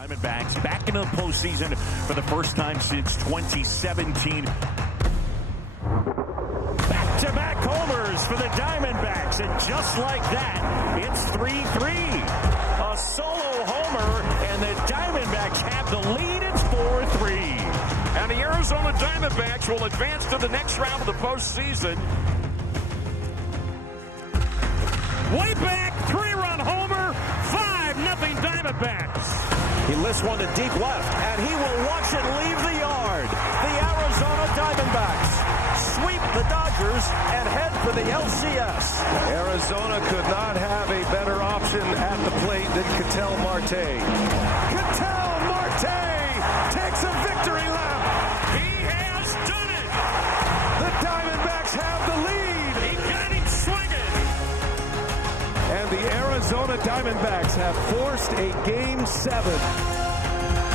Diamondbacks back into the postseason for the first time since 2017. Back-to-back homers for the Diamondbacks, and just like that, it's 3-3. A solo homer, and the Diamondbacks have the lead. It's 4-3. And the Arizona Diamondbacks will advance to the next round of the postseason. Way back, 3-run homer, 5-0 Diamondbacks. He lifts one to deep left, and he will watch it leave the yard. The Arizona Diamondbacks sweep the Dodgers and head for the LCS. Arizona could not have a better option at the plate than Ketel Marte. Ketel Marte takes a victory lap. He has done it. The Diamondbacks have the lead. He got him swinging. And the Arizona Diamondbacks have forced a Game 7.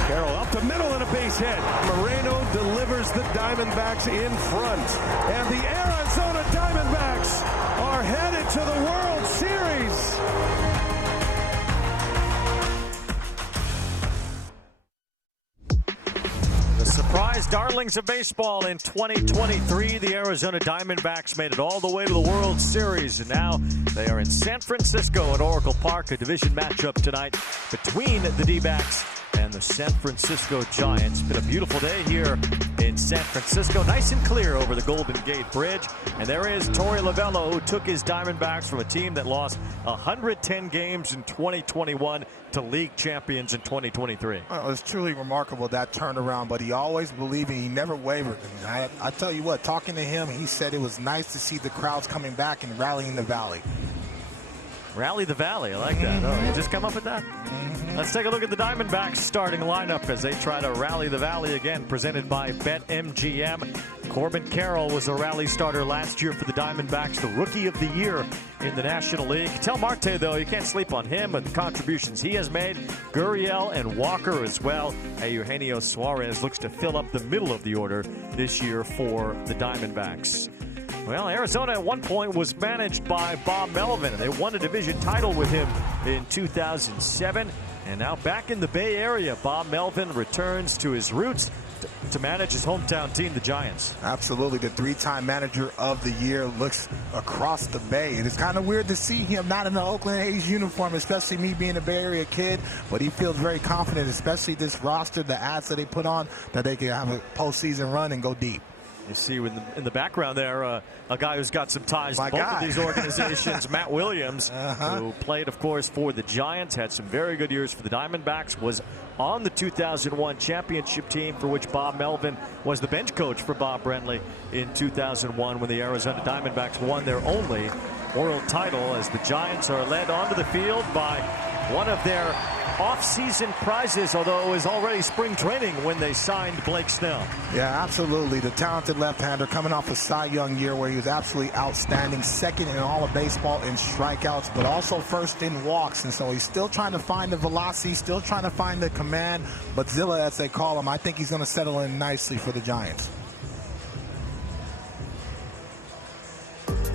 Carroll up the middle and a base hit. Moreno delivers the Diamondbacks in front. And the Arizona Diamondbacks are headed to the World Series. The surprise darlings of baseball in 2023, the Arizona Diamondbacks made it all the way to the World Series, and now they are in San Francisco at Oracle Park, a division matchup tonight between the D-backs and the San Francisco Giants. It's been a beautiful day here in San Francisco, nice and clear over the Golden Gate Bridge. And there is Torey Lovullo, who took his Diamondbacks from a team that lost 110 games in 2021 to league champions in 2023. Well, it's truly remarkable, that turnaround, but he always believed and he never wavered. And I tell you what, talking to him, he said it was nice to see the crowds coming back and rallying the Valley. Rally the Valley, I like that. Oh, you just come up with that? Let's take a look at the Diamondbacks starting lineup as they try to rally the Valley again, presented by BetMGM. Corbin Carroll was a rally starter last year for the Diamondbacks, the Rookie of the Year in the National League. Ketel Marte, though, you can't sleep on him, but the contributions he has made. Gurriel and Walker as well. Eugenio Suarez looks to fill up the middle of the order this year for the Diamondbacks. Well, Arizona at one point was managed by Bob Melvin, and they won a division title with him in 2007. And now back in the Bay Area, Bob Melvin returns to his roots to manage his hometown team, the Giants. Absolutely. The three-time manager of the year looks across the Bay. And it's kind of weird to see him not in the Oakland A's uniform, especially me being a Bay Area kid. But he feels very confident, especially this roster, the ads that they put on, that they can have a postseason run and go deep. You see in the background there, a guy who's got some ties to both of these organizations, Matt Williams, who played, of course, for the Giants, had some very good years for the Diamondbacks, was on the 2001 championship team for which Bob Melvin was the bench coach for Bob Brentley in 2001 when the Arizona Diamondbacks won their only world title, as the Giants are led onto the field by one of their off-season prizes, although it was already spring training when they signed Blake Snell. Yeah, absolutely. The talented left-hander coming off a Cy Young year where he was absolutely outstanding, second in all of baseball in strikeouts, but also first in walks. And so he's still trying to find the velocity, still trying to find the command. But Zilla, as they call him, I think he's going to settle in nicely for the Giants.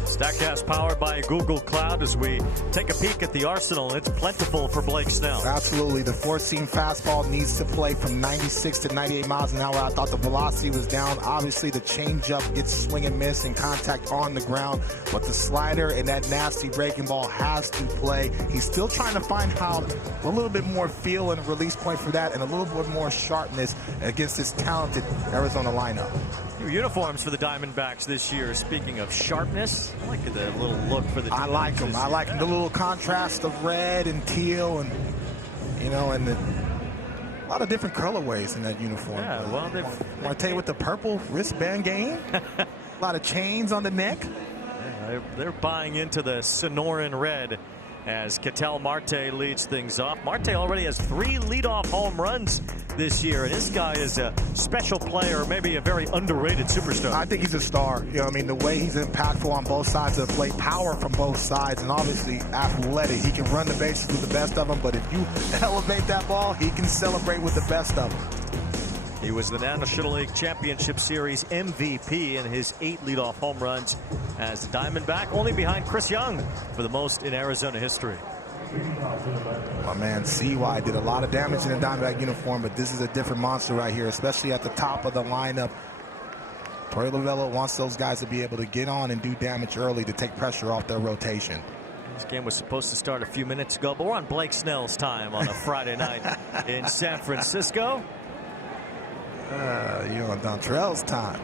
StatCast powered by Google Cloud as we take a peek at the arsenal. It's plentiful for Blake Snell. Absolutely. The four-seam fastball needs to play from 96 to 98 miles an hour. I thought the velocity was down. Obviously, the changeup gets swing and miss and contact on the ground. But the slider and that nasty breaking ball has to play. He's still trying to find how a little bit more feel and release point for that and a little bit more sharpness against this talented Arizona lineup. New uniforms for the Diamondbacks this year. Speaking of sharpness, I like the little look for the team. I like them. I like the little contrast of red and teal and, and a lot of different colorways in that uniform. Yeah, well, Marte with the purple wristband game. A lot of chains on the neck. Yeah, they're buying into the Sonoran red as Ketel Marte leads things off. Marte already has 3 leadoff home runs this year, and this guy is a special player, maybe a very underrated superstar. I think he's a star. The way he's impactful on both sides of the plate, power from both sides, and obviously athletic. He can run the bases with the best of them, but if you elevate that ball, he can celebrate with the best of them. He was the National League Championship Series MVP in his 8 leadoff home runs as the Diamondback, only behind Chris Young for the most in Arizona history. My man CY did a lot of damage in the Diamondback uniform, but this is a different monster right here, especially at the top of the lineup. Torey Lovullo wants those guys to be able to get on and do damage early to take pressure off their rotation. This game was supposed to start a few minutes ago, but we're on Blake Snell's time on a Friday night in San Francisco. You're on Dontrell's time.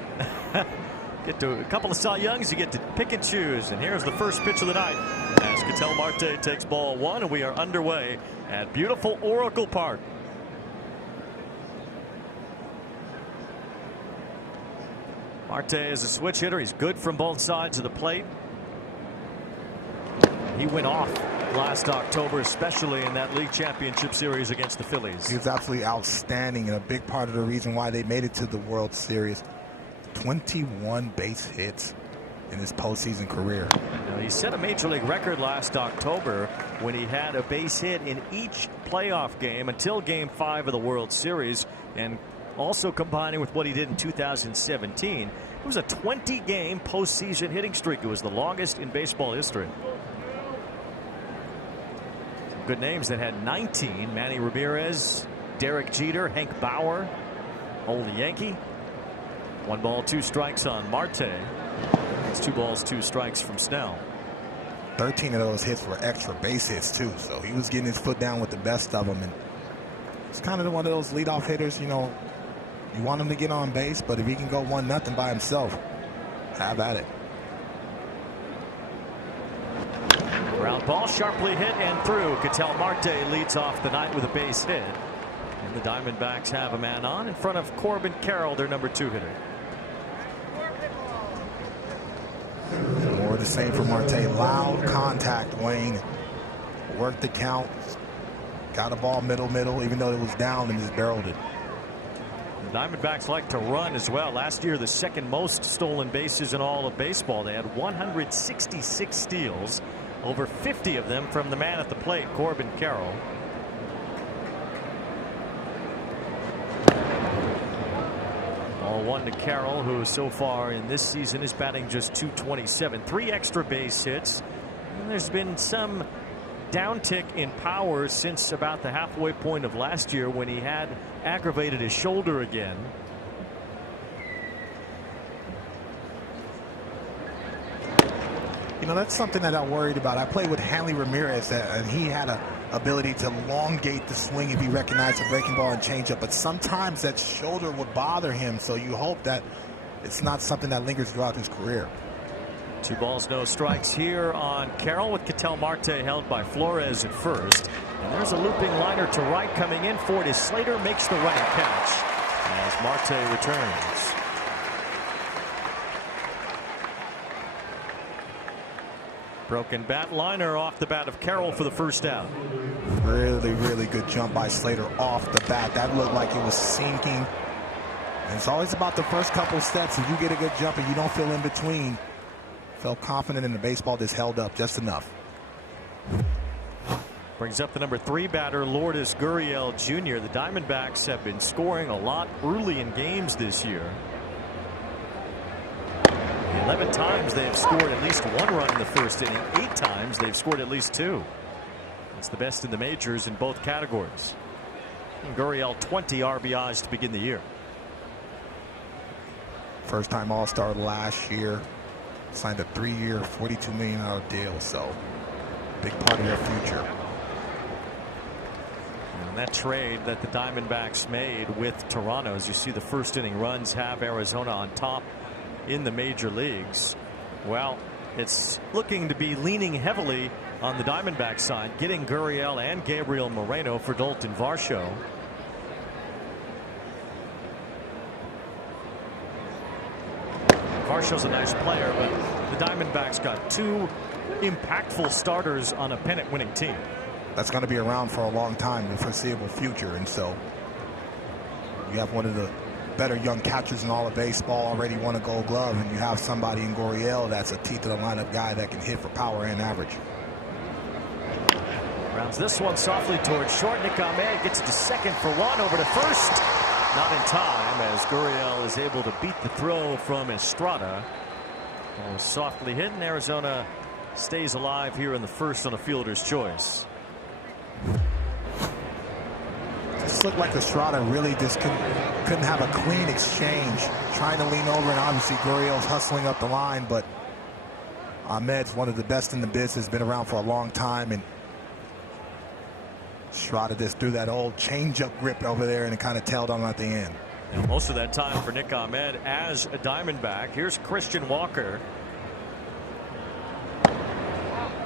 Get to a couple of Cy Youngs, you get to pick and choose. And here's the first pitch of the night as Ketel Marte takes ball one, and we are underway at beautiful Oracle Park. Marte is a switch hitter. He's good from both sides of the plate. He went off last October, especially in that league championship series against the Phillies. He was absolutely outstanding and a big part of the reason why they made it to the World Series. 21 base hits in his postseason career. Now, he set a major league record last October when he had a base hit in each playoff game until Game 5 of the World Series, and also combining with what he did in 2017. It was a 20-game postseason hitting streak. It was the longest in baseball history. Some good names that had 19. Manny Ramirez, Derek Jeter, Hank Bauer, Ole Yankee. 1 ball, 2 strikes on Marte. It's 2 balls, 2 strikes from Snell. 13 of those hits were extra base hits too, so he was getting his foot down with the best of them. And it's kind of one of those leadoff hitters, you know, you want him to get on base, but if he can go 1-0 by himself, have at it. Ground ball sharply hit and through. Ketel Marte leads off the night with a base hit. And the Diamondbacks have a man on in front of Corbin Carroll, their number 2 hitter. More of the same for Marte. Loud contact, Wayne. Worked the count. Got a ball middle, even though it was down, and just barreled it. The Diamondbacks like to run as well. Last year, the second most stolen bases in all of baseball. They had 166 steals, over 50 of them from the man at the plate, Corbin Carroll. Ball 1 to Carroll, who so far in this season is batting just .227. 3 extra base hits. And there's been some downtick in power since about the halfway point of last year when he had aggravated his shoulder again. You know, that's something that I'm worried about. I played with Hanley Ramirez, and he had a ability to elongate the swing if he recognized a breaking ball and changeup, but sometimes that shoulder would bother him, so you hope that it's not something that lingers throughout his career. 2 balls, no strikes here on Carroll, with Ketel Marte held by Flores at first. And there's a looping liner to right coming in for it as Slater makes the running catch as Marte returns. Broken bat liner off the bat of Carroll for the first out. Really good jump by Slater off the bat. That looked like it was sinking. And it's always about the first couple steps. If you get a good jump and you don't feel in between, felt confident in the baseball, just held up just enough. Brings up the number 3 batter, Lourdes Gurriel Jr. The Diamondbacks have been scoring a lot early in games this year. 11 times they have scored at least 1 run in the first inning. 8 times they've scored at least 2. It's the best in the majors in both categories. And Gurriel 20 RBIs to begin the year. First time All-Star last year. Signed a 3-year, $42 million deal, so big part of their future. And that trade that the Diamondbacks made with Toronto, as you see the first inning runs have Arizona on top in the major leagues. Well, it's looking to be leaning heavily on the Diamondback side, getting Gurriel and Gabriel Moreno for Dalton Varsho. Varsho's a nice player, but the Diamondbacks got 2 impactful starters on a pennant-winning team. That's going to be around for a long time in the foreseeable future, and so you have one of the better young catchers in all of baseball, already won a Gold Glove, and you have somebody in Gurriel that's a teeth of the lineup guy that can hit for power and average. Rounds this one softly towards short. Nick Ahmed gets to second for 1, over to first. Not in time, as Gurriel is able to beat the throw from Estrada. Softly hit, and Arizona stays alive here in the first on a fielder's choice. This looked like Estrada really just couldn't have a clean exchange. Trying to lean over, and obviously Gurriel's hustling up the line, but Ahmed's one of the best in the business, been around for a long time, and Estrada just threw that old change-up grip over there, and it kind of tailed on at the end. And most of that time for Nick Ahmed as a Diamondback. Here's Christian Walker.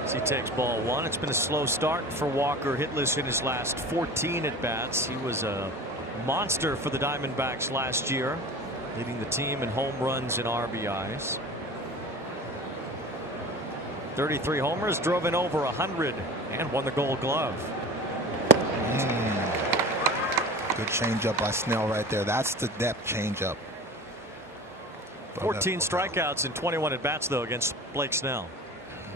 As he takes ball one. It's been a slow start for Walker, hitless in his last 14 at-bats. He was a monster for the Diamondbacks last year, leading the team in home runs and RBIs. 33 homers, drove in over 100, and won the Gold Glove. Good changeup by Snell right there. That's the depth changeup. 14 strikeouts and 21 at-bats, though, against Blake Snell.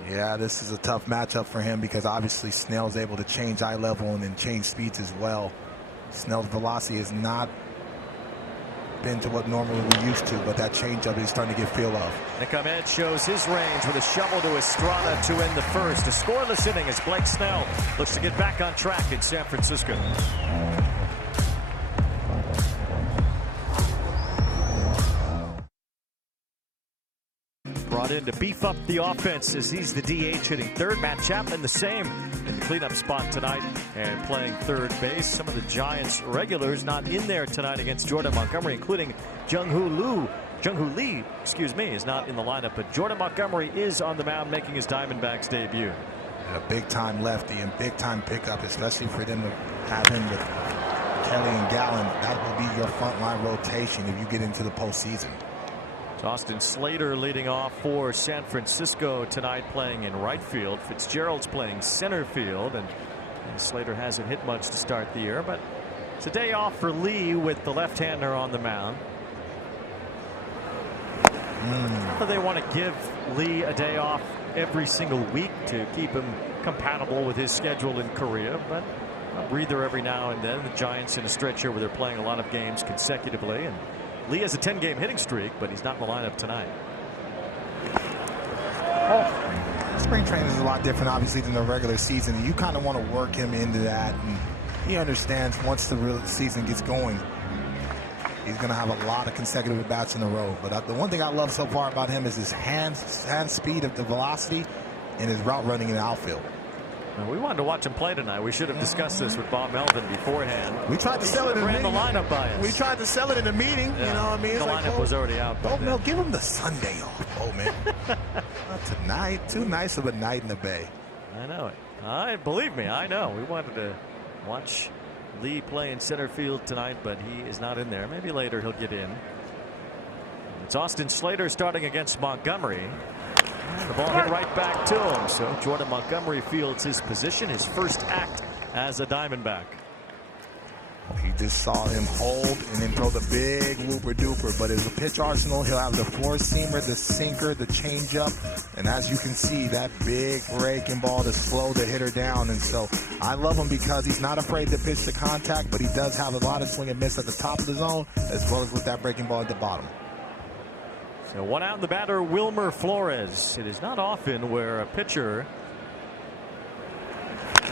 Yeah, this is a tough matchup for him because obviously Snell's able to change eye level and then change speeds as well. Snell's velocity has not been to what normally we're used to, but that changeup is starting to get feel of. Nick Ahmed shows his range with a shovel to Estrada to end the first. A scoreless inning as Blake Snell looks to get back on track in San Francisco. Brought in to beef up the offense as he's the DH hitting third. Matt Chapman the same in the cleanup spot tonight and playing third base. Some of the Giants regulars not in there tonight against Jordan Montgomery, including Jung-Hoo Lee, is not in the lineup, but Jordan Montgomery is on the mound making his Diamondbacks debut. And a big time lefty and big time pickup, especially for them to have him with Kelly and Gallen. That will be your front line rotation if you get into the postseason. Austin Slater leading off for San Francisco tonight, playing in right field. Fitzgerald's playing center field, and Slater hasn't hit much to start the year, but it's a day off for Lee with the left-hander on the mound. Not that they want to give Lee a day off every single week to keep him compatible with his schedule in Korea, but a breather every now and then. The Giants in a stretch here where they're playing a lot of games consecutively, and Lee has a 10-game hitting streak, but he's not in the lineup tonight. Spring training is a lot different, obviously, than the regular season. You kind of want to work him into that, and he understands once the real season gets going, he's going to have a lot of consecutive at-bats in a row. But the one thing I love so far about him is his hand speed of the velocity and his route running in the outfield. Now, we wanted to watch him play tonight. We should have discussed this with Bob Melvin beforehand. We tried to sell it in the meeting. The lineup by us. We tried to sell it in the meeting. Yeah. You know what I mean? The lineup was already out. Oh, Mel, give him the Sunday off. Oh, man. Not tonight. Too nice of a night in the Bay. I know it. Believe me, I know. We wanted to watch Lee play in center field tonight, but he is not in there. Maybe later he'll get in. It's Austin Slater starting against Montgomery. The ball hit right back to him, so Jordan Montgomery fields his position, his first act as a Diamondback. He just saw him hold and then throw the big whooper-duper, but as a pitch arsenal, he'll have the four-seamer, the sinker, the changeup, and as you can see, that big breaking ball to slow the hitter down. And so I love him because he's not afraid to pitch the contact, but he does have a lot of swing and miss at the top of the zone, as well as with that breaking ball at the bottom. So one out in the batter, Wilmer Flores. It is not often where a pitcher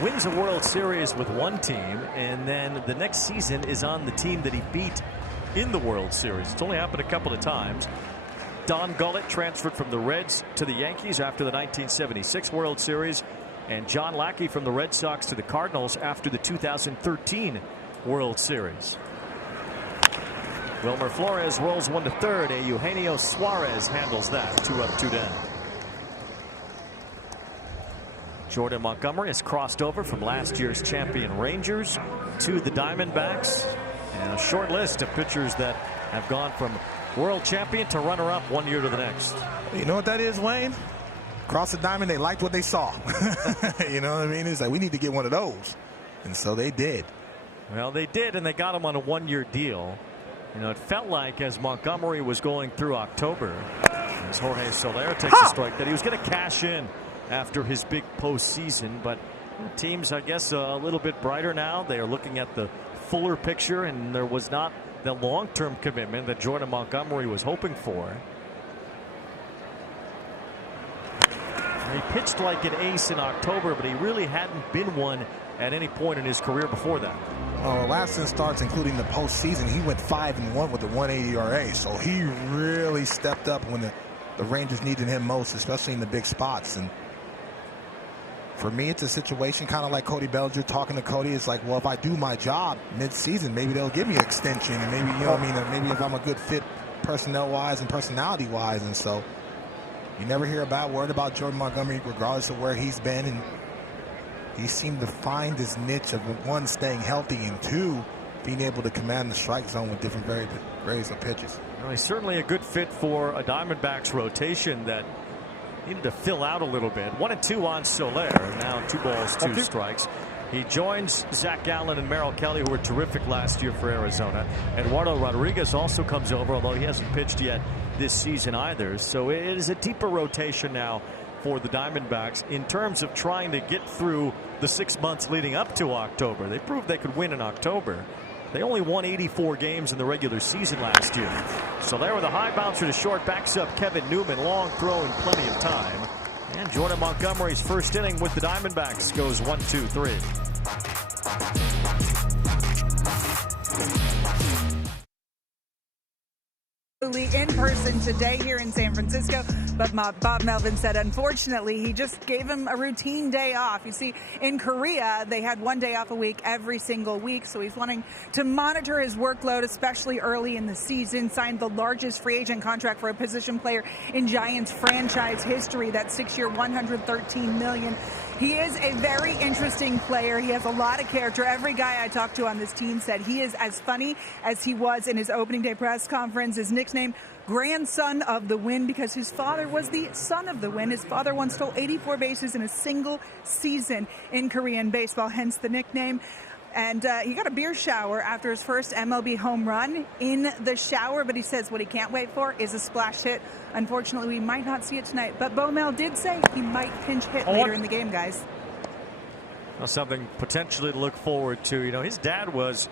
wins a World Series with one team and then the next season is on the team that he beat in the World Series. It's only happened a couple of times. Don Gullett transferred from the Reds to the Yankees after the 1976 World Series, and John Lackey from the Red Sox to the Cardinals after the 2013 World Series. Wilmer Flores rolls one to third. Eugenio Suarez handles that. 2 up, 2 down. Jordan Montgomery has crossed over from last year's champion Rangers to the Diamondbacks. And a short list of pitchers that have gone from world champion to runner-up 1 year to the next. You know what that is, Wayne? Across the diamond, they liked what they saw. You know what I mean? It's like, we need to get one of those. And so they did. Well, they did, and they got him on a 1-year deal. You know, it felt like as Montgomery was going through October, as Jorge Soler takes a strike, that he was going to cash in after his big postseason. But teams, I guess, a little bit brighter now. They are looking at the fuller picture, and there was not the long-term commitment that Jordan Montgomery was hoping for. He pitched like an ace in October, but he really hadn't been one at any point in his career before that. Last 10 starts, including the postseason, he went 5-1 with a 1.80 ERA. So he really stepped up when the Rangers needed him most, especially in the big spots. And for me, it's a situation kind of like Cody Bellinger talking to Cody. It's like, well, if I do my job mid-season, maybe they'll give me an extension, and maybe, you know what I mean, maybe if I'm a good fit personnel-wise and personality-wise. And so you never hear a bad word about Jordan Montgomery, regardless of where he's been. And he seemed to find his niche of, one, staying healthy, and two, being able to command the strike zone with different varieties of pitches. Well, he's certainly a good fit for a Diamondbacks rotation that needed to fill out a little bit. 1-2 on Soler. Now 2 balls, 2 strikes. He joins Zach Gallen and Merrill Kelly, who were terrific last year for Arizona. Eduardo Rodriguez also comes over, although he hasn't pitched yet this season either. So it is a deeper rotation now for the Diamondbacks in terms of trying to get through the 6 months leading up to October. They proved they could win in October. They only won 84 games in the regular season last year. So there with a high bouncer to short, backs up Kevin Newman. Long throw in plenty of time. And Jordan Montgomery's first inning with the Diamondbacks goes 1-2-3. In person today here in San Francisco, but Bob Melvin said unfortunately he just gave him a routine day off. You see, in Korea they had 1 day off a week every single week, so he's wanting to monitor his workload, especially early in the season. Signed the largest free agent contract for a position player in Giants franchise history, that 6-year $113 million. He is a very interesting player. He has a lot of character. Every guy I talked to on this team said he is as funny as he was in his opening day press conference. His nickname, Grandson of the Wind, because his father was the son of the wind. His father once stole 84 bases in a single season in Korean baseball, hence the nickname. And he got a beer shower after his first MLB home run in the shower, but he says what he can't wait for is a splash hit. Unfortunately, we might not see it tonight, but Bo Mel did say he might pinch hit later in the game, guys. Well, something potentially to look forward to. You know, his dad was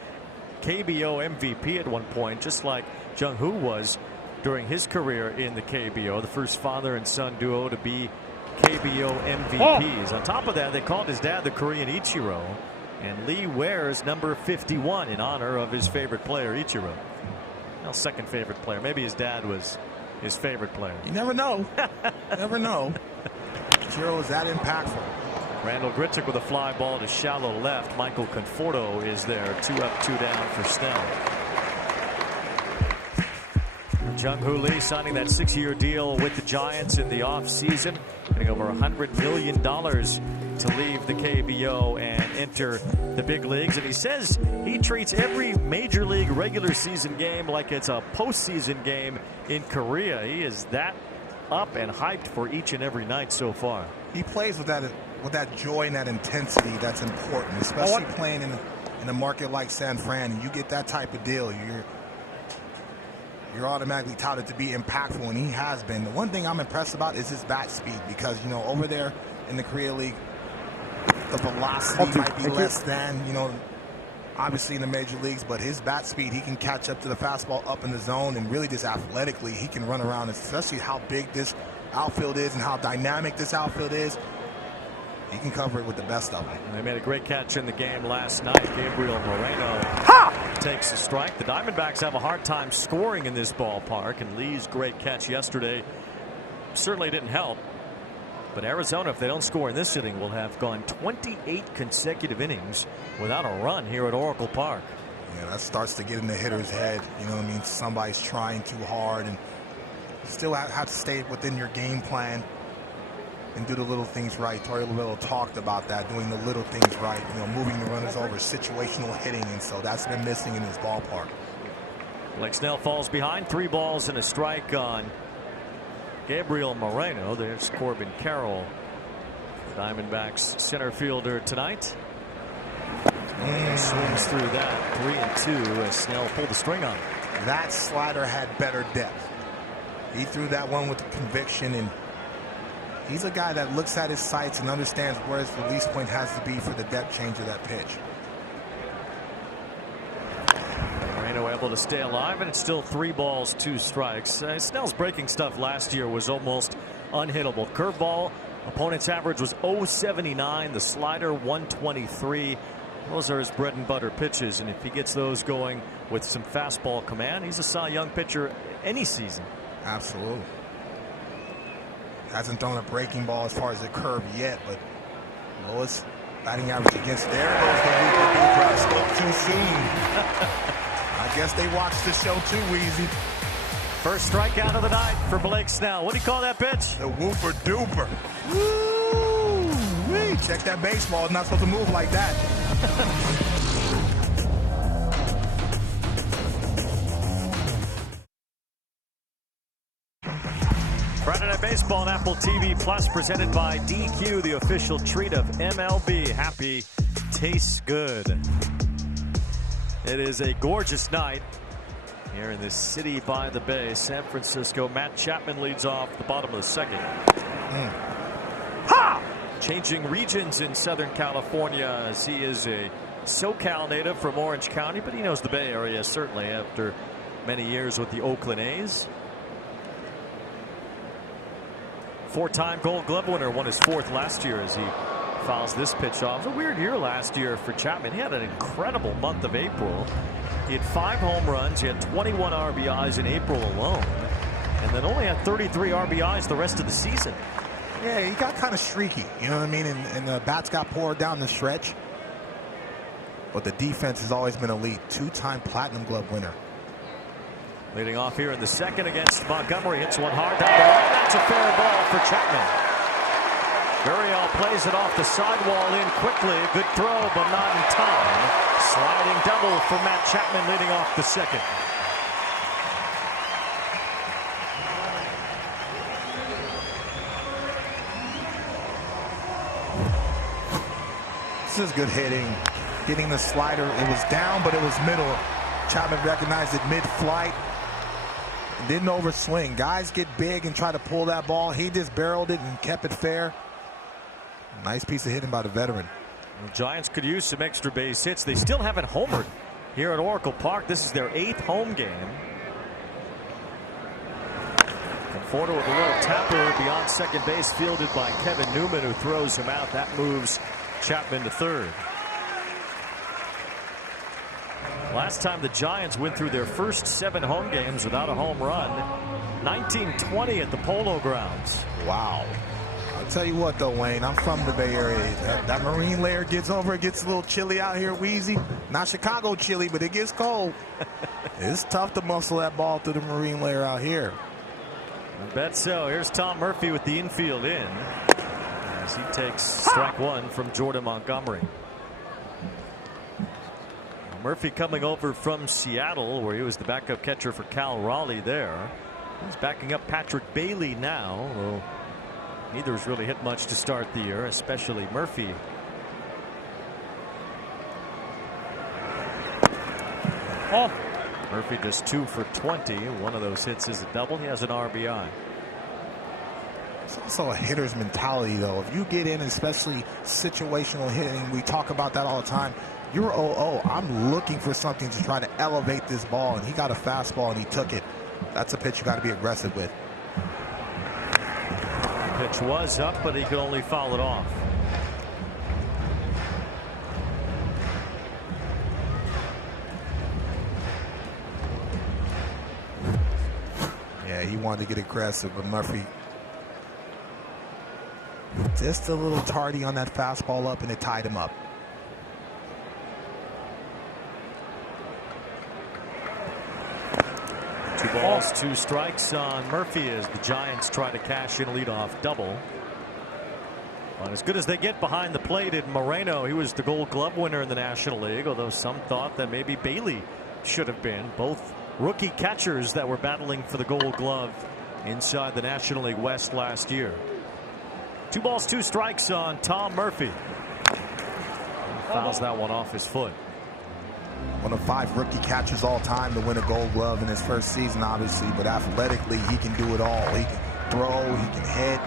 KBO MVP at one point, just like Jung Hoo was during his career in the KBO, the first father and son duo to be KBO MVPs. On top of that, they called his dad the Korean Ichiro. And Lee wears number 51 in honor of his favorite player, Ichiro. Well, second favorite player. Maybe his dad was his favorite player. You never know. Never know. Ichiro is that impactful. Randall Grichuk with a fly ball to shallow left. Michael Conforto is there. 2 up, 2 down for Snell. Jung-Hoo Lee signing that 6-year deal with the Giants in the offseason. Getting over $100 million to leave the KBO and enter the big leagues. And he says he treats every major league regular season game like it's a postseason game in Korea. He is that up and hyped for each and every night so far. He plays with that joy and that intensity that's important, especially playing in a market like San Fran. And you get that type of deal, you're automatically touted to be impactful, and he has been. The one thing I'm impressed about is his bat speed, because, you know, over there in the Korea League, the velocity might be less than, you know, obviously in the major leagues, but his bat speed, he can catch up to the fastball up in the zone, and really just athletically, he can run around, especially how big this outfield is and how dynamic this outfield is. He can cover it with the best of them. They made a great catch in the game last night. Gabriel Moreno takes a strike. The Diamondbacks have a hard time scoring in this ballpark, and Lee's great catch yesterday certainly didn't help. But Arizona, if they don't score in this inning, will have gone 28 consecutive innings without a run here at Oracle Park. Yeah, that starts to get in the hitter's head. You know what I mean? Somebody's trying too hard, and still have to stay within your game plan and do the little things right. Torey Lovullo talked about that, doing the little things right, you know, moving the runners over, situational hitting, and so that's been missing in this ballpark. Blake Snell falls behind, 3 balls and a strike on Gabriel Moreno. There's Corbin Carroll, Diamondbacks center fielder tonight. Swings through that, 3-2 as Snell pulled the string on it. That slider had better depth. He threw that one with conviction, and he's a guy that looks at his sights and understands where his release point has to be for the depth change of that pitch. Moreno able to stay alive, and it's still 3 balls, 2 strikes. Snell's breaking stuff last year was almost unhittable. Curveball, Opponent's average was 0.79. The slider 123. Those are his bread and butter pitches, and if he gets those going with some fastball command, he's a Cy Young pitcher any season. Absolutely. Hasn't thrown a breaking ball as far as the curve yet, but lowest batting average against. There goes the whooper-dooper. I spoke too soon. I guess they watched the show too, Weezy. First strikeout of the night for Blake Snell. What do you call that pitch? The whooper-dooper. Woo-wee. Check that baseball. It's not supposed to move like that. Friday Night Baseball on Apple TV Plus, presented by DQ, the official treat of MLB. Happy tastes good. It is a gorgeous night here in this city by the bay, San Francisco. Matt Chapman leads off the bottom of the second. Ha! Changing regions in Southern California, as he is a SoCal native from Orange County, but he knows the Bay Area certainly after many years with the Oakland A's. Four-time Gold Glove winner, won his fourth last year as he fouls this pitch off. It was a weird year last year for Chapman. He had an incredible month of April. He had 5 home runs. He had 21 RBIs in April alone, and then only had 33 RBIs the rest of the season. Yeah, he got kind of streaky, you know what I mean? And the bats got poured down the stretch. But the defense has always been elite. 2-time Platinum Glove winner. Leading off here in the second against Montgomery. Hits one hard down the line. That's a fair ball for Chapman. Gurriel plays it off the sidewall in quickly. Good throw, but not in time. Sliding double for Matt Chapman leading off the second. This is good hitting. Getting the slider. It was down, but it was middle. Chapman recognized it mid-flight. Didn't overswing. Guys get big and try to pull that ball. He just barreled it and kept it fair. Nice piece of hitting by the veteran. The Giants could use some extra base hits. They still haven't homered here at Oracle Park. This is their 8th home game. Conforto with a little tapper beyond second base, fielded by Kevin Newman, who throws him out. That moves Chapman to third. Last time the Giants went through their first 7 home games without a home run, 1920 at the Polo Grounds. Wow. I'll tell you what, though, Wayne, I'm from the Bay Area. That marine layer gets over. It gets a little chilly out here, Wheezy. Not Chicago chilly, but it gets cold. It's tough to muscle that ball through the marine layer out here. I bet so. Here's Tom Murphy with the infield in, as he takes strike one from Jordan Montgomery. Murphy coming over from Seattle, where he was the backup catcher for Cal Raleigh there. He's backing up Patrick Bailey now, though neither has really hit much to start the year, especially Murphy. Oh. Murphy just 2 for 20. One of those hits is a double. He has an RBI. It's also a hitter's mentality, though. If you get in, especially situational hitting, we talk about that all the time. You're 0-0. I'm looking for something to try to elevate this ball, and he got a fastball and he took it. That's a pitch you got to be aggressive with. Pitch was up, but he could only foul it off. Yeah, he wanted to get aggressive, but Murphy just a little tardy on that fastball up, and it tied him up. Two balls, 2 strikes on Murphy as the Giants try to cash in a leadoff double. But as good as they get behind the plate in Moreno, he was the Gold Glove winner in the National League, although some thought that maybe Bailey should have been. Both rookie catchers that were battling for the Gold Glove inside the National League West last year. 2 balls, 2 strikes on Tom Murphy. Fouls that one off his foot. One of 5 rookie catchers all time to win a Gold Glove in his first season, obviously, but athletically he can do it all. He can throw, he can hit.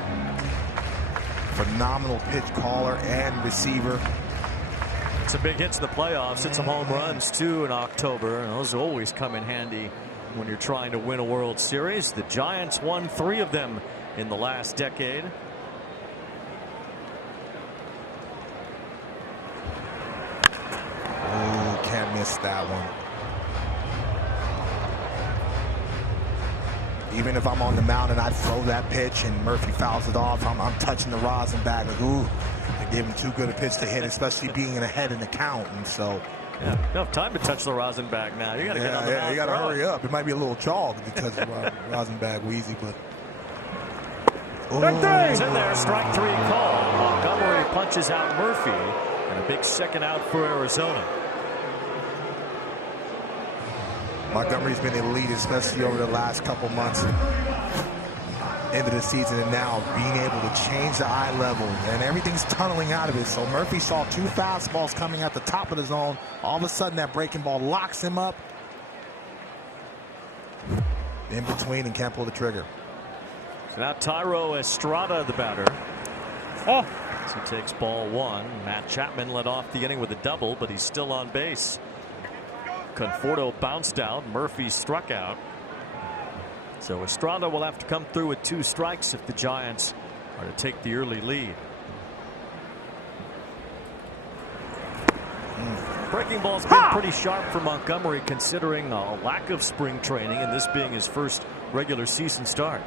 Phenomenal pitch caller and receiver. Some big hits in the playoffs. Hit some home runs too in October, and those always come in handy when you're trying to win a World Series. The Giants won 3 of them in the last decade. missed that one. Even if I'm on the mound and I throw that pitch and Murphy fouls it off, I'm touching the rosin bag like, ooh, I gave him too good a pitch to hit, especially being ahead in the count. And so, yeah, no time to touch the rosin bag now. You got to get on the mound. You got to hurry up. It might be a little jog because of rosin bag wheezy, but. It's in there. Strike 3 call. Montgomery punches out Murphy, and a big second out for Arizona. Montgomery's been elite, especially over the last couple months into the season, and now being able to change the eye level, and everything's tunneling out of it. So Murphy saw 2 fastballs coming at the top of the zone. All of a sudden, that breaking ball locks him up in between and can't pull the trigger. So now Thairo Estrada, the batter. So he takes ball 1. Matt Chapman led off the inning with a double, but he's still on base. Conforto bounced out. Murphy struck out. So Estrada will have to come through with 2 strikes if the Giants are to take the early lead. Breaking ball's been pretty sharp for Montgomery considering a lack of spring training and this being his first regular season start.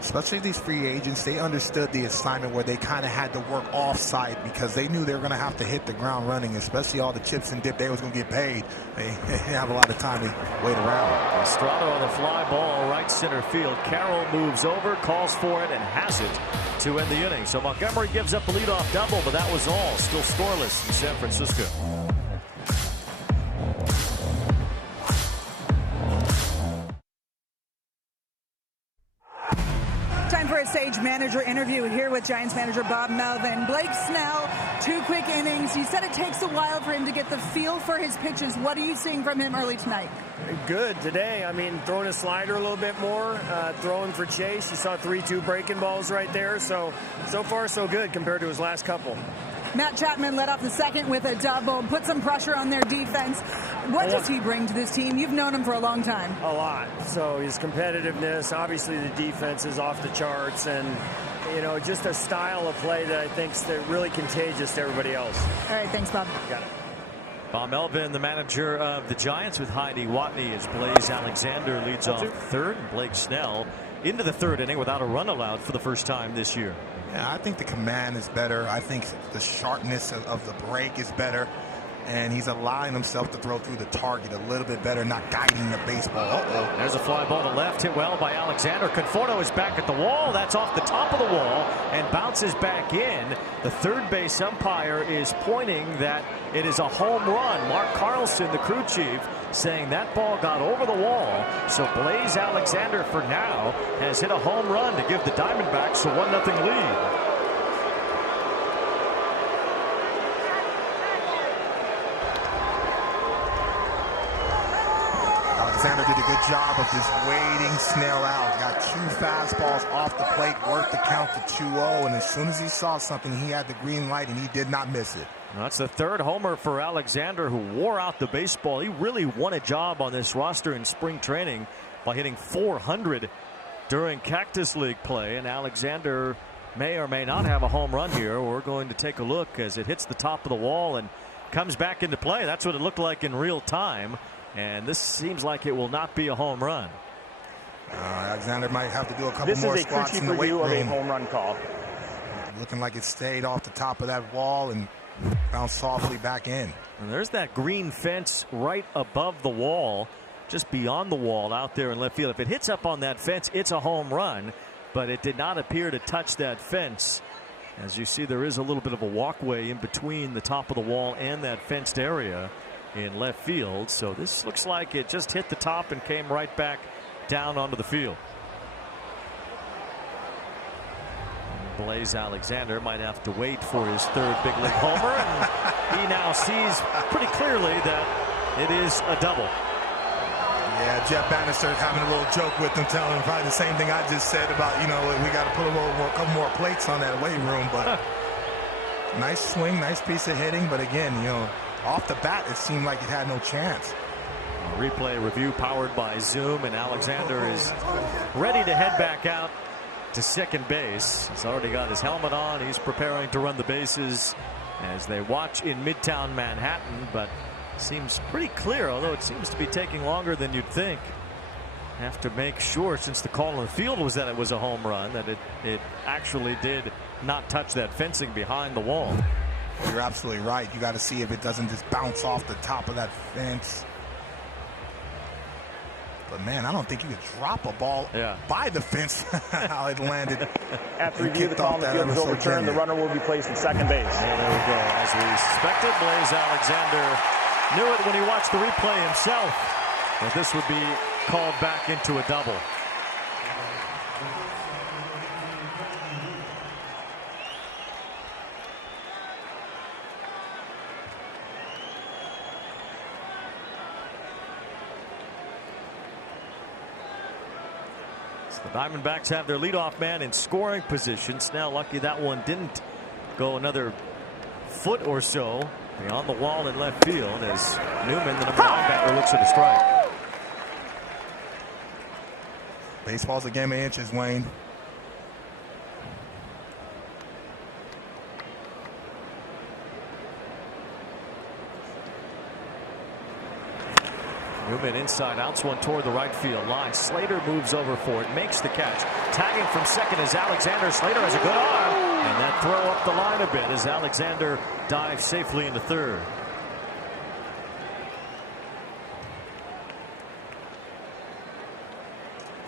Especially these free agents, they understood the assignment where they kind of had to work offside because they knew they were going to have to hit the ground running, especially all the chips and dip they was going to get paid. They didn't have a lot of time to wait around. Estrada on the fly ball, right center field. Carroll moves over, calls for it, and has it to end the inning. So Montgomery gives up a leadoff double, but that was all. Still scoreless in San Francisco. Time for a Sage manager interview here with Giants manager Bob Melvin. Blake Snell, 2 quick innings. You said it takes a while for him to get the feel for his pitches. What are you seeing from him early tonight? Good today. I mean, throwing a slider a little bit more, throwing for chase. You saw 3-2 breaking balls right there. So far, so good compared to his last couple. Matt Chapman led off the second with a double, put some pressure on their defense. What does he bring to this team? You've known him for a long time. A lot. So his competitiveness, obviously the defense is off the charts, and just a style of play that I think is really contagious to everybody else. All right, thanks, Bob. Got it. Bob Melvin, the manager of the Giants, with Heidi Watney as Blaze Alexander leads off third, and Blake Snell into the third inning without a run allowed for the first time this year. Yeah, I think the command is better. I think the sharpness of the break is better. And he's allowing himself to throw through the target a little bit better, not guiding the baseball. There's a fly ball to left, hit well by Alexander. Conforto is back at the wall. That's off the top of the wall and bounces back in. The third base umpire is pointing that it is a home run. Mark Carlson, the crew chief, saying that ball got over the wall. So Blaze Alexander, for now, has hit a home run to give the Diamondbacks a 1-0 lead. Alexander did a good job of just waiting Snell out. Got 2 fastballs off the plate, worked the count to 2-0, and as soon as he saw something, he had the green light, and he did not miss it. That's the third homer for Alexander, who wore out the baseball. He really won a job on this roster in spring training by hitting .400 during Cactus League play, and Alexander may or may not have a home run here. We're going to take a look as it hits the top of the wall and comes back into play. That's what it looked like in real time. And this seems like it will not be a home run. Alexander might have to do a couple more squats in the weight room. This is a home run call. Looking like it stayed off the top of that wall and bounced softly back in. And there's that green fence right above the wall, just beyond the wall out there in left field. If it hits up on that fence, it's a home run, but it did not appear to touch that fence. As you see, there is a little bit of a walkway in between the top of the wall and that fenced area in left field. So this looks like it just hit the top and came right back down onto the field. Blaze Alexander might have to wait for his third big league homer, and he now sees pretty clearly that it is a double. Yeah, Jeff Bannister having a little joke with him, telling him probably the same thing I just said about, we got to put a couple more plates on that weight room. But nice swing, nice piece of hitting. But again, off the bat, it seemed like it had no chance. Replay review powered by Zoom, and Alexander is ready to head back out to second base. He's already got his helmet on. He's preparing to run the bases. as they watch in Midtown Manhattan, but seems pretty clear, although it seems to be taking longer than you'd think. Have to make sure, since the call on the field was that it was a home run, that it actually did not touch that fencing behind the wall. You're absolutely right. You got to see if it doesn't just bounce off the top of that fence. But man, I don't think you could drop a ball by the fence how it landed. After review, the call on the field is overturned. The runner will be placed at second base. And there we go. As we suspected, Blaze Alexander knew it when he watched the replay himself, that this would be called back into a double. The Diamondbacks have their leadoff man in scoring position. Snell lucky that one didn't go another foot or so beyond the wall in left field as Newman, the number 9 batter, looks at a strike. Baseball's a game of inches, Wayne. Newman inside, outs one toward the right field line. Slater moves over for it, makes the catch. Tagging from second is Alexander. Slater has a good arm, and that throw up the line a bit as Alexander dives safely into third.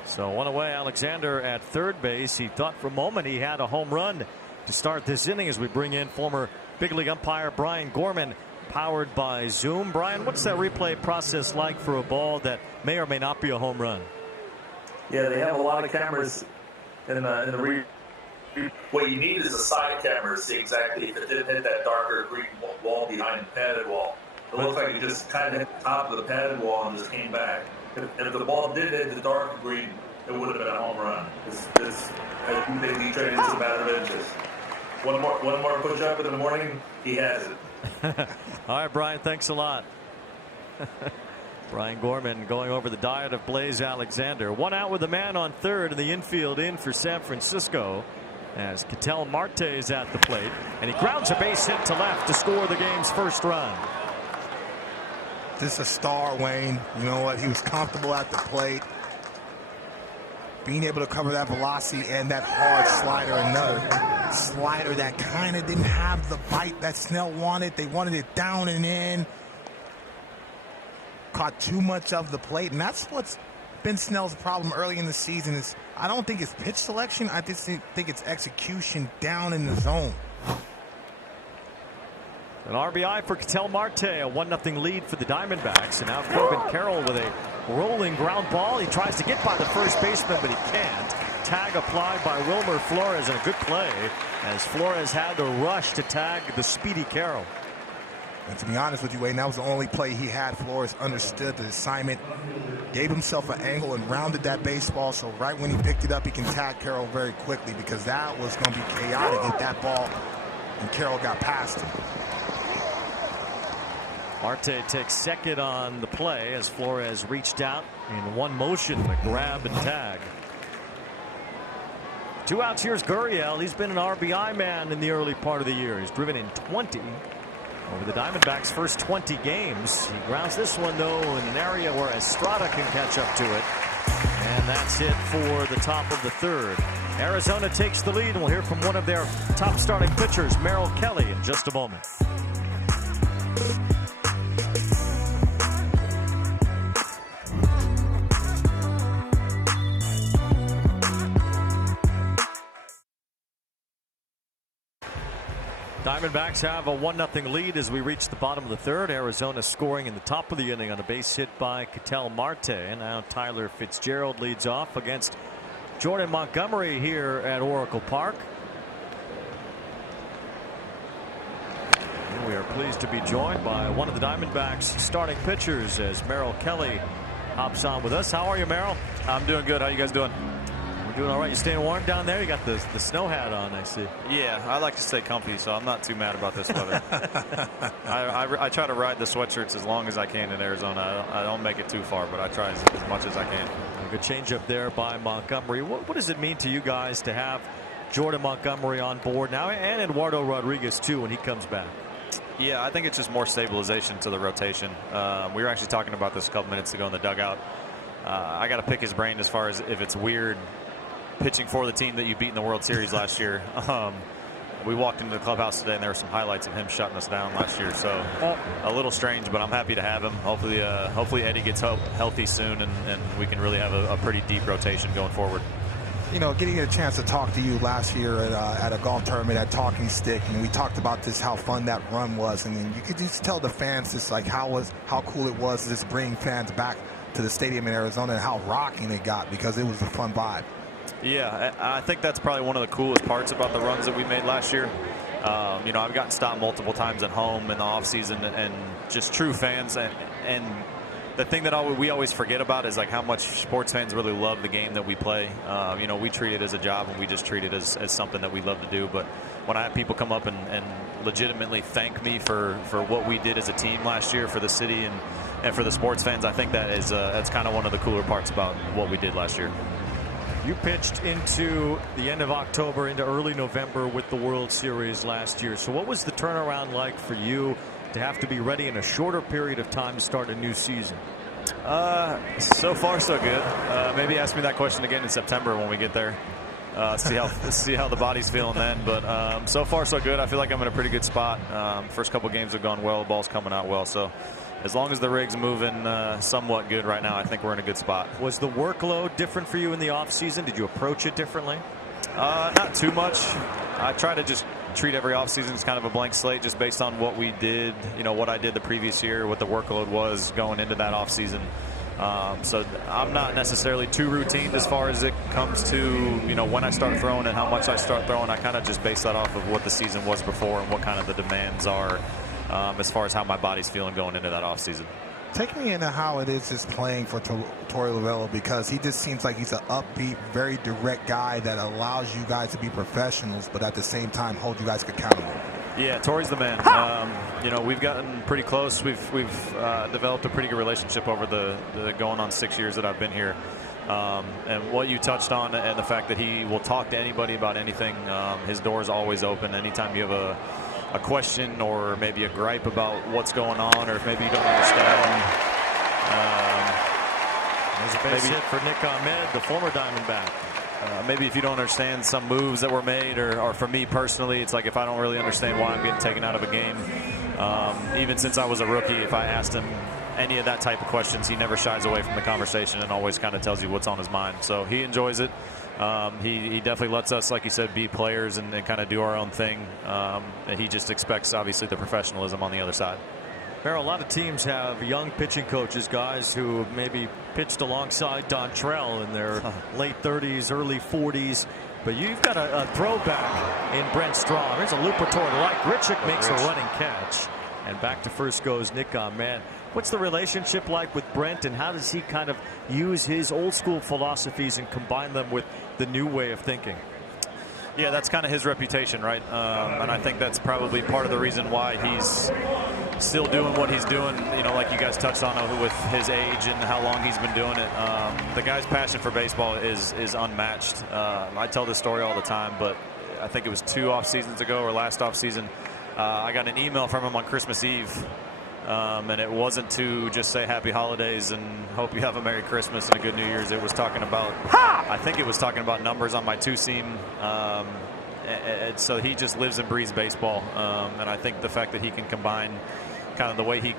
So one away, Alexander at third base. He thought for a moment he had a home run to start this inning as we bring in former big league umpire Brian Gorman, powered by Zoom. Brian, what's that replay process like for a ball that may or may not be a home run? Yeah, they have a lot of cameras in the what you need is a side camera to see exactly if it didn't hit that darker green wall behind the padded wall. It looks like it just kind of hit the top of the padded wall and just came back. If the ball did hit the darker green, it would have been a home run. I think they traded into a matter of inches. One more push up in the morning, he has it. All right, Brian, thanks a lot. Brian Gorman going over the diet of Blaze Alexander. One out with a man on third, and the infield in for San Francisco as Ketel Marte is at the plate, and he grounds a base hit to left to score the game's first run. This is a star, Wayne. You know what? He was comfortable at the plate. Being able to cover that velocity and that hard slider, another slider that kind of didn't have the bite that Snell wanted. They wanted it down and in. Caught too much of the plate, and that's what's been Snell's problem early in the season. Is I don't think it's pitch selection. I just think it's execution down in the zone. An RBI for Ketel Marte, a 1-0 lead for the Diamondbacks, and now Corbin Carroll with a rolling ground ball. He tries to get by the first baseman, but he can't. Tag applied by Wilmer Flores, and a good play as Flores had to rush to tag the speedy Carroll. And to be honest with you, Wayne, that was the only play he had. Flores understood the assignment, gave himself an angle, and rounded that baseball. So right when he picked it up, he can tag Carroll very quickly, because that was going to be chaotic if that ball and Carroll got past him. Marte takes second on the play as Flores reached out in one motion to grab and tag. 2 outs. Here's Gurriel. He's been an RBI man in the early part of the year. He's driven in 20 over the Diamondbacks' first 20 games. He grounds this one, though, in an area where Estrada can catch up to it. And that's it for the top of the third. Arizona takes the lead, and we'll hear from one of their top starting pitchers, Merrill Kelly, in just a moment. Diamondbacks have a 1-0 lead as we reach the bottom of the third. Arizona scoring in the top of the inning on a base hit by Ketel Marte. And now Tyler Fitzgerald leads off against Jordan Montgomery here at Oracle Park. And we are pleased to be joined by one of the Diamondbacks' starting pitchers as Merrill Kelly hops on with us. How are you, Merrill? I'm doing good. How you guys doing? We're doing all right. You staying warm down there? You got the snow hat on, I see. Yeah, I like to stay comfy, so I'm not too mad about this weather. I try to ride the sweatshirts as long as I can in Arizona. I don't make it too far, but I try as much as I can. A good change up there by Montgomery. What does it mean to you guys to have Jordan Montgomery on board now, and Eduardo Rodriguez too when he comes back. Yeah, I think it's just more stabilization to the rotation. We were actually talking about this a couple minutes ago in the dugout. I got to pick his brain as far as if it's weird pitching for the team that you beat in the World Series last year. We walked into the clubhouse today and there were some highlights of him shutting us down last year. So a little strange, but I'm happy to have him. Hopefully Eddie gets healthy soon and we can really have a pretty deep rotation going forward. You know, getting a chance to talk to you last year at a golf tournament at Talking Stick, and we talked about this, how fun that run was, and you could just tell the fans just like how cool it was to just bring fans back to the stadium in Arizona and how rocking it got, because it was a fun vibe. Yeah, I think that's probably one of the coolest parts about the runs that we made last year. You know, I've gotten stopped multiple times at home in the off season, and just true fans, and the thing that we always forget about is like how much sports fans really love the game that we play. You know, we treat it as a job and we just treat it as something that we love to do. But when I have people come up and legitimately thank me for what we did as a team last year for the city and for the sports fans, I think that is that's kind of one of the cooler parts about what we did last year. You pitched into the end of October into early November with the World Series last year. So what was the turnaround like for you to have to be ready in a shorter period of time to start a new season? So far so good. Maybe ask me that question again in September when we get there. See how the body's feeling then. But so far so good. I feel like I'm in a pretty good spot. First couple games have gone well. The ball's coming out well. So as long as the rig's moving somewhat good right now, I think we're in a good spot. Was the workload different for you in the offseason? Did you approach it differently? Not too much. I try to just treat every offseason as kind of a blank slate, just based on what we did, you know, what I did the previous year, what the workload was going into that offseason. So I'm not necessarily too routine as far as it comes to, you know, when I start throwing and how much I start throwing. I kind of just base that off of what the season was before and what kind of the demands are as far as how my body's feeling going into that offseason. Take me into how it is just playing for Torey Lovullo, because he just seems like he's an upbeat, very direct guy that allows you guys to be professionals, but at the same time hold you guys accountable. Yeah, Torey's the man. You know, we've gotten pretty close. We've developed a pretty good relationship over the going on 6 years that I've been here. And what you touched on, and the fact that he will talk to anybody about anything. His door is always open. Anytime you have a question or maybe a gripe about what's going on, or if maybe you don't understand. There's a base hit for Nick Ahmed, the former Diamondback. Maybe if you don't understand some moves that were made, or for me personally, it's like if I don't really understand why I'm getting taken out of a game. Even since I was a rookie, if I asked him any of that type of questions, he never shies away from the conversation and always kind of tells you what's on his mind. So he enjoys it. He definitely lets us, like you said, be players and kind of do our own thing. And he just expects, obviously, the professionalism on the other side. Farrell, a lot of teams have young pitching coaches, guys who maybe pitched alongside Dontrell in their late 30s, early 40s. But you've got a throwback in Brent Strom. Here's a looper toward the right. Grichuk makes a running catch. And back to first goes Nick Ahmed. What's the relationship like with Brent, and how does he kind of use his old school philosophies and combine them with the new way of thinking? Yeah, that's kind of his reputation, right? And I think that's probably part of the reason why he's still doing what he's doing, you know, like you guys touched on with his age and how long he's been doing it. The guy's passion for baseball is unmatched. I tell this story all the time, but I think it was 2 off seasons ago or last off season. I got an email from him on Christmas Eve. And it wasn't to just say happy holidays and hope you have a Merry Christmas and a good New Year's. It was talking about, I think it was talking about numbers on my 2-seam. And so he just lives and breathes baseball. And I think the fact that he can combine kind of the way he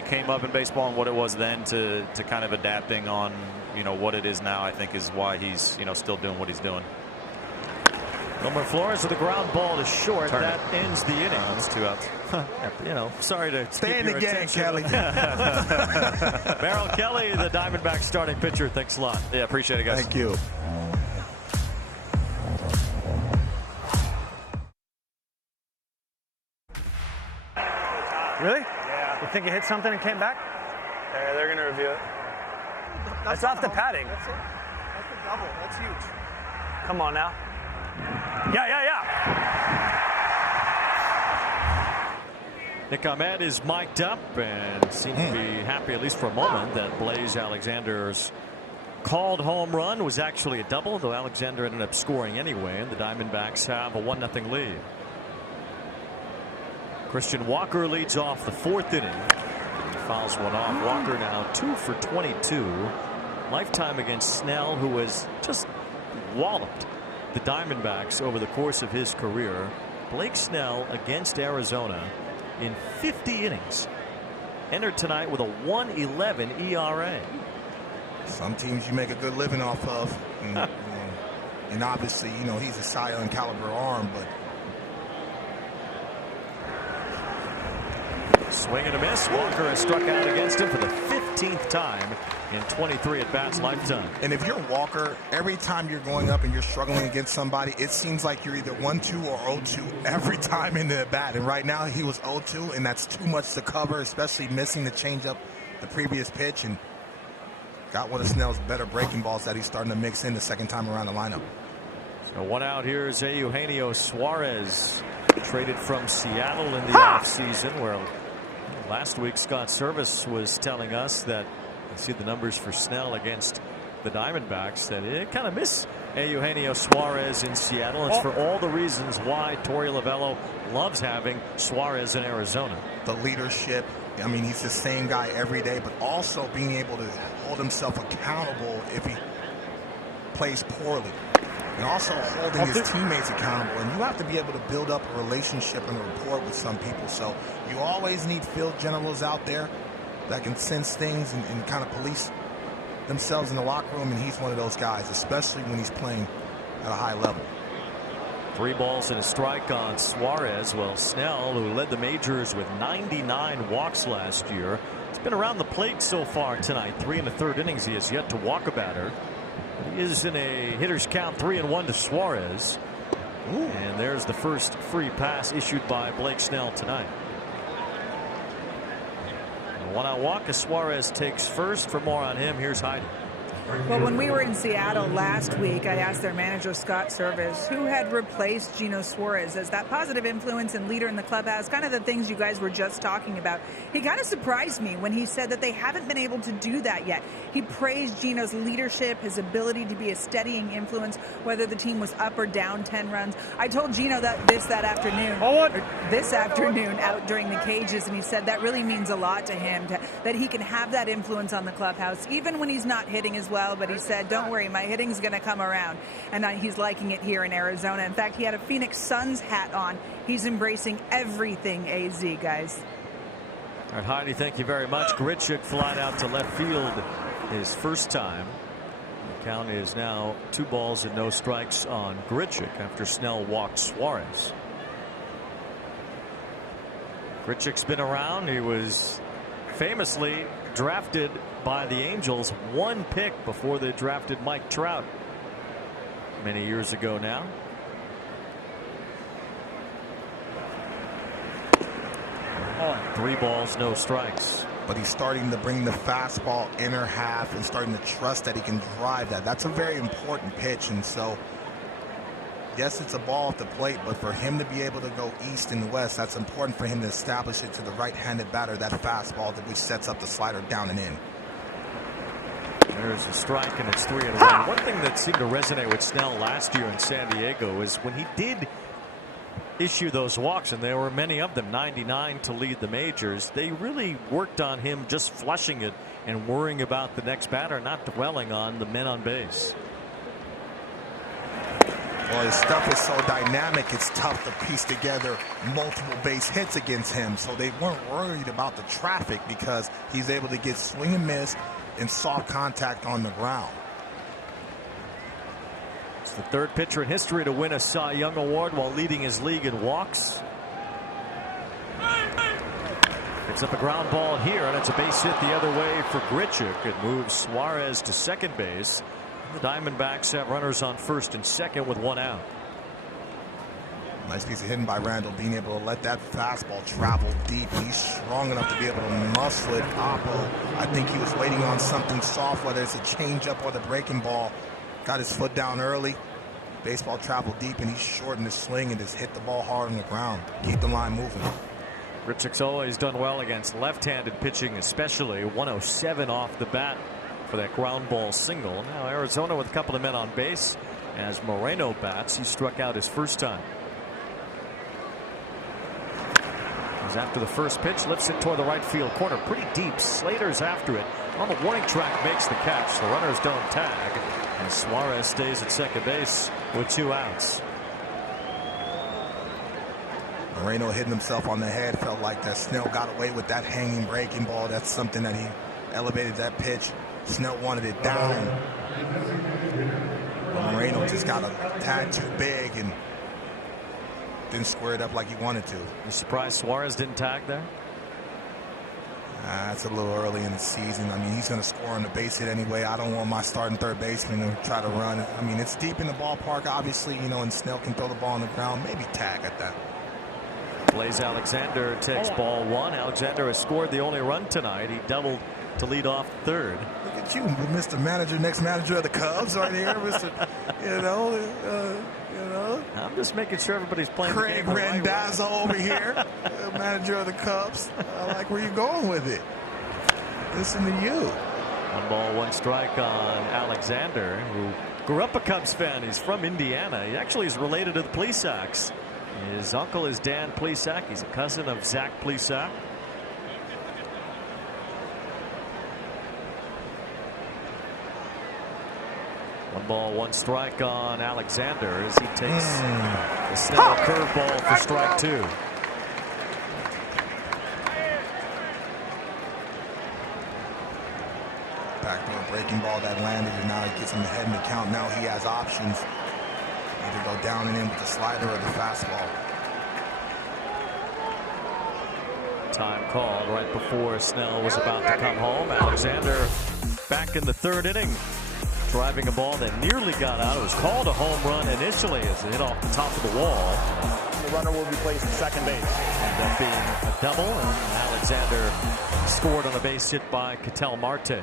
came up in baseball and what it was then to kind of adapting on, you know, what it is now, I think is why he's, you know, still doing what he's doing. Wilmer Flores with a ground ball to short. That ends the inning. That's 2 outs. You know, sorry to stay in the game, Kelly. Merrill Kelly, the Diamondback starting pitcher. Thanks a lot. Yeah, appreciate it, guys. Thank you. Really? Yeah. You think you hit something and came back? Yeah, they're going to review it. That's off the padding. That's it. That's a double. That's huge. Come on now. Yeah. Nick Ahmed is mic'd up and seems to be happy, at least for a moment, that Blaze Alexander's called home run was actually a double, though Alexander ended up scoring anyway, and the Diamondbacks have a 1-0 lead. Christian Walker leads off the 4th inning. He fouls one off. Walker now 2 for 22. Lifetime against Snell, who has just walloped the Diamondbacks over the course of his career. Blake Snell against Arizona in 50 innings. Entered tonight with a 1.11 ERA. Some teams you make a good living off of. And obviously, you know, he's a Cy Young caliber arm, but swing and a miss. Walker has struck out against him for the 15th time in 23 at-bats lifetime. And if you're Walker, every time you're going up and you're struggling against somebody, it seems like you're either 1-2 or 0-2 every time in the at-bat. And right now he was 0-2, and that's too much to cover, especially missing the changeup the previous pitch, and got one of Snell's better breaking balls that he's starting to mix in the second time around the lineup. So one out here is Eugenio Suarez, traded from Seattle in the offseason, where last week Scott Service was telling us that you see the numbers for Snell against the Diamondbacks, that it kind of miss Eugenio Suarez in Seattle. It's for all the reasons why Torey Lovello loves having Suarez in Arizona. The leadership. I mean, he's the same guy every day, but also being able to hold himself accountable if he plays poorly. And also holding his teammates accountable. And you have to be able to build up a relationship and a rapport with some people. So you always need field generals out there that can sense things and kind of police themselves in the locker room. And he's one of those guys, especially when he's playing at a high level. 3 balls and a strike on Suarez. Well, Snell, who led the majors with 99 walks last year, has been around the plate so far tonight. 3 1/3 innings. He has yet to walk a batter. He is in a hitter's count, 3-1 to Suarez. And there's the first free pass issued by Blake Snell tonight. A 1-out walk as Suarez takes first. For more on him, here's Heidi. Well, when we were in Seattle last week, I asked their manager, Scott Service, who had replaced Gino Suarez as that positive influence and leader in the clubhouse, kind of the things you guys were just talking about. He kind of surprised me when he said that they haven't been able to do that yet. He praised Gino's leadership, his ability to be a steadying influence, whether the team was up or down 10 runs. I told Gino this afternoon out during the cages, and he said that really means a lot to him, that he can have that influence on the clubhouse, even when he's not hitting as well. But he said, don't worry, my hitting's going to come around. And he's liking it here in Arizona. In fact, he had a Phoenix Suns hat on. He's embracing everything AZ, guys. All right, Heidi, thank you very much. Grichuk flying out to left field his first time. The count is now 2 balls and no strikes on Grichuk after Snell walked Suarez. Grichuk's been around. He was famously drafted by the Angels 1 pick before they drafted Mike Trout many years ago now. Oh, 3 balls, no strikes. But he's starting to bring the fastball inner half and starting to trust that he can drive that. That's a very important pitch. And so, yes, it's a ball at the plate, but for him to be able to go east and west, that's important for him to establish it to the right-handed batter, that fastball which sets up the slider down and in. There's a strike, and it's 3-1. One thing that seemed to resonate with Snell last year in San Diego is when he did issue those walks, and there were many of them, 99 to lead the majors, they really worked on him just flushing it and worrying about the next batter, not dwelling on the men on base. Well, his stuff is so dynamic, it's tough to piece together multiple base hits against him. So they weren't worried about the traffic because he's able to get swing and miss and soft contact on the ground. It's the 3rd pitcher in history to win a Cy Young Award while leading his league in walks. It's up a ground ball here, and it's a base hit the other way for Grichuk. It moves Suarez to second base. The Diamondbacks have runners on first and second with 1 out. Nice piece of hitting by Randall, being able to let that fastball travel deep. He's strong enough to be able to muscle it. Oppo, I think he was waiting on something soft, whether it's a changeup or the breaking ball. Got his foot down early. Baseball traveled deep, and he shortened his swing and just hit the ball hard on the ground. Keep the line moving. Grichuk's always done well against left-handed pitching, especially 107 off the bat for that ground ball single. Now Arizona with a couple of men on base as Moreno bats. He struck out his first time. As after the first pitch, lifts it toward the right field corner. Pretty deep. Slater's after it. On the warning track, makes the catch. The runners don't tag. And Suarez stays at second base with 2 outs. Moreno hitting himself on the head. Felt like that Snell got away with that hanging breaking ball. That's something that he elevated that pitch. Snell wanted it down. But Moreno just got a tad too big and didn't square it up like he wanted to. You surprised Suarez didn't tag there? It's a little early in the season. I mean, he's going to score on the base hit anyway. I don't want my starting third baseman to try to run. I mean, it's deep in the ballpark, obviously, and Snell can throw the ball on the ground. Maybe tag at that. Blaze Alexander takes ball 1. Alexander has scored the only run tonight. He doubled to lead off third. Look at you, Mr. Manager, next manager of the Cubs right here, Mr. I'm just making sure everybody's playing. Craig Rendazzo over here, manager of the Cubs. I like where you're going with it. Listen to you. 1 ball, 1 strike on Alexander, who grew up a Cubs fan. He's from Indiana. He actually is related to the Plesacks. His uncle is Dan Plesac. He's a cousin of Zach Plesac. One ball, 1 strike on Alexander as he takes the Snell curveball for strike 2. Backdoor breaking ball that landed, and now he gets him ahead in the count. Now he has options. Either go down and in with the slider or the fastball. Time called right before Snell was about to come home. Alexander back in the 3rd inning, driving a ball that nearly got out. It was called a home run initially as it hit off the top of the wall. The runner will be placed at second base. Ended up being a double, and Alexander scored on a base hit by Ketel Marte.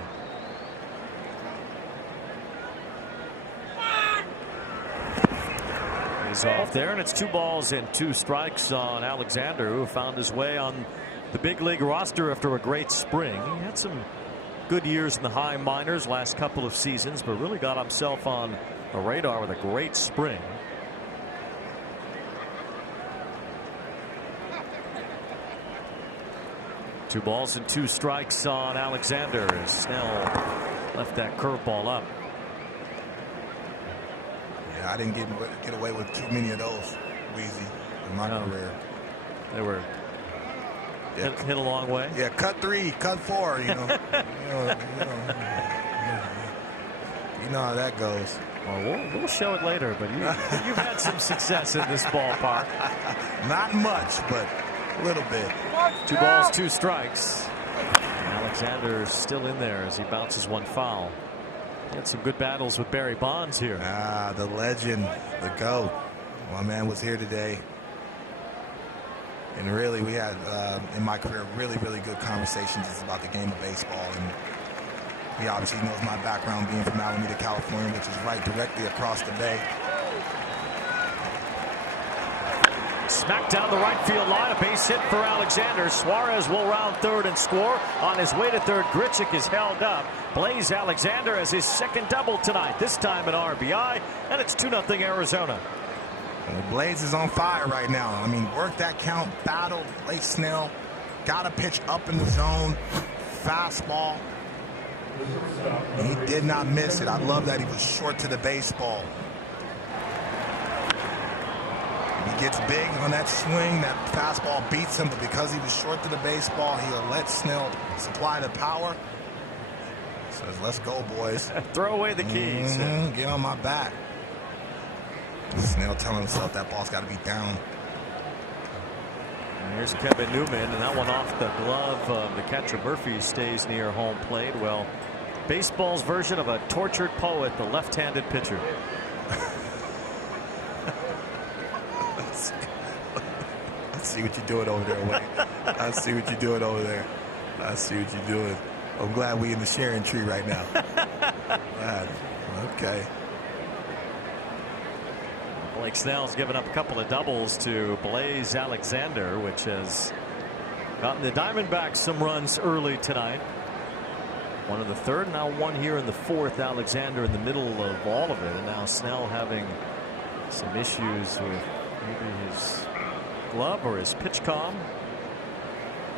He's off there, and it's 2 balls and 2 strikes on Alexander, who found his way on the big league roster after a great spring. He had some good years in the high minors last couple of seasons, but really got himself on the radar with a great spring. Two balls and 2 strikes on Alexander as Snell left that curveball up. Yeah, I didn't get away with too many of those, Weezy, in my career. They were hit a long way. Yeah, cut 3, cut 4. You know how that goes. Well, we'll show it later, but you've had some success in this ballpark. Not much, but a little bit. 2 balls, 2 strikes. Alexander's still in there as he bounces 1 foul. He had some good battles with Barry Bonds here. The legend, the GOAT. My man was here today. And really, we had, in my career, really, really good conversations about the game of baseball. And he obviously knows my background being from Alameda, California, which is right directly across the bay. Smacked down the right field line, a base hit for Alexander. Suarez will round 3rd and score. On his way to 3rd, Grichuk is held up. Blaze Alexander has his 2nd double tonight, this time an RBI, and it's 2-0 Arizona. Blaze is on fire right now. I mean, worked that count, battled late Snell, got a pitch up in the zone, fastball. He did not miss it. I love that he was short to the baseball. He gets big on that swing. That fastball beats him, but because he was short to the baseball, he'll let Snell supply the power. Says, let's go, boys. Throw away the keys. Get on my back. Snell telling himself that ball's got to be down. And here's Kevin Newman, and that one off the glove of the catcher. Murphy stays near home plate. Well, baseball's version of a tortured poet, the left-handed pitcher. I see what you're doing over there, Wayne. I see what you're doing over there. I see what you're doing. I'm glad we in the sharing tree right now. Okay. Blake Snell's given up a couple of doubles to Blaze Alexander, which has gotten the Diamondbacks some runs early tonight. One in the third, now one here in the fourth. Alexander in the middle of all of it, and now Snell having some issues with maybe his glove or his pitch comm.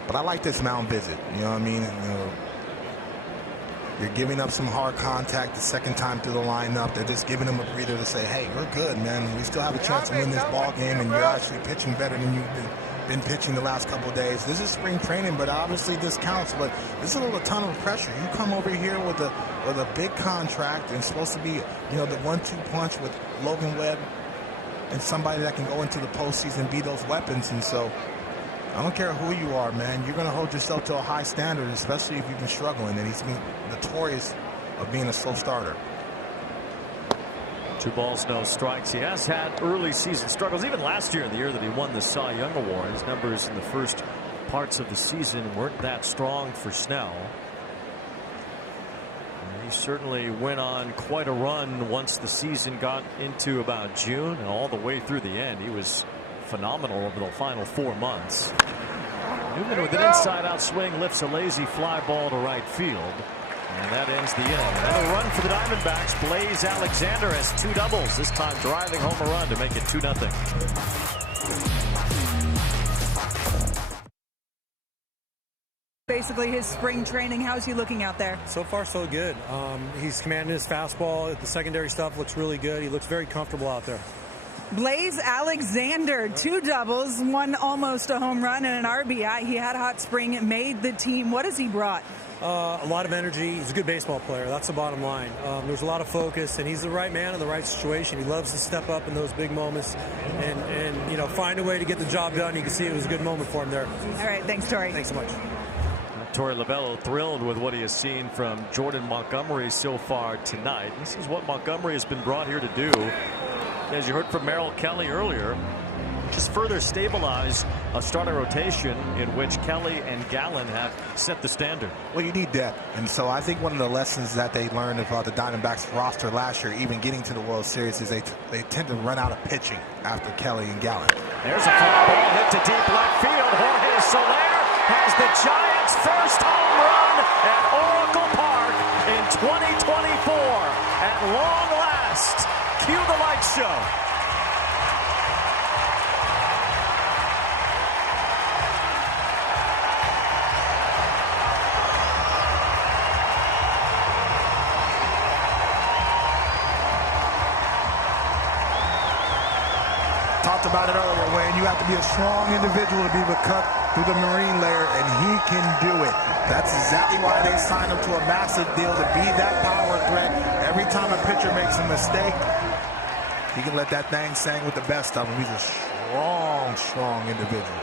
But I like this mound visit. You know what I mean? You're giving up some hard contact the second time through the lineup. They're just giving them a breather to say, hey, we're good, man. We still have a chance to win this ball game, and you're actually pitching better than you've been pitching the last couple of days. This is spring training, but obviously this counts. But this is a ton of pressure. You come over here with a big contract and supposed to be, the 1-2 punch with Logan Webb and somebody that can go into the postseason and be those weapons. And so I don't care who you are, man. You're going to hold yourself to a high standard, especially if you've been struggling. And he's been notorious of being a slow starter. 2 balls, no strikes. He has had early season struggles. Even last year, in the year that he won the Cy Young Award, his numbers in the first parts of the season weren't that strong for Snell. And he certainly went on quite a run once the season got into about June, and all the way through the end. He was phenomenal over the final 4 months. Newman with an inside-out swing lifts a lazy fly ball to right field. And that ends the inning. Another run for the Diamondbacks. Blaze Alexander has 2 doubles, this time driving home a run to make it 2-0. Basically his spring training. How's he looking out there? So far, so good. He's commanding his fastball. The secondary stuff looks really good. He looks very comfortable out there. Blaze Alexander, 2 doubles, 1 almost a home run and an RBI. He had a hot spring, made the team. What has he brought? A lot of energy. He's a good baseball player. That's the bottom line. There's a lot of focus, and he's the right man in the right situation. He loves to step up in those big moments and find a way to get the job done. You can see it was a good moment for him there. All right, thanks, Torrey. Thanks so much. Torrey Lovullo thrilled with what he has seen from Jordan Montgomery so far tonight. This is what Montgomery has been brought here to do. As you heard from Merrill Kelly earlier, just further stabilize a starting rotation in which Kelly and Gallen have set the standard. Well, you need depth. And so I think one of the lessons that they learned about the Diamondbacks roster last year, even getting to the World Series, is they tend to run out of pitching after Kelly and Gallen. There's a fly ball hit to deep left field. Jorge Soler has the Giants' first home run at Oracle Park in 2024. At long last, cue the light show. Talked about it earlier, Wayne. You have to be a strong individual to be able to cut through the marine layer, and he can do it. That's exactly why they signed him to a massive deal, to be that power threat. Every time a pitcher makes a mistake, he can let that thing sing with the best of them. He's a strong individual.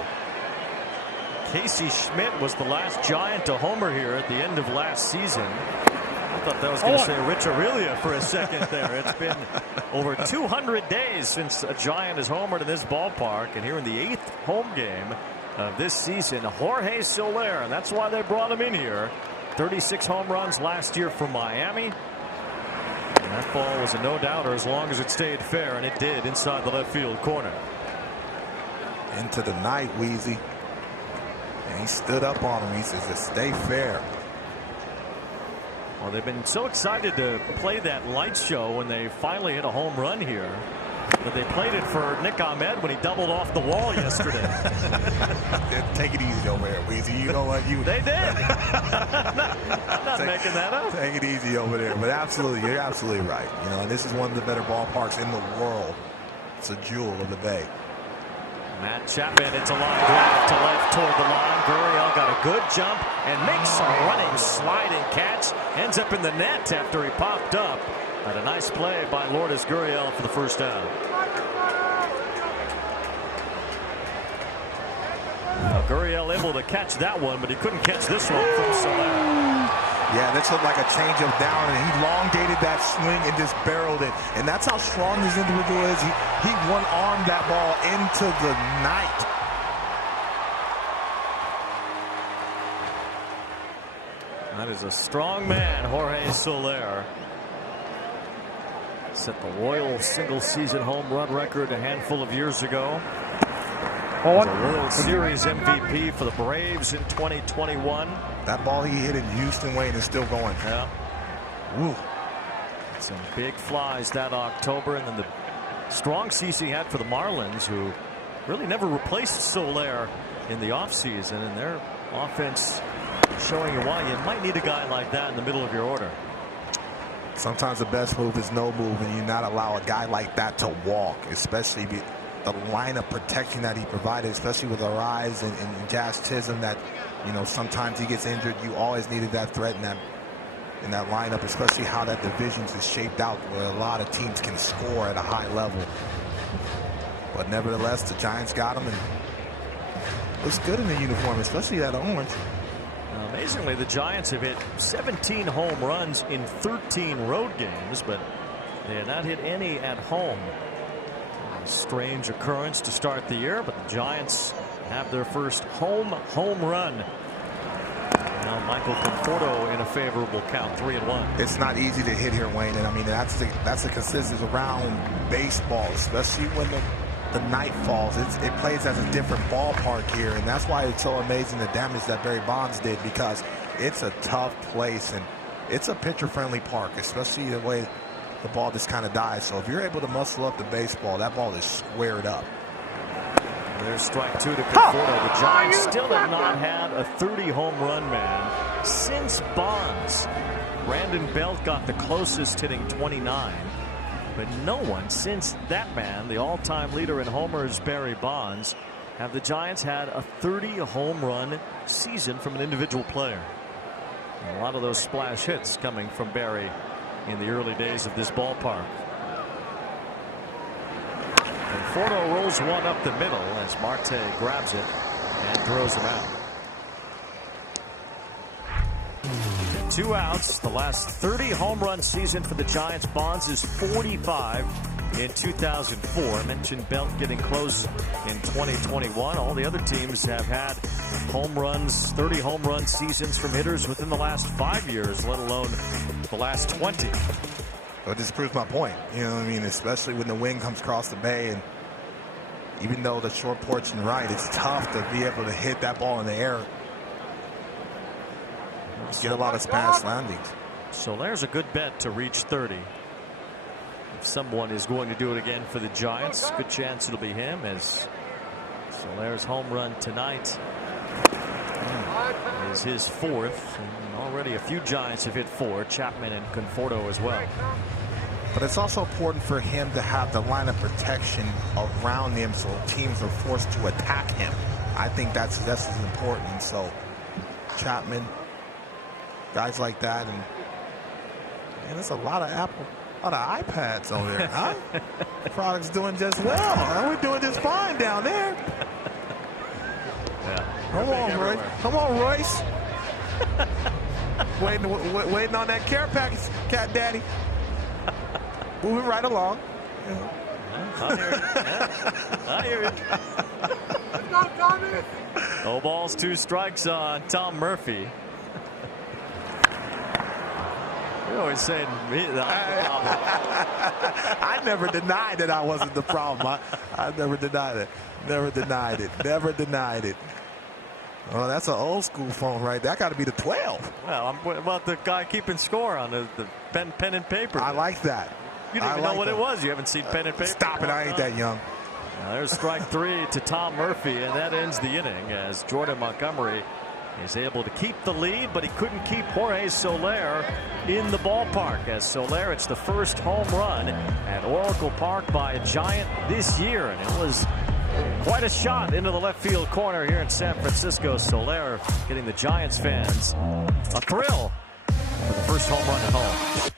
Casey Schmidt was the last Giant to homer here at the end of last season. I thought that was going to say Rich Aurelia for a second there. It's been over 200 days since a Giant has homered in this ballpark. And here in the 8th home game of this season, Jorge Soler. And that's why they brought him in here. 36 home runs last year for Miami. And that ball was a no-doubter as long as it stayed fair. And it did inside the left field corner. Into the night, Weezy. And he stood up on him. He says, just stay fair. Well, they've been so excited to play that light show when they finally hit a home run here. But they played it for Nick Ahmed when he doubled off the wall yesterday. Take it easy over there, Weezy. You know what? They did. I'm not making that up. Take it easy over there. But absolutely, you're absolutely right. And this is one of the better ballparks in the world. It's a jewel of the Bay. Matt Chapman, it's a line drive to left toward the line. Gurriel got a good jump and makes a running sliding catch. Ends up in the net after he popped up. Had a nice play by Lourdes Gurriel for the first down. Now Gurriel able to catch that one, but he couldn't catch this one from Soler. Yeah, this looked like a changeup down, and he elongated that swing and just barreled it. And that's how strong this individual is. He one-armed that ball into the night. That is a strong man, Jorge Soler. Set the Royal single-season home run record a handful of years ago. Was a World Series MVP for the Braves in 2021. That ball he hit in Houston, Wayne, is still going. Yeah. Woo. Some big flies that October, and then the strong season he had for the Marlins, who really never replaced Soler in the offseason, and their offense showing you why you might need a guy like that in the middle of your order. Sometimes the best move is no move, and you not allow a guy like that to walk, especially the lineup protection that he provided, especially with Arise and Jazz Chisholm, that, you know, sometimes he gets injured. You always needed that threat in that lineup, especially how that division is shaped out, where a lot of teams can score at a high level. But nevertheless, the Giants got him, and looks good in the uniform, especially that orange. Amazingly, the Giants have hit 17 home runs in 13 road games, but they have not hit any at home. A strange occurrence to start the year, but the Giants have their first home run. Now Michael Conforto in a favorable count, 3-1. It's not easy to hit here, Wayne, and I mean that's the consistency around baseball, especially when the night falls. It plays as a different ballpark here, and that's why it's so amazing the damage that Barry Bonds did, because it's a tough place and it's a pitcher-friendly park, especially the way the ball just kind of dies. So if you're able to muscle up the baseball, that ball is squared up. There's strike 2 to Conforto. The Giants still have not had a 30 home run man since Bonds. Brandon Belt got the closest, hitting 29. But no one since that man, the all-time leader in homers, Barry Bonds, have the Giants had a 30 home run season from an individual player. And a lot of those splash hits coming from Barry in the early days of this ballpark. Conforto rolls one up the middle as Marte grabs it and throws him out. 2 outs. The last 30 home run season for the Giants. Bonds is 45 in 2004. I mentioned Belt getting close in 2021. All the other teams have had home runs, 30 home run seasons from hitters within the last 5 years, let alone the last 20. Well, this proves my point. You know what I mean? Especially when the wind comes across the bay, and even though the short porch and right, it's tough to be able to hit that ball in the air. Get a lot of Spanish landings. Soler's a good bet to reach 30. If someone is going to do it again for the Giants, good chance it'll be him, as Soler's home run tonight is his 4th. And already a few Giants have hit 4, Chapman and Conforto as well. But it's also important for him to have the line of protection around him so teams are forced to attack him. I think that's as important. And so Chapman, guys like that, and there's a lot of iPads on there. Huh? Product's doing just well. We're doing just fine down there. Yeah. Come on, Royce. Come on, Royce. waiting on that care package, Cat Daddy. Moving right along. I hear you. Yeah. I hear you. No balls, 2 strikes on Tom Murphy. You're always saying me. I never denied that I wasn't the problem. I never denied it. Never denied it. Never denied it. Oh, that's an old school phone right there. That got to be the 12. Well, what about the guy keeping score on the pen and paper? I like that. You didn't even know what it was. You haven't seen pen and paper. Stop it. I ain't that young. Now there's strike 3 to Tom Murphy, and that ends the inning as Jordan Montgomery is able to keep the lead, but he couldn't keep Jorge Soler in the ballpark. As Soler, it's the first home run at Oracle Park by a Giant this year, and it was quite a shot into the left field corner here in San Francisco. Soler getting the Giants fans a thrill for the first home run at home.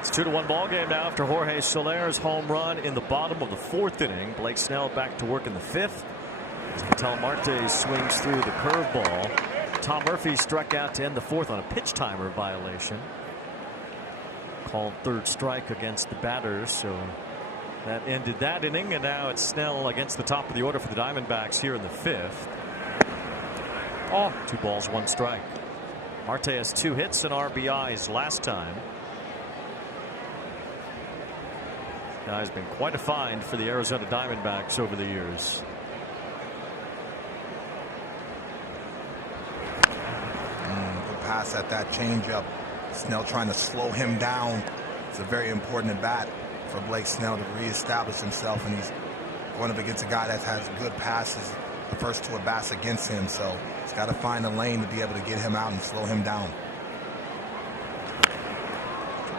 It's 2-1 ball game now after Jorge Soler's home run in the bottom of the 4th inning. Blake Snell back to work in the 5th. As Vital Marte swings through the curveball. Tom Murphy struck out to end the 4th on a pitch timer violation. Called 3rd strike against the batters, so that ended that inning, and now it's Snell against the top of the order for the Diamondbacks here in the 5th. 2 balls, 1 strike. Marte has 2 hits and RBIs last time. This guy's been quite a find for the Arizona Diamondbacks over the years. Good pass at that changeup. Snell trying to slow him down. It's a very important at bat for Blake Snell to reestablish himself, and he's going up against a guy that has good passes the first 2 at bats against him, so he's got to find a lane to be able to get him out and slow him down.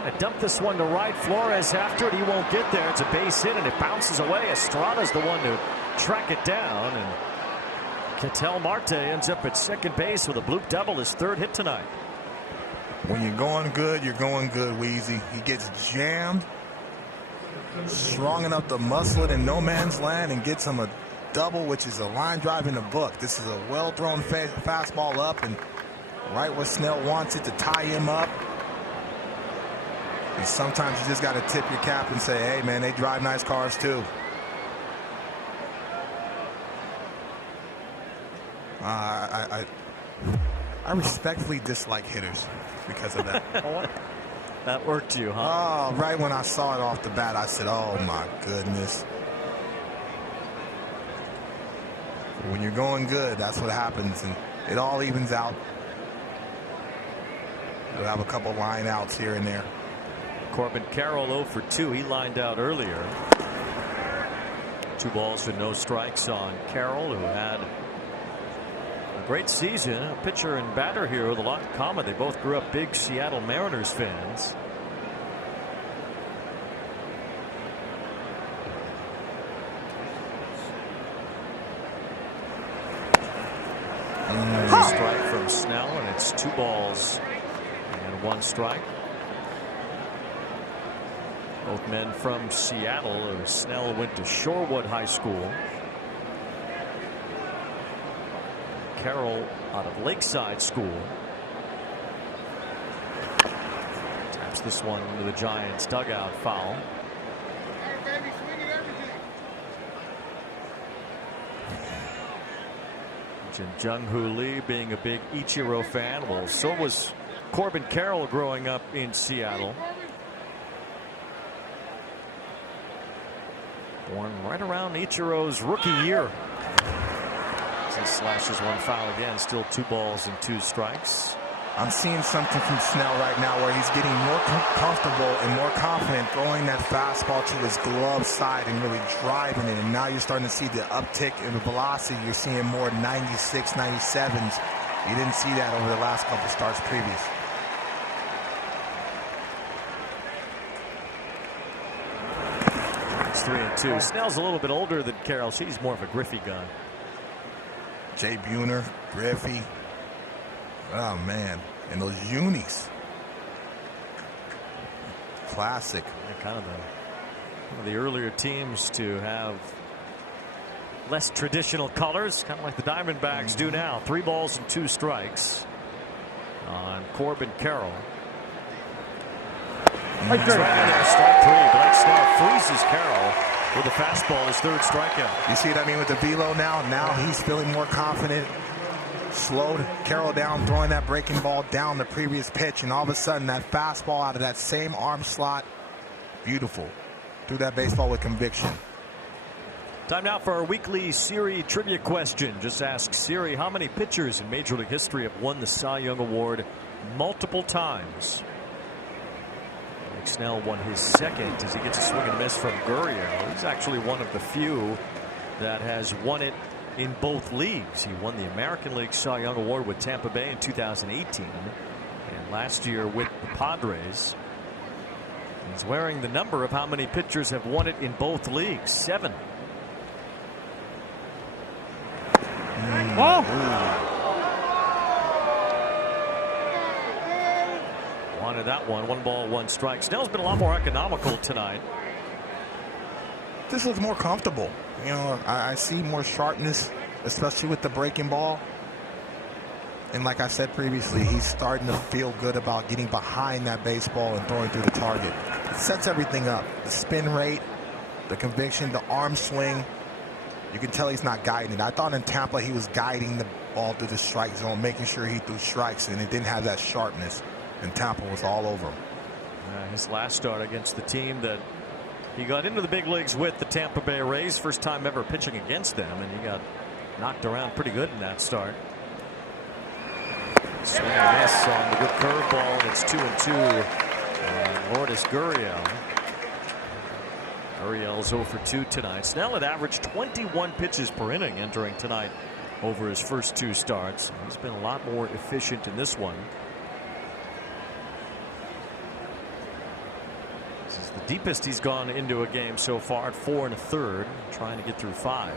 I dump this one to right. Flores after it. He won't get there. It's a base hit and it bounces away. Estrada's the one to track it down, and Ketel Marte ends up at second base with a bloop double, his 3rd hit tonight. When you're going good, Weezy. He gets jammed, strong enough to muscle it in no man's land and gets him a double, which is a line drive in the book. This is a well-thrown fastball up and right where Snell wants it to tie him up. And sometimes you just got to tip your cap and say, hey, man, they drive nice cars too. I respectfully dislike hitters because of that. That worked you, huh? Oh, right when I saw it off the bat, I said, oh, my goodness. When you're going good, that's what happens, and it all evens out. You'll have a couple line outs here and there. Corbin Carroll 0 for 2. He lined out earlier. 2 balls with no strikes on Carroll, who had a great season. A pitcher and batter here with a lot in common. They both grew up big Seattle Mariners fans. Strike from Snell, and it's 2 balls and 1 strike. Both men from Seattle. Snell went to Shorewood High School. Carroll out of Lakeside School. Taps this one into the Giants dugout, foul. Jung-Hoo Lee being a big Ichiro fan. Well, so was Corbin Carroll growing up in Seattle. Born right around Ichiro's rookie year. He slashes one foul again. Still 2 balls and 2 strikes. I'm seeing something from Snell right now where he's getting more comfortable and more confident throwing that fastball to his glove side and really driving it. And now you're starting to see the uptick in the velocity. You're seeing more 96, 97s. You didn't see that over the last couple starts previous. It's 3-2. Snell's a little bit older than Carroll. He's more of a Griffey guy. Jay Buhner, Griffey. Oh, man. And those unis. Classic. They're kind of one of the earlier teams to have less traditional colors, kind of like the Diamondbacks do now. 3 balls and 2 strikes on Corbin Carroll. Right there, strike 3. Blake Snell freezes Carroll with a fastball, his 3rd strikeout. You see what I mean with the velo now? Now he's feeling more confident. Slowed Carroll down, throwing that breaking ball down the previous pitch, and all of a sudden that fastball out of that same arm slot. Beautiful. Threw that baseball with conviction. Time now for our weekly Siri trivia question. Just ask Siri, how many pitchers in Major League history have won the Cy Young Award multiple times? Blake Snell won his 2nd as he gets a swing and miss from Gurriel. He's actually one of the few that has won it in both leagues. He won the American League Cy Young Award with Tampa Bay in 2018 and last year with the Padres. He's wearing the number of how many pitchers have won it in both leagues. 7. Wanted that one. 1 ball, 1 strike. Snell's been a lot more economical tonight. This looks more comfortable. You know, I see more sharpness, especially with the breaking ball. And like I said previously, he's starting to feel good about getting behind that baseball and throwing through the target. It sets everything up. The spin rate, the conviction, the arm swing. You can tell he's not guiding it. I thought in Tampa he was guiding the ball through the strike zone, making sure he threw strikes, and it didn't have that sharpness. And Tampa was all over him. His last start against the team that he got into the big leagues with, the Tampa Bay Rays, first time ever pitching against them, and he got knocked around pretty good in that start. Swing and miss on the good curveball, and it's 2-2 on Lourdes Gurriel. Gurriel's 0 for 2 tonight. Snell had averaged 21 pitches per inning entering tonight over his first 2 starts. He's been a lot more efficient in this one. This is the deepest he's gone into a game so far at 4 1/3, trying to get through 5.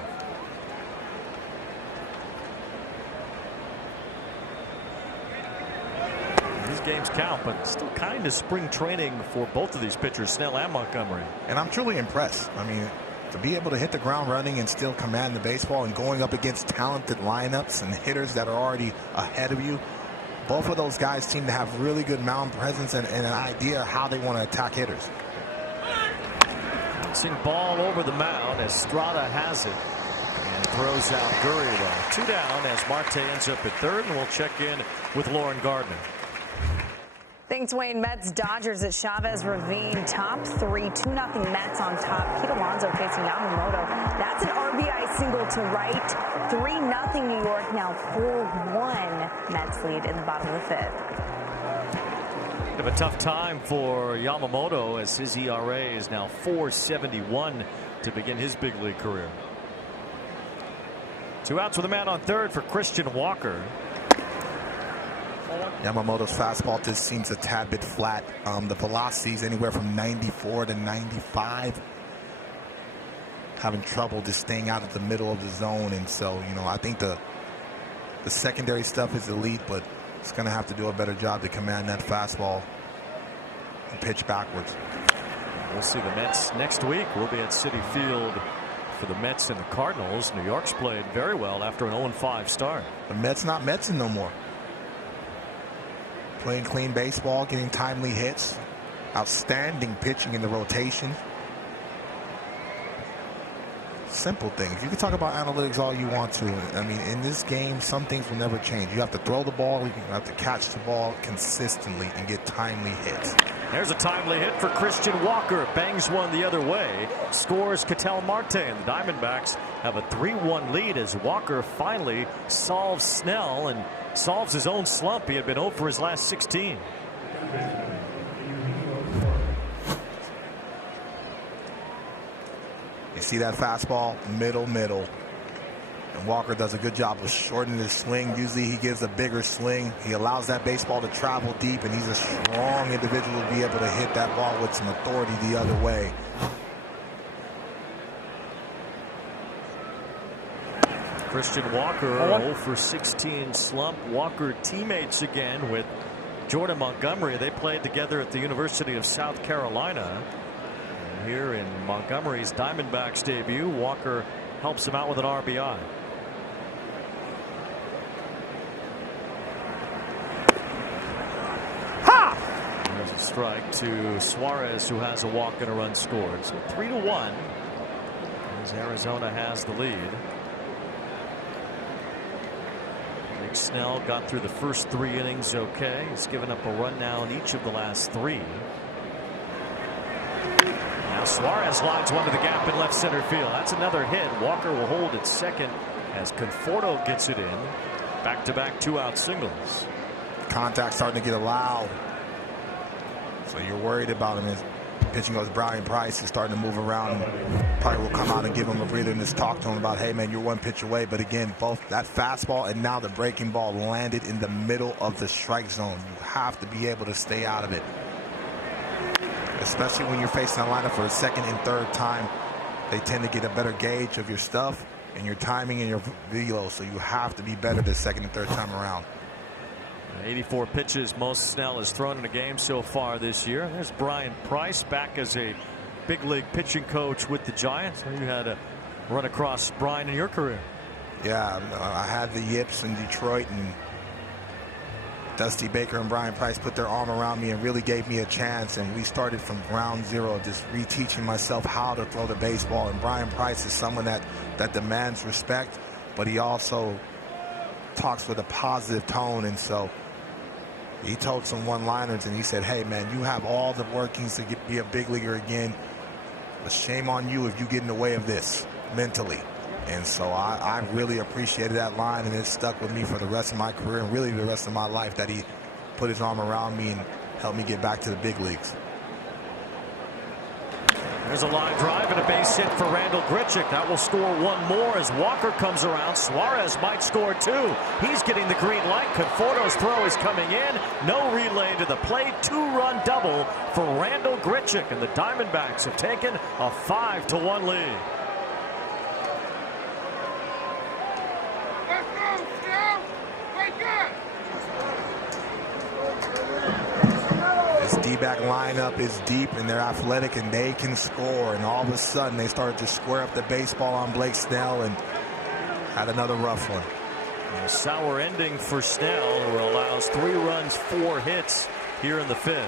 These games count, but still kind of spring training for both of these pitchers, Snell and Montgomery. And I'm truly impressed. I mean, to be able to hit the ground running and still command the baseball and going up against talented lineups and hitters that are already ahead of you, both of those guys seem to have really good mound presence and an idea how they want to attack hitters. Bouncing ball over the mound as Estrada has it and throws out Gurriel. 2 down as Marte ends up at third, and we'll check in with Lauren Gardner. Thanks, Wayne. Mets Dodgers at Chavez Ravine, top 3, 2-0 Mets on top. Pete Alonso facing Yamamoto. That's an RBI single to right. 3-0 New York, now 4-1 Mets lead in the bottom of the 5th. Bit of a tough time for Yamamoto as his ERA is now 4.71 to begin his big league career. 2 outs with a man on third for Christian Walker. Yamamoto's fastball just seems a tad bit flat. The velocity is anywhere from 94 to 95. Having trouble just staying out of the middle of the zone, and so I think the secondary stuff is elite, but it's going to have to do a better job to command that fastball and pitch backwards. We'll see the Mets next week. We'll be at Citi Field for the Mets and the Cardinals. New York's played very well after an 0-5 start. The Mets not Metsing no more. Playing clean baseball, getting timely hits, outstanding pitching in the rotation. Simple things. You can talk about analytics all you want to. I mean, in this game, some things will never change. You have to throw the ball, you have to catch the ball consistently and get timely hits. There's a timely hit for Christian Walker. Bangs one the other way. Scores Ketel Marte, and the Diamondbacks have a 3-1 lead as Walker finally solves Snell and solves his own slump. He had been 0 for his last 16. You see that fastball, middle. And Walker does a good job of shortening his swing. Usually he gives a bigger swing. He allows that baseball to travel deep, and he's a strong individual to be able to hit that ball with some authority the other way. Christian Walker, 0 for 16 slump. Walker teammates again with Jordan Montgomery. They played together at the University of South Carolina. And here in Montgomery's Diamondbacks debut, Walker helps him out with an RBI. There's a strike to Suarez, who has a walk and a run scored. So 3-1 as Arizona has the lead. Nick Snell got through the first 3 innings okay. He's given up a run now in each of the last 3. Now Suarez lines one to the gap in left center field. That's another hit. Walker will hold at second as Conforto gets it in. Back-to-back 2-out singles. Contact starting to get allowed. So you're worried about him. As pitching goes, Brian Price is starting to move around. Probably will come out and give him a breather and just talk to him about, hey man, you're 1 pitch away. But again, both that fastball and now the breaking ball landed in the middle of the strike zone. You have to be able to stay out of it, especially when you're facing a lineup for the second and third time. They tend to get a better gauge of your stuff and your timing and your velo, so you have to be better the second and third time around. 84 pitches most Snell has thrown in a game so far this year. There's Brian Price back as a big league pitching coach with the Giants. You had to run across Brian in your career. Yeah, I had the yips in Detroit, and Dusty Baker and Brian Price put their arm around me and really gave me a chance, and we started from ground zero, just reteaching myself how to throw the baseball. And Brian Price is someone that demands respect, but he also talks with a positive tone, and so he told some one-liners, and he said, hey, man, you have all the workings to be a big leaguer again, but shame on you if you get in the way of this mentally. And so I really appreciated that line, and it stuck with me for the rest of my career and really the rest of my life, that he put his arm around me and helped me get back to the big leagues. There's a line drive and a base hit for Randall Grichuk. That will score one more as Walker comes around. Suarez might score two. He's getting the green light. Conforto's throw is coming in. No relay to the plate. Two-run double for Randall Grichuk, and the Diamondbacks have taken a 5-1 lead. D-back lineup is deep and they're athletic and they can score, and all of a sudden they started to square up the baseball on Blake Snell and had another rough one. A sour ending for Snell, who allows 3 runs, 4 hits here in the 5th.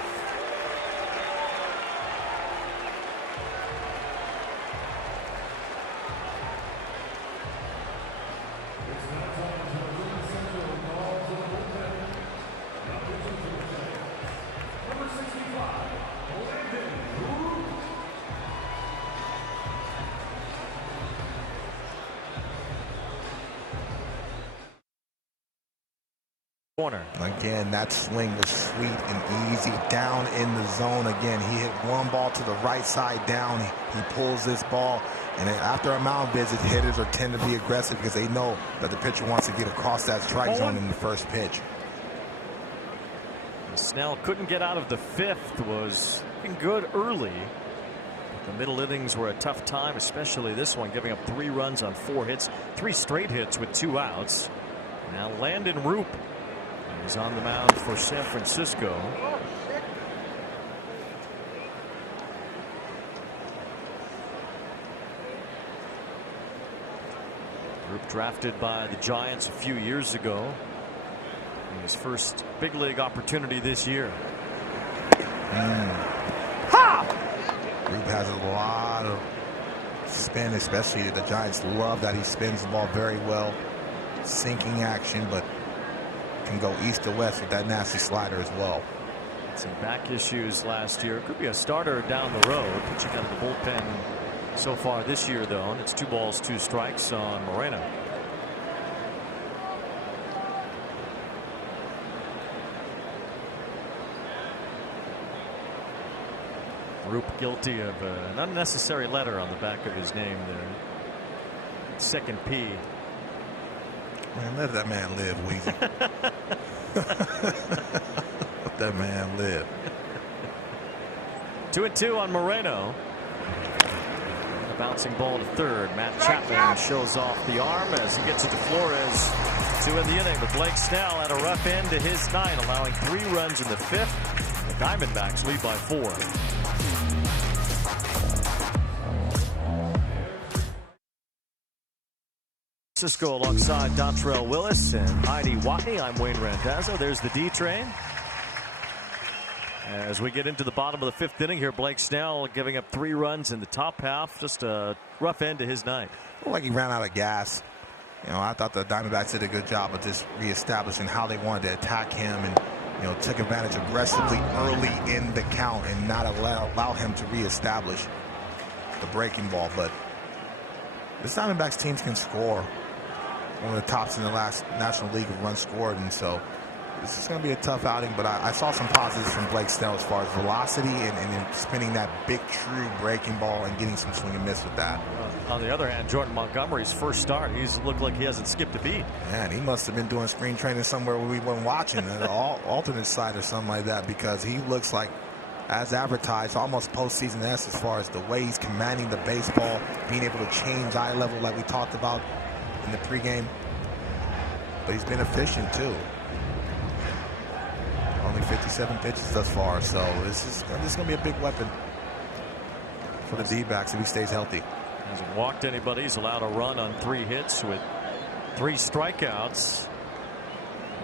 Corner. Again, that swing was sweet and easy down in the zone. Again, he hit one ball to the right side down. He pulls this ball, and after a mound visit, hitters are tend to be aggressive because they know that the pitcher wants to get across that strike zone in the first pitch. Snell couldn't get out of the 5th, was looking good early. The middle innings were a tough time, especially this one, giving up 3 runs on 4 hits, 3 straight hits with 2 outs. Now Landon Roop is on the mound for San Francisco. Roop drafted by the Giants a few years ago. In his first big league opportunity this year. Roop has a lot of spin, especially the Giants love that he spins the ball very well. Sinking action, but can go east to west with that nasty slider as well. Some back issues last year. Could be a starter down the road. Pitching out of the bullpen so far this year, though. And it's 2 balls, 2 strikes on Moreno. Roop guilty of an unnecessary letter on the back of his name there. Second P. Man, let that man live, Weezy. Let that man live. 2-2 on Moreno. A bouncing ball to third. Matt Chapman shows off the arm as he gets it to Flores. 2 in the inning, but Blake Snell had a rough end to his night, allowing 3 runs in the 5th. The Diamondbacks lead by 4. Francisco alongside Dontrell Willis and Heidi Watney. I'm Wayne Randazzo. There's the D train. As we get into the bottom of the 5th inning here, Blake Snell giving up 3 runs in the top half. Just a rough end to his night. Like he ran out of gas. You know, I thought the Diamondbacks did a good job of just reestablishing how they wanted to attack him, and you know, took advantage aggressively early in the count and not allow him to reestablish the breaking ball. But this Diamondbacks teams can score. One of the tops in the last National League of runs scored, and so this is going to be a tough outing, but I saw some positives from Blake Snell as far as velocity and spinning that big, true breaking ball and getting some swing and miss with that. On the other hand, Jordan Montgomery's first start, he's looked like he hasn't skipped a beat. Man, he must have been doing spring training somewhere where we weren't watching, an alternate site or something like that, because he looks like, as advertised, almost postseason-esque as far as the way he's commanding the baseball, being able to change eye level like we talked about in the pregame. But he's been efficient too. Only 57 pitches thus far, so this is going to be a big weapon for the D-backs if he stays healthy. Hasn't walked anybody. He's allowed a run on 3 hits with 3 strikeouts.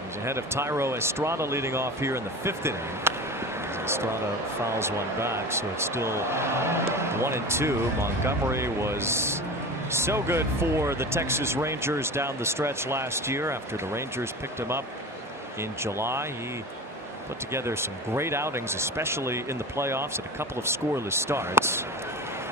He's ahead of Tyro Estrada leading off here in the 5th inning. Estrada fouls one back, so it's still 1-2. Montgomery was so good for the Texas Rangers down the stretch last year after the Rangers picked him up in July. He put together some great outings, especially in the playoffs, and a couple of scoreless starts,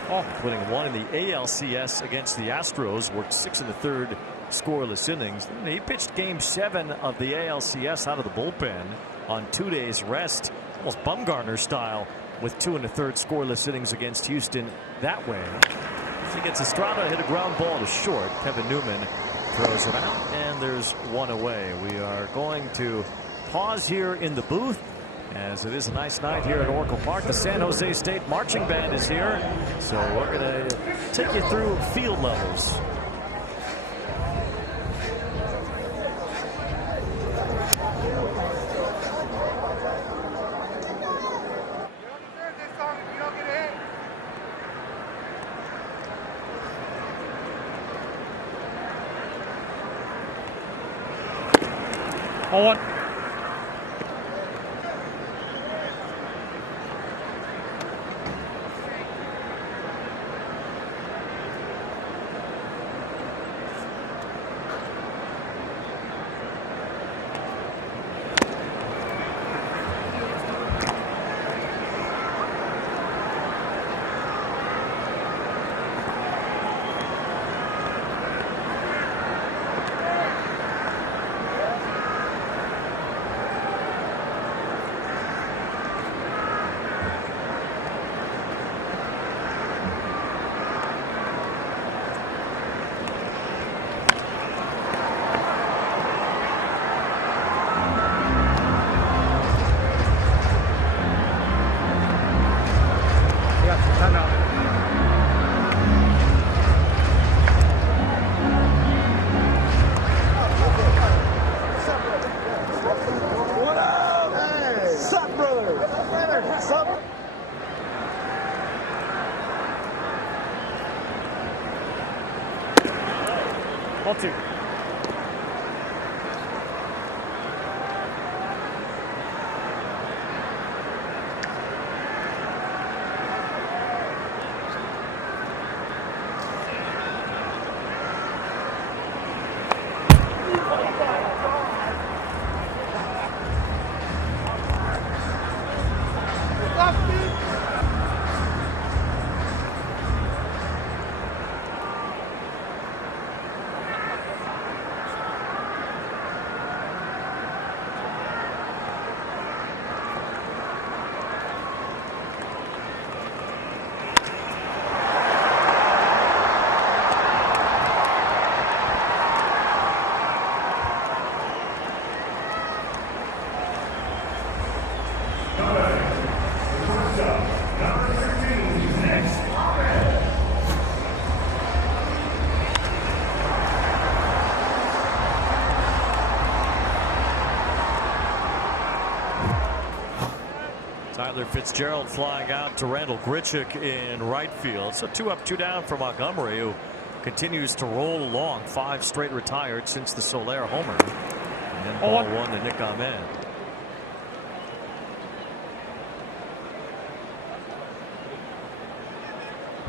including one in the ALCS against the Astros. Worked 6 1/3 scoreless innings. He pitched Game 7 of the ALCS out of the bullpen on 2 days rest, almost Bumgarner style, with 2 1/3 scoreless innings against Houston that way. He gets Estrada, hit a ground ball to short. Kevin Newman throws him out, and there's one away. We are going to pause here in the booth, as it is a nice night here at Oracle Park. The San Jose State Marching Band is here, so we're going to take you through field levels. On. Ball 2. Tyler Fitzgerald flying out to Randall Grichuk in right field. So 2 up, 2 down for Montgomery, who continues to roll along. 5 straight retired since the Soler homer. And then ball 1 to Nick Ahmed.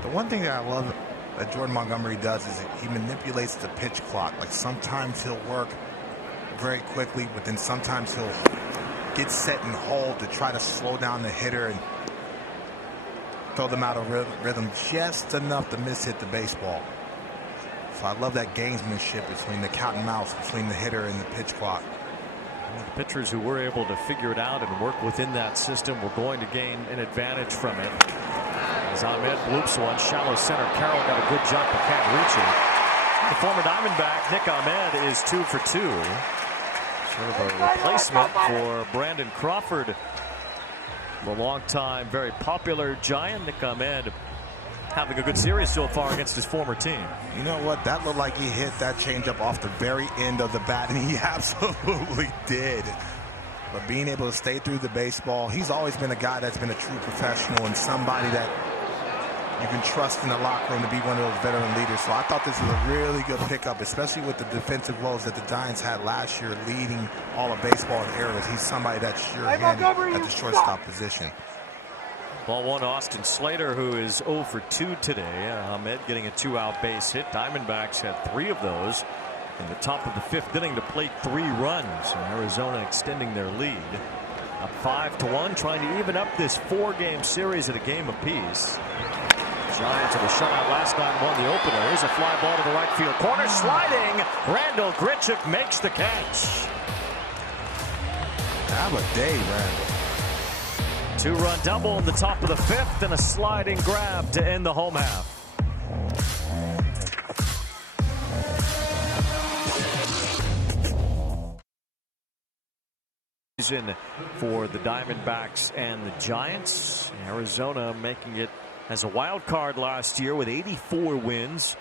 The one thing that I love that Jordan Montgomery does is he manipulates the pitch clock. Like sometimes he'll work very quickly, but then sometimes he'll get set and hold to try to slow down the hitter and throw them out of rhythm just enough to miss-hit the baseball. So I love that gamesmanship between the cat and mouse, between the hitter and the pitch clock. The pitchers who were able to figure it out and work within that system were going to gain an advantage from it. As Ahmed bloops one, shallow center. Carroll got a good jump but can't reach it. The former Diamondback, Nick Ahmed, is 2 for 2. Sort of a replacement for Brandon Crawford, the longtime, very popular Giant. Nick Ahmed having a good series so far against his former team. You know what? That looked like he hit that changeup off the very end of the bat, and he absolutely did. But being able to stay through the baseball, he's always been a guy that's been a true professional and somebody that you can trust in the locker room to be one of those veteran leaders. So I thought this was a really good pickup, especially with the defensive woes that the Giants had last year, leading all of baseball in errors. He's somebody that's sure-handed at the shortstop position. Ball one, Austin Slater, who is 0 for 2 today. Ahmed getting a 2-out base hit. Diamondbacks had 3 of those in the top of the 5th inning to plate 3 runs. And Arizona extending their lead. Up 5-1, trying to even up this 4-game series at a game apiece. Giants with a shutout last night won the opener. Here's a fly ball to the right field corner. Sliding. Randall Grichuk makes the catch. Have a day, Randall. 2-run double in the top of the 5th and a sliding grab to end the home half. For the Diamondbacks and the Giants. Arizona making it as a wild card last year with 84 wins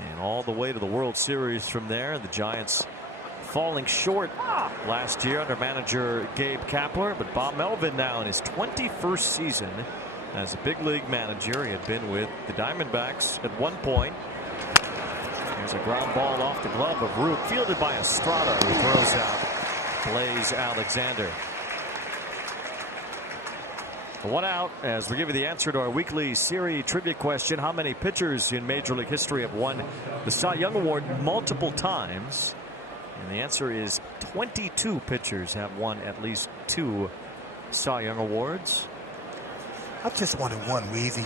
and all the way to the World Series from there. The Giants falling short last year under manager Gabe Kapler, but Bob Melvin now in his 21st season as a big league manager. He had been with the Diamondbacks at one point. There's a ground ball off the glove of Root, fielded by Estrada, who throws out Blaze Alexander. 1 out as we give you the answer to our weekly Siri trivia question. How many pitchers in Major League history have won the Cy Young Award multiple times? And the answer is 22 pitchers have won at least 2 Cy Young Awards. I just wanted one, Weezy.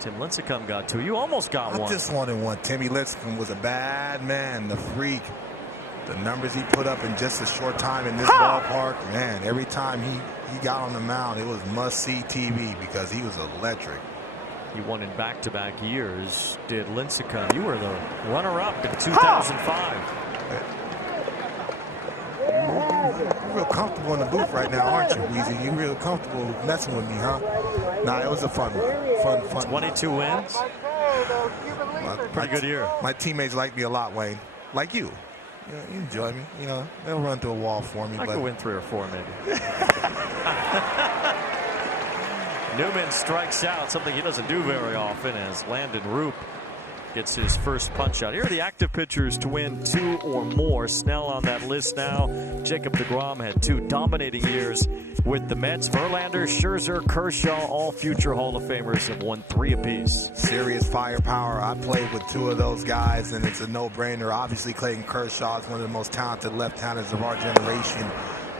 Tim Lincecum got 2. You almost got one. I just wanted one. Timmy Lincecum was a bad man, the freak. The numbers he put up in just a short time in this ballpark, man, every time he got on the mound, it was must-see TV because he was electric. He won in back-to-back years, did Lincecum. You were the runner-up in 2005. You're real comfortable in the booth right now, aren't you, Weezy? You're real comfortable messing with me, huh? Nah, it was a fun one. Fun. 22 wins. Pretty good year. My teammates like me a lot, Wayne. Like you. You know, you enjoy me. You know, they'll run through a wall for me. I could win 3 or 4, maybe. Newman strikes out, something he doesn't do very often, as Landon Roop gets his first punch out. Here are the active pitchers to win 2 or more. Snell on that list now. Jacob deGrom had 2 dominating years with the Mets. Verlander, Scherzer, Kershaw, all future Hall of Famers have won 3 apiece. Serious firepower. I played with 2 of those guys, and it's a no-brainer. Obviously, Clayton Kershaw is one of the most talented left-handers of our generation.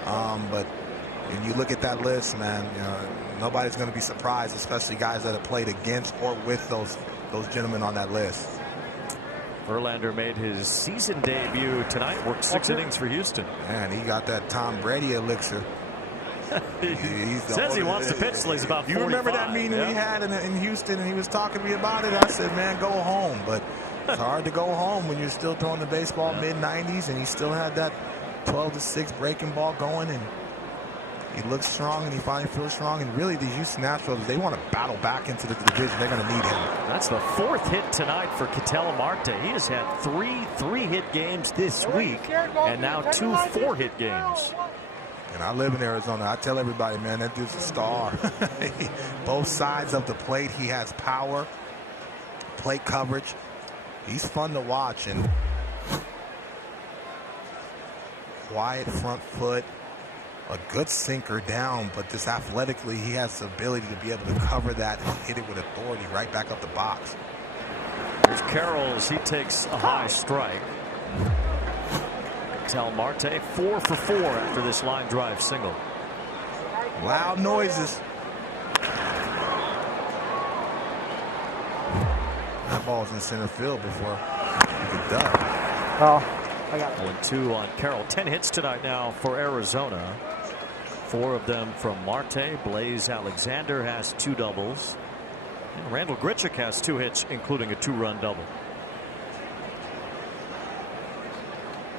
But when you look at that list, man, you know, nobody's going to be surprised, especially guys that have played against or with those gentlemen on that list. Verlander made his season debut tonight, worked 6 innings for Houston. Man, he got that Tom Brady elixir. He says he wants to pitch till he's about 45. You remember that meeting we had in Houston, and he was talking to me about it? I said, man, go home. But it's hard to go home when you're still throwing the baseball mid-90s, and he still had that 12-6 breaking ball going, and he looks strong, and he finally feels strong. And really, the Houston Astros, they want to battle back into the division. They're going to need him. That's the 4th hit tonight for Ketel Marte. He has had 3 3-hit games this week, and now 2 4-hit games. And I live in Arizona. I tell everybody, man, that dude's a star. Both sides of the plate, he has power, plate coverage. He's fun to watch, and quiet front foot. A good sinker down, but just athletically, he has the ability to be able to cover that and hit it with authority right back up the box. There's Carroll as he takes a high strike. Ketel Marte 4 for 4 after this line drive single. Loud noises. That ball's in center field before you could duck. I got it. 1-2 on Carroll. 10 hits tonight now for Arizona. 4 of them from Marte. Blaze Alexander has 2 doubles. And Randall Grichuk has 2 hits, including a 2-run double.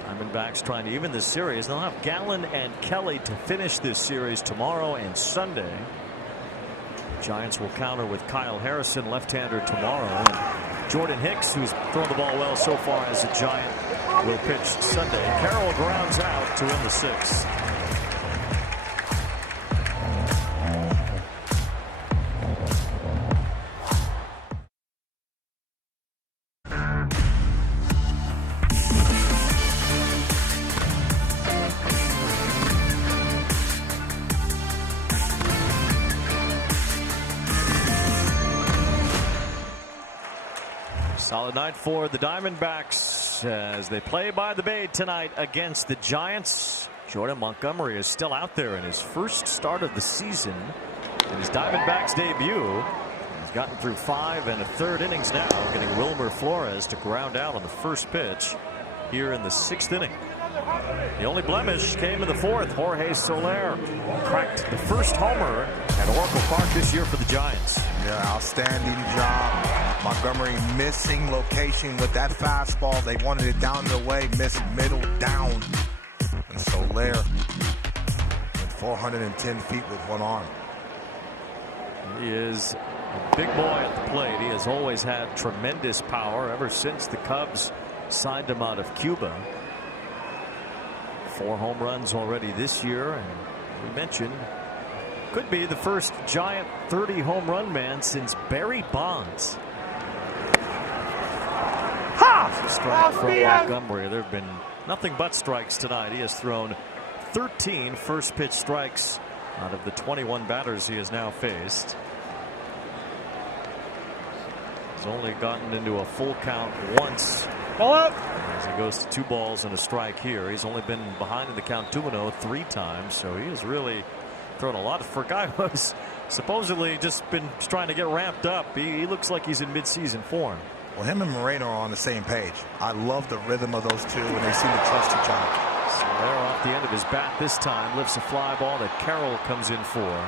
Diamondbacks trying to even this series. They'll have Gallen and Kelly to finish this series tomorrow and Sunday. Giants will counter with Kyle Harrison, left-hander, tomorrow. And Jordan Hicks, who's thrown the ball well so far as a Giant, will pitch Sunday. Carroll grounds out to win the 6th. Solid night for the Diamondbacks as they play by the bay tonight against the Giants. Jordan Montgomery is still out there in his first start of the season in his Diamondbacks debut. He's gotten through 5 1/3 innings now, getting Wilmer Flores to ground out on the first pitch here in the 6th inning. The only blemish came in the 4th. Jorge Soler cracked the first homer at Oracle Park this year for the Giants. Yeah, outstanding job. Montgomery missing location with that fastball. They wanted it down the way, missed middle down. And Soler went 410 feet with one arm. He is a big boy at the plate. He has always had tremendous power ever since the Cubs signed him out of Cuba. 4 home runs already this year, and we mentioned could be the first Giant 30 home run man since Barry Bonds. Strike from Montgomery. There have been nothing but strikes tonight. He has thrown 13 first pitch strikes out of the 21 batters he has now faced. He's only gotten into a full count once. Ball up. As he goes to 2 balls and a strike here. He's only been behind in the count 2-0 3 times, so he has really thrown a lot. For a guy who has supposedly just been trying to get ramped up, he looks like he's in mid-season form. Well, him and Moreno are on the same page. I love the rhythm of those two, and they seem to trust each other. Soler off the end of his bat this time lifts a fly ball that Carroll comes in for.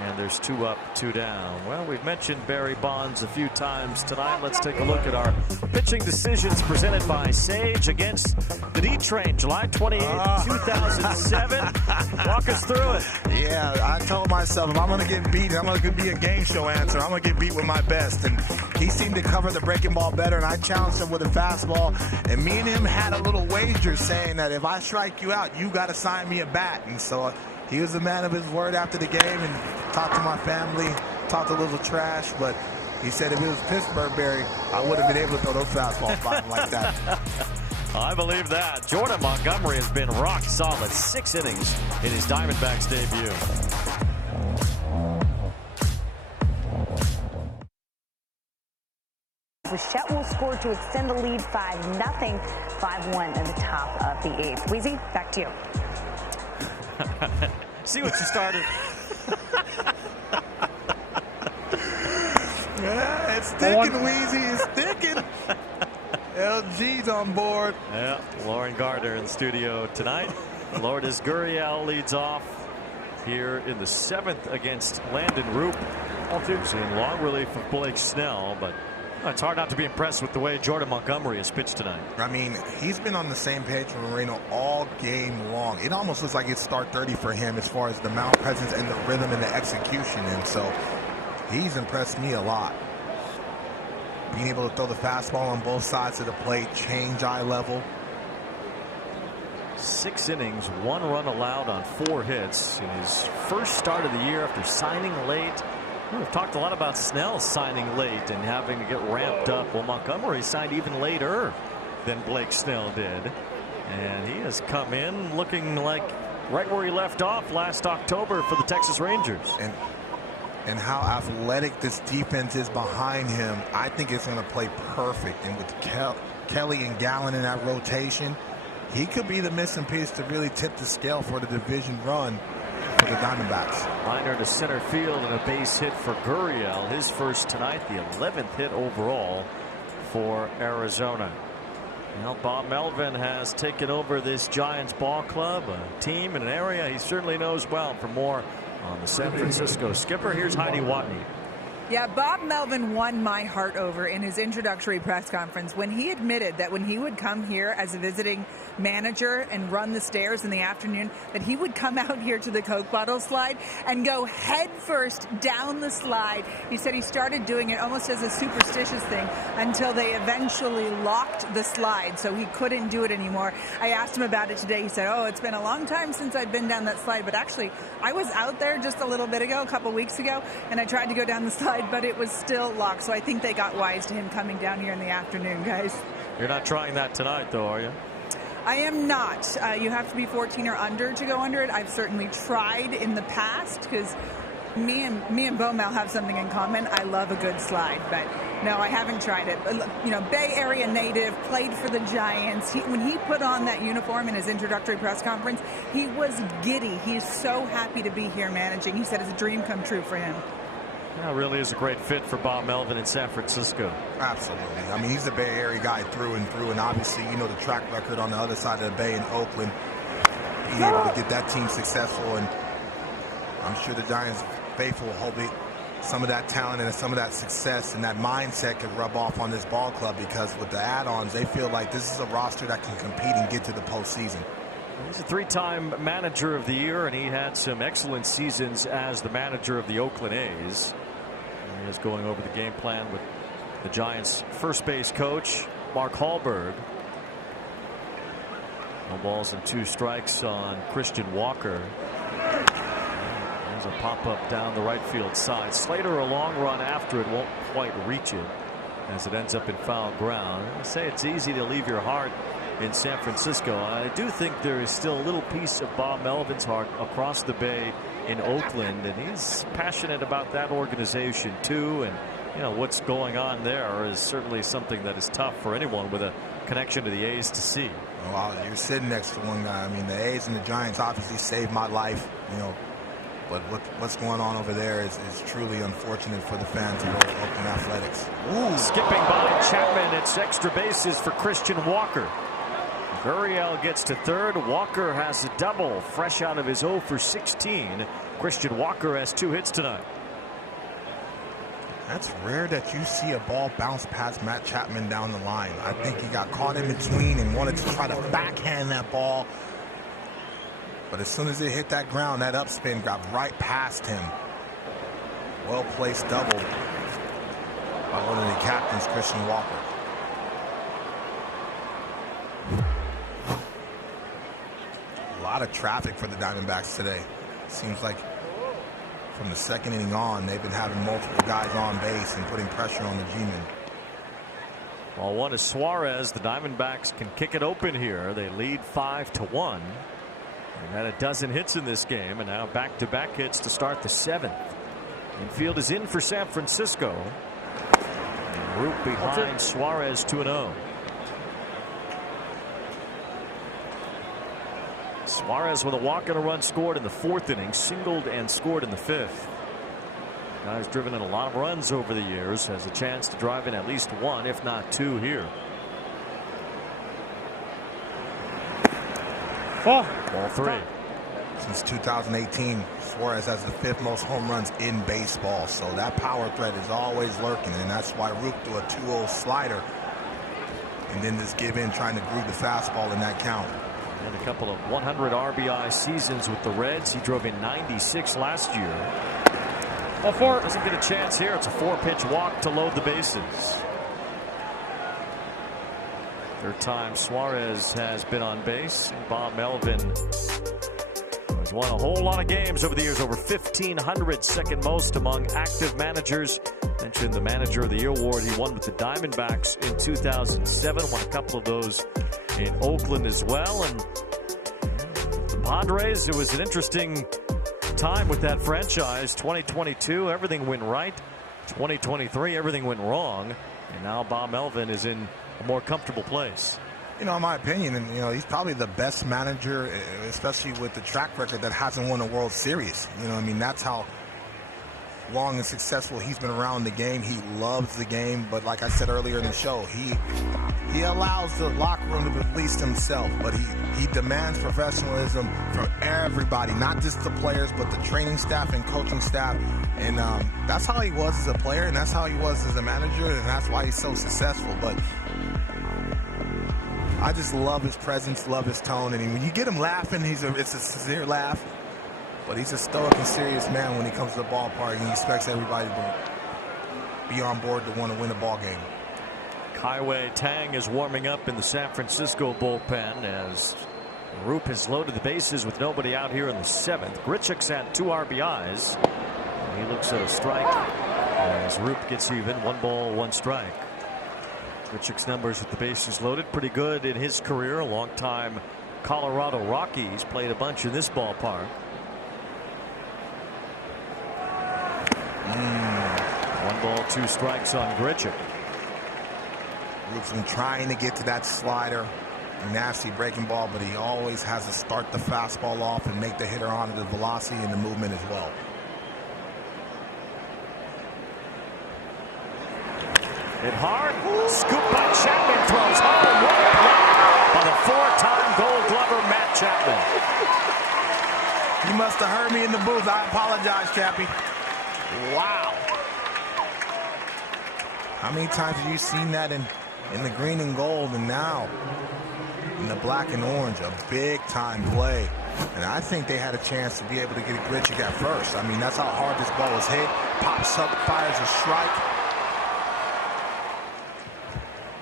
And there's 2 up, 2 down. Well, we've mentioned Barry Bonds a few times tonight. Let's take a look at our pitching decisions presented by Sage against the D-Train, July 28, 2007. Walk us through it. Yeah, I told myself if I'm going to get beat, I'm going to be a game show answer. I'm going to get beat with my best. And he seemed to cover the breaking ball better, and I challenged him with a fastball. And me and him had a little wager saying that if I strike you out, you got to sign me a bat. And so he was a man of his word after the game and talked to my family, talked a little trash, but he said if it was Pittsburgh, Barry, I would have been able to throw those fastballs by him like that. I believe that. Jordan Montgomery has been rock solid. 6 innings in his Diamondbacks debut. Bichette will score to extend the lead 5-0, 5-1 in the top of the 8th. Weezy, back to you. See what you started. Yeah, it's sticking, Weezy. It's sticking. LG's on board. Yeah, Lauren Gardner in the studio tonight. Lourdes Gurriel leads off here in the 7th against Landon Roop. Who's in long relief of Blake Snell, but it's hard not to be impressed with the way Jordan Montgomery has pitched tonight. I mean, he's been on the same page with Moreno all game long. It almost looks like it's start 30 for him as far as the mound presence and the rhythm and the execution. And so he's impressed me a lot. Being able to throw the fastball on both sides of the plate, change eye level. 6 innings, 1 run allowed on 4 hits in his first start of the year after signing late. We've talked a lot about Snell signing late and having to get ramped up. Well, Montgomery signed even later than Blake Snell did. And he has come in looking like right where he left off last October for the Texas Rangers. And how athletic this defense is behind him, I think it's going to play perfect. And with Kelly and Gallen in that rotation, he could be the missing piece to really tip the scale for the division run for the Diamondbacks. Liner to center field and a base hit for Gurriel. His first tonight, the 11th hit overall for Arizona. Now Bob Melvin has taken over this Giants ball club, a team in an area he certainly knows well. For more on the San Francisco skipper, here's Heidi Watney. Yeah, Bob Melvin won my heart over in his introductory press conference when he admitted that when he would come here as a visiting manager and run the stairs in the afternoon, that he would come out here to the Coke bottle slide and go head first down the slide. He said he started doing it almost as a superstitious thing until they eventually locked the slide, so he couldn't do it anymore. I asked him about it today. He said, oh, it's been a long time since I've been down that slide, but actually I was out there just a little bit ago, a couple weeks ago, and I tried to go down the slide, but it was still locked. So I think they got wise to him coming down here in the afternoon, guys. You're not trying that tonight, though, are you? I am not. You have to be 14 or under to go under it. I've certainly tried in the past because me and Bo Mel have something in common. I love a good slide, but No, I haven't tried it. You know, Bay Area native, played for the Giants. When he put on that uniform in his introductory press conference, he was giddy. He is so happy to be here managing. He said it's a dream come true for him. Yeah, really is a great fit for Bob Melvin in San Francisco. Absolutely. I mean, he's a Bay Area guy through and through, and obviously, you know, the track record on the other side of the Bay in Oakland, being able to get that team successful, and I'm sure the Giants faithful hope some of that talent and some of that success and that mindset could rub off on this ball club, because with the add-ons, they feel like this is a roster that can compete and get to the postseason. He's a 3-time manager of the year, and he had some excellent seasons as the manager of the Oakland A's. And he is going over the game plan with the Giants' first base coach, Mark Hallberg. No balls and 2 strikes on Christian Walker. There's a pop-up down the right field side. Slater, a long run after it, won't quite reach it as it ends up in foul ground. I say it's easy to leave your heart in San Francisco. I do think there is still a little piece of Bob Melvin's heart across the Bay in Oakland, and he's passionate about that organization too. And you know what's going on there is certainly something that is tough for anyone with a connection to the A's to see. Well, you're sitting next to one guy. I mean, the A's and the Giants obviously saved my life, you know. But what's going on over there is truly unfortunate for the fans of Oakland Athletics. Ooh. Skipping by Chapman, it's extra bases for Christian Walker. Gurriel gets to third. Walker has a double, fresh out of his 0 for 16. Christian Walker has 2 hits tonight. That's rare that you see a ball bounce past Matt Chapman down the line. I think he got caught in between and wanted to try to backhand that ball. But as soon as it hit that ground, that upspin got right past him. Well-placed double by one of the captains, Christian Walker. A lot of traffic for the Diamondbacks today. Seems like from the second inning on, they've been having multiple guys on base and putting pressure on the G-men. Well, one is Suarez. The Diamondbacks can kick it open here. They lead 5-1. They've had a dozen hits in this game, and now back-to-back hits to start the 7th. Infield is in for San Francisco. And Root behind Suarez 2-0. Suarez with a walk and a run scored in the 4th inning, singled and scored in the 5th. Guy's driven in a lot of runs over the years, has a chance to drive in at least 1, if not 2 here. Ball 3. Since 2018, Suarez has the 5th most home runs in baseball, so that power threat is always lurking, and that's why Root threw a 2-0 slider and then just give in trying to groove the fastball in that count. And a couple of 100 RBI seasons with the Reds. He drove in 96 last year. Doesn't get a chance here. It's a 4-pitch walk to load the bases. 3rd time Suarez has been on base. Bob Melvin has won a whole lot of games over the years, over 1,500, second most among active managers. Mentioned the Manager of the Year award he won with the Diamondbacks in 2007. Won a couple of those in Oakland as well. And the Padres, it was an interesting time with that franchise. 2022, everything went right. 2023, everything went wrong. And now Bob Melvin is in a more comfortable place. You know, in my opinion, and you know, he's probably the best manager, especially with the track record, that hasn't won a World Series. You know, I mean, that's how long and successful he's been around the game. He loves the game, but like I said earlier in the show, he allows the locker room to release himself, but he demands professionalism from everybody, not just the players, but the training staff and coaching staff. And that's how he was as a player, and that's how he was as a manager, and that's why he's so successful. But I just love his presence, love his tone, and when you get him laughing, it's a sincere laugh. But he's a stoic and serious man when he comes to the ballpark, and he expects everybody to be on board to want to win a ball game. Kaiwei Tang is warming up in the San Francisco bullpen as Roop has loaded the bases with nobody out here in the 7th. Grichuk's had 2 RBIs. And he looks at a strike as Roop gets even. 1 ball, 1 strike. Grichuk's numbers with the bases loaded pretty good in his career. A long-time Colorado Rockies, played a bunch in this ballpark. 1 ball, 2 strikes on Grichuk. Roop's been trying to get to that slider, a nasty breaking ball, but he always has to start the fastball off and make the hitter honor the velocity and the movement as well. Hit hard, scoop by Chapman, throws home, what a play by the 4-time Gold Glover Matt Chapman. You must have heard me in the booth. I apologize, Chappie. Wow. How many times have you seen that in the green and gold, and now in the black and orange? A big-time play. And I think they had a chance to be able to get Grichuk at first. I mean, that's how hard this ball was hit. Pops up, fires a strike.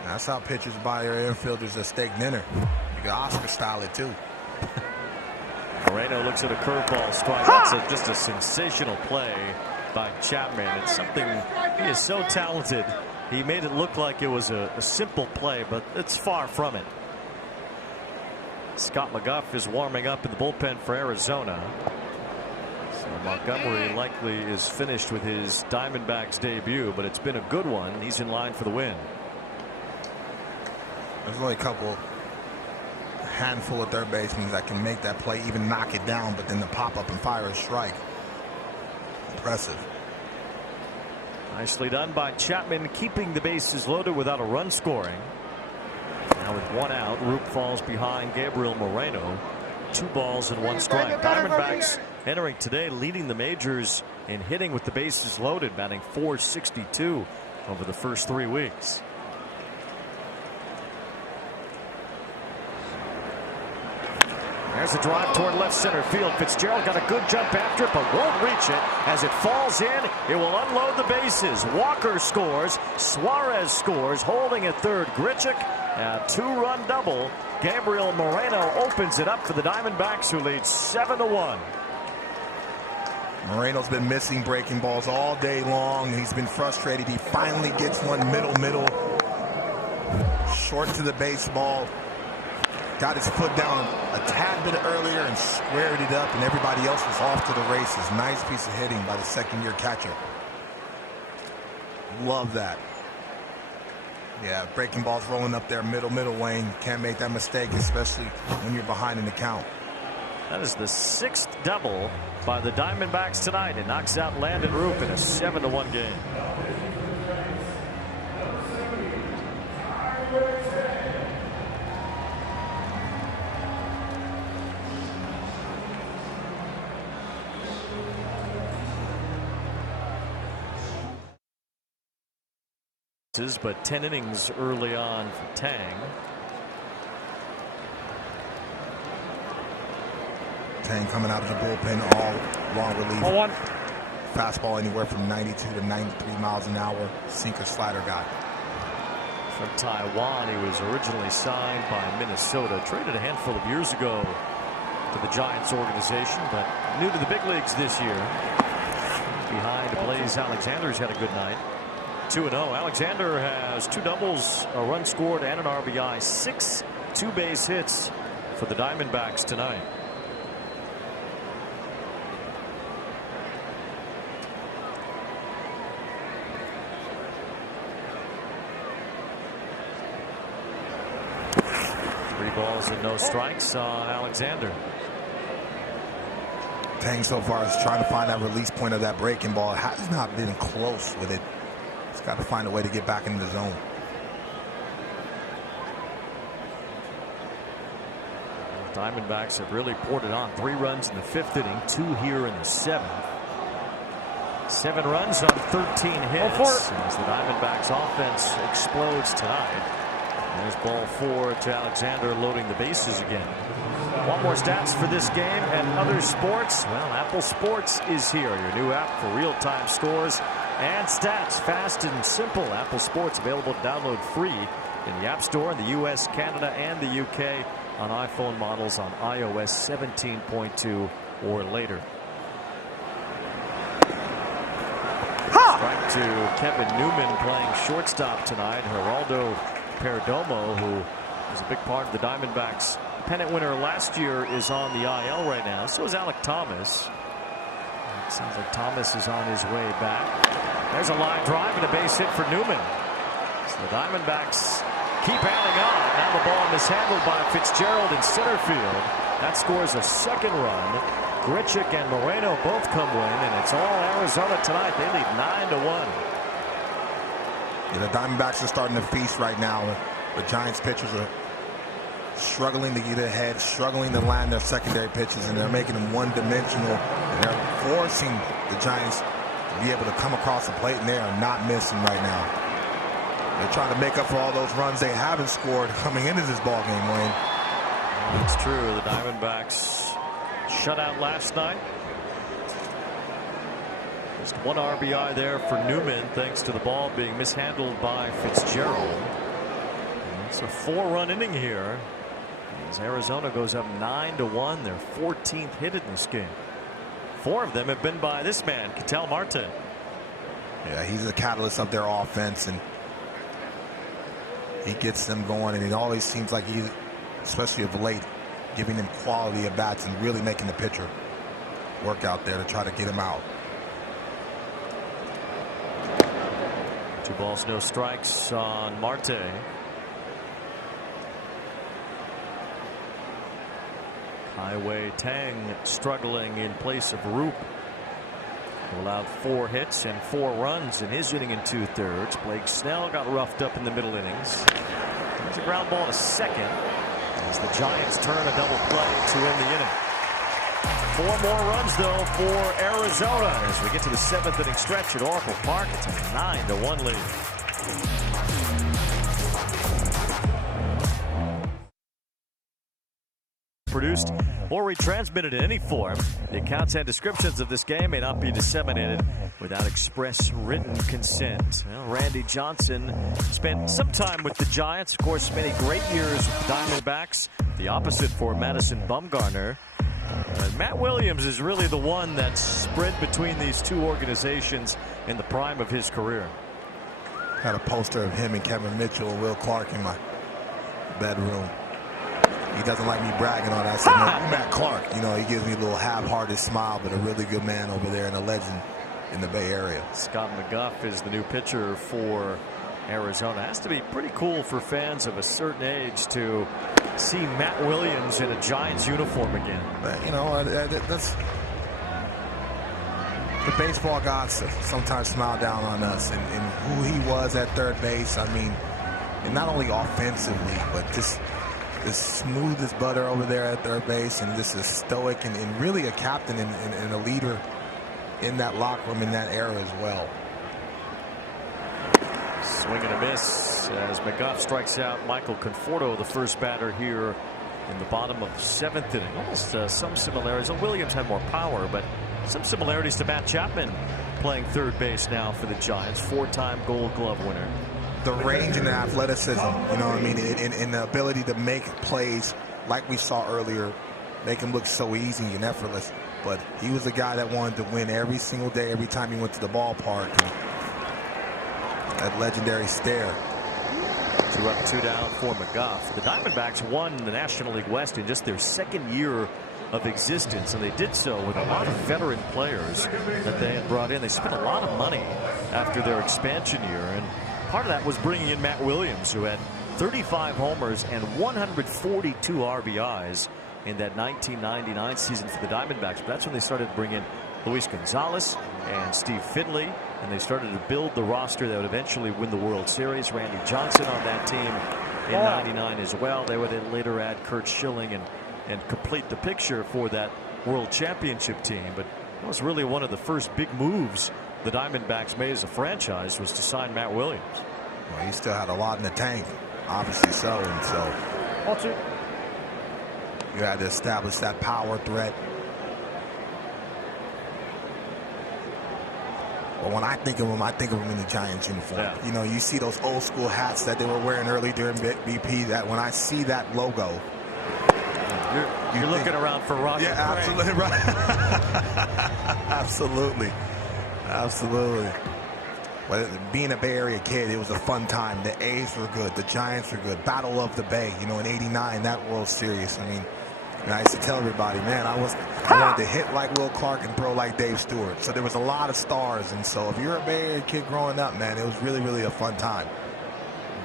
That's how pitchers buy their infielders a steak dinner. You can Oscar style it too. Moreno looks at a curveball strike. That's just a sensational play by Chapman. It's something, he is so talented. He made it look like it was a simple play, but it's far from it. Scott McGuff is warming up in the bullpen for Arizona. So Montgomery likely is finished with his Diamondbacks debut, but it's been a good one. He's in line for the win. There's only a handful of third basemen that can make that play, even knock it down, but then to pop up and fire a strike. Impressive. Nicely done by Chapman, keeping the bases loaded without a run scoring. Now with 1 out, Roop falls behind Gabriel Moreno. 2 balls and 1 strike. Diamondbacks entering today leading the majors in hitting with the bases loaded, batting .462 over the first 3 weeks. There's a drive toward left center field. Fitzgerald got a good jump after it, but won't reach it. As it falls in, it will unload the bases. Walker scores. Suarez scores. Holding at third, Grichuk. A 2-run double. Gabriel Moreno opens it up for the Diamondbacks, who lead 7-1. Moreno's been missing breaking balls all day long. He's been frustrated. He finally gets one middle. Short to the baseball. Got his foot down a tad bit earlier and squared it up, and everybody else was off to the races. Nice piece of hitting by the second-year catcher. Love that. Yeah, breaking balls rolling up there, middle, Wayne. Can't make that mistake, especially when you're behind in the count. That is the 6th double by the Diamondbacks tonight. It knocks out Landon Roop in a 7-1 game. But 10 innings early on for Tang. Tang coming out of the bullpen, all long relief. Fastball anywhere from 92 to 93 miles an hour. Sinker slider guy. From Taiwan, he was originally signed by Minnesota. Traded a handful of years ago to the Giants organization, but new to the big leagues this year. Behind Blaze Alexander, who's had a good night. 2-0. Alexander has 2 doubles, a run scored, and an RBI. 6 two-base hits for the Diamondbacks tonight. Three balls and no strikes on Alexander. Tang so far is trying to find that release point of that breaking ball. Has not been close with it. He's got to find a way to get back in the zone. The Diamondbacks have really poured it on. 3 runs in the 5th inning, 2 here in the 7th. 7 runs on 13 hits as the Diamondbacks offense explodes tonight. There's ball 4 to Alexander, loading the bases again. Want more stats for this game and other sports? Well, Apple Sports is here. Your new app for real-time scores and stats. Fast and simple. Apple Sports available to download free in the App Store in the U.S., Canada, and the U.K. on iPhone models on iOS 17.2 or later. Strike to Kevin Newman playing shortstop tonight. Geraldo Perdomo, who is a big part of the Diamondbacks' pennant winner last year, is on the IL right now. So is Alec Thomas. It sounds like Thomas is on his way back. There's a line drive and a base hit for Newman. So the Diamondbacks keep adding on. Now the ball mishandled by Fitzgerald in center field. That scores a second run. Grichuk and Moreno both come win, and it's all Arizona tonight. They lead 9-1. Yeah, the Diamondbacks are starting to feast right now. The Giants pitchers are struggling to get ahead, struggling to land their secondary pitches, and they're making them one-dimensional, and they're forcing the Giants to be able to come across the plate, and they are not missing right now. They're trying to make up for all those runs they haven't scored coming into this ball game, Wayne. It's true. The Diamondbacks shut out last night. Just one RBI there for Newman, thanks to the ball being mishandled by Fitzgerald. It's a 4-run inning here as Arizona goes up 9-1, their 14th hit in this game. 4 of them have been by this man, Ketel Marte. Yeah, he's the catalyst of their offense, and he gets them going, and it always seems like he's, especially of late, giving them quality at bats and really making the pitcher work out there to try to get him out. 2 balls, no strikes on Marte. Highway Tang struggling in place of Roop, who allowed 4 hits and 4 runs in his inning and 2/3. Blake Snell got roughed up in the middle innings. There's a ground ball to second as the Giants turn a double play to end the inning. 4 more runs, though, for Arizona as we get to the 7th inning stretch at Oracle Park. It's a 9-1 lead. Produced or retransmitted in any form, the accounts and descriptions of this game may not be disseminated without express written consent. Well, Randy Johnson spent some time with the Giants, of course, many great years with the Diamondbacks. The opposite for Madison Bumgarner. Matt Williams is really the one that's spread between these 2 organizations in the prime of his career. Had a poster of him and Kevin Mitchell and Will Clark in my bedroom. He doesn't like me bragging on that. I said, no, Matt Clark, you know, he gives me a little half-hearted smile, but a really good man over there and a legend in the Bay Area. Scott McGough is the new pitcher for Arizona. It has to be pretty cool for fans of a certain age to see Matt Williams in a Giants uniform again. But, you know, that's the baseball gods sometimes smile down on us, and who he was at third base. I mean, and not only offensively, but just as smooth as butter over there at third base, and just as stoic and really a captain and a leader in that locker room in that era as well. Swing and a miss as McGough strikes out Michael Conforto, the first batter here in the bottom of the 7th inning. Almost some similarities. Williams had more power, but some similarities to Matt Chapman playing third base now for the Giants. 4-time Gold Glove winner. The range and the athleticism, you know what I mean, and the ability to make plays like we saw earlier, make him look so easy and effortless. But he was a guy that wanted to win every single day, every time he went to the ballpark. And that legendary stare. 2 up, 2 down for McGough. The Diamondbacks won the National League West in just their 2nd year of existence, and they did so with a lot of veteran players that they had brought in. They spent a lot of money after their expansion year, and part of that was bringing in Matt Williams, who had 35 homers and 142 RBIs in that 1999 season for the Diamondbacks. But that's when they started to bring in Luis Gonzalez and Steve Finley, and they started to build the roster that would eventually win the World Series. Randy Johnson on that team in '99 as well. They would then later add Curt Schilling and complete the picture for that World Championship team. But that was really one of the first big moves the Diamondbacks made as a franchise, was to sign Matt Williams. Well, he still had a lot in the tank, obviously so, and so you had to establish that power threat. But when I think of him in the Giants uniform. Yeah. You know, you see those old school hats that they were wearing early during BP. That when I see that logo, you're looking around for Roger. Yeah, absolutely right. Absolutely. Absolutely. But being a Bay Area kid, it was a fun time. The A's were good. The Giants were good. Battle of the Bay, you know, in '89, that World Series. I mean, And I used to tell everybody, man, I wanted to hit like Will Clark and throw like Dave Stewart. So there was a lot of stars. And so if you're a Bay Area kid growing up, man, it was really, really a fun time.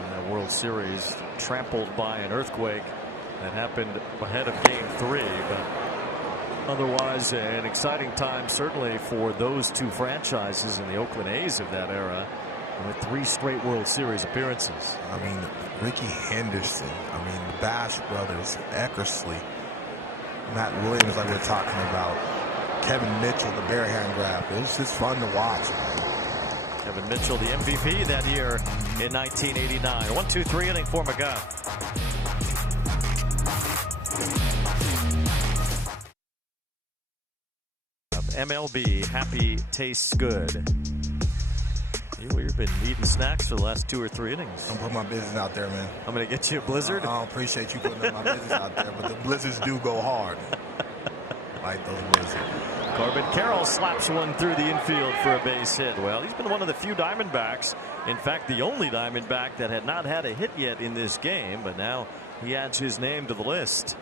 And that World Series trampled by an earthquake that happened ahead of Game 3. But otherwise, an exciting time, certainly, for those two franchises in the Oakland A's of that era, with 3 straight World Series appearances. I mean, Ricky Henderson, I mean, the Bash brothers, Eckersley, Matt Williams, like we're talking about, Kevin Mitchell, the bare hand grab. It was just fun to watch. Kevin Mitchell, the MVP that year in 1989. 1-2-3 inning for McGough. MLB, happy tastes good. You've been eating snacks for the last 2 or 3 innings. Don't put my business out there, man. I'm going to get you a blizzard. I don't appreciate you putting my business out there, but the blizzards do go hard. Like those blizzards. Corbin Carroll slaps one through the infield for a base hit. Well, he's been one of the few Diamondbacks, in fact, the only Diamondback that had not had a hit yet in this game, but now he adds his name to the list.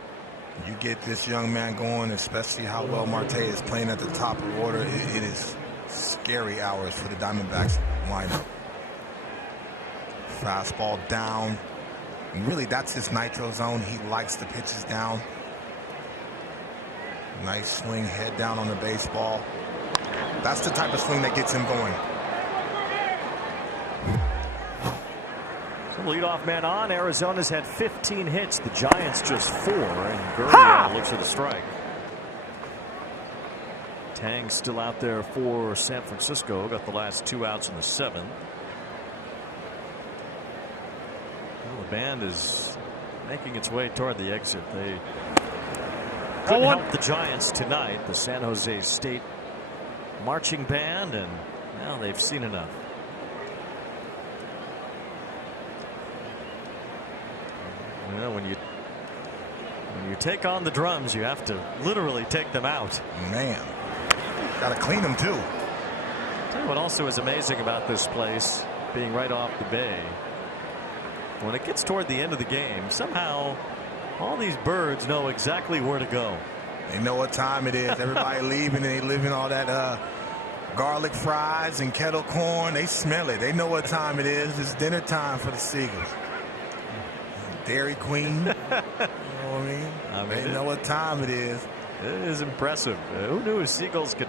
You get this young man going, especially how well Marte is playing at the top of the order. It is scary hours for the Diamondbacks lineup. Fastball down. And really, that's his nitro zone. He likes the pitches down. Nice swing, head down on the baseball. That's the type of swing that gets him going. So leadoff man on. Arizona's had 15 hits. The Giants just 4. And Gurriel looks at a strike. Tang's still out there for San Francisco. Got the last 2 outs in the 7th. Well, the band is making its way toward the exit. They couldn't help the Giants tonight. The San Jose State marching band, and now they've seen enough. You know, when you take on the drums, you have to literally take them out. Man, got to clean them too. Tell you what also is amazing about this place, being right off the bay. When it gets toward the end of the game, somehow all these birds know exactly where to go. They know what time it is. Everybody leaving, and they leaving all that garlic fries and kettle corn. They smell it. They know what time it is. It's dinner time for the seagulls. Dairy Queen. You know what I mean? They know what time it is. It is impressive. Who knew seagulls could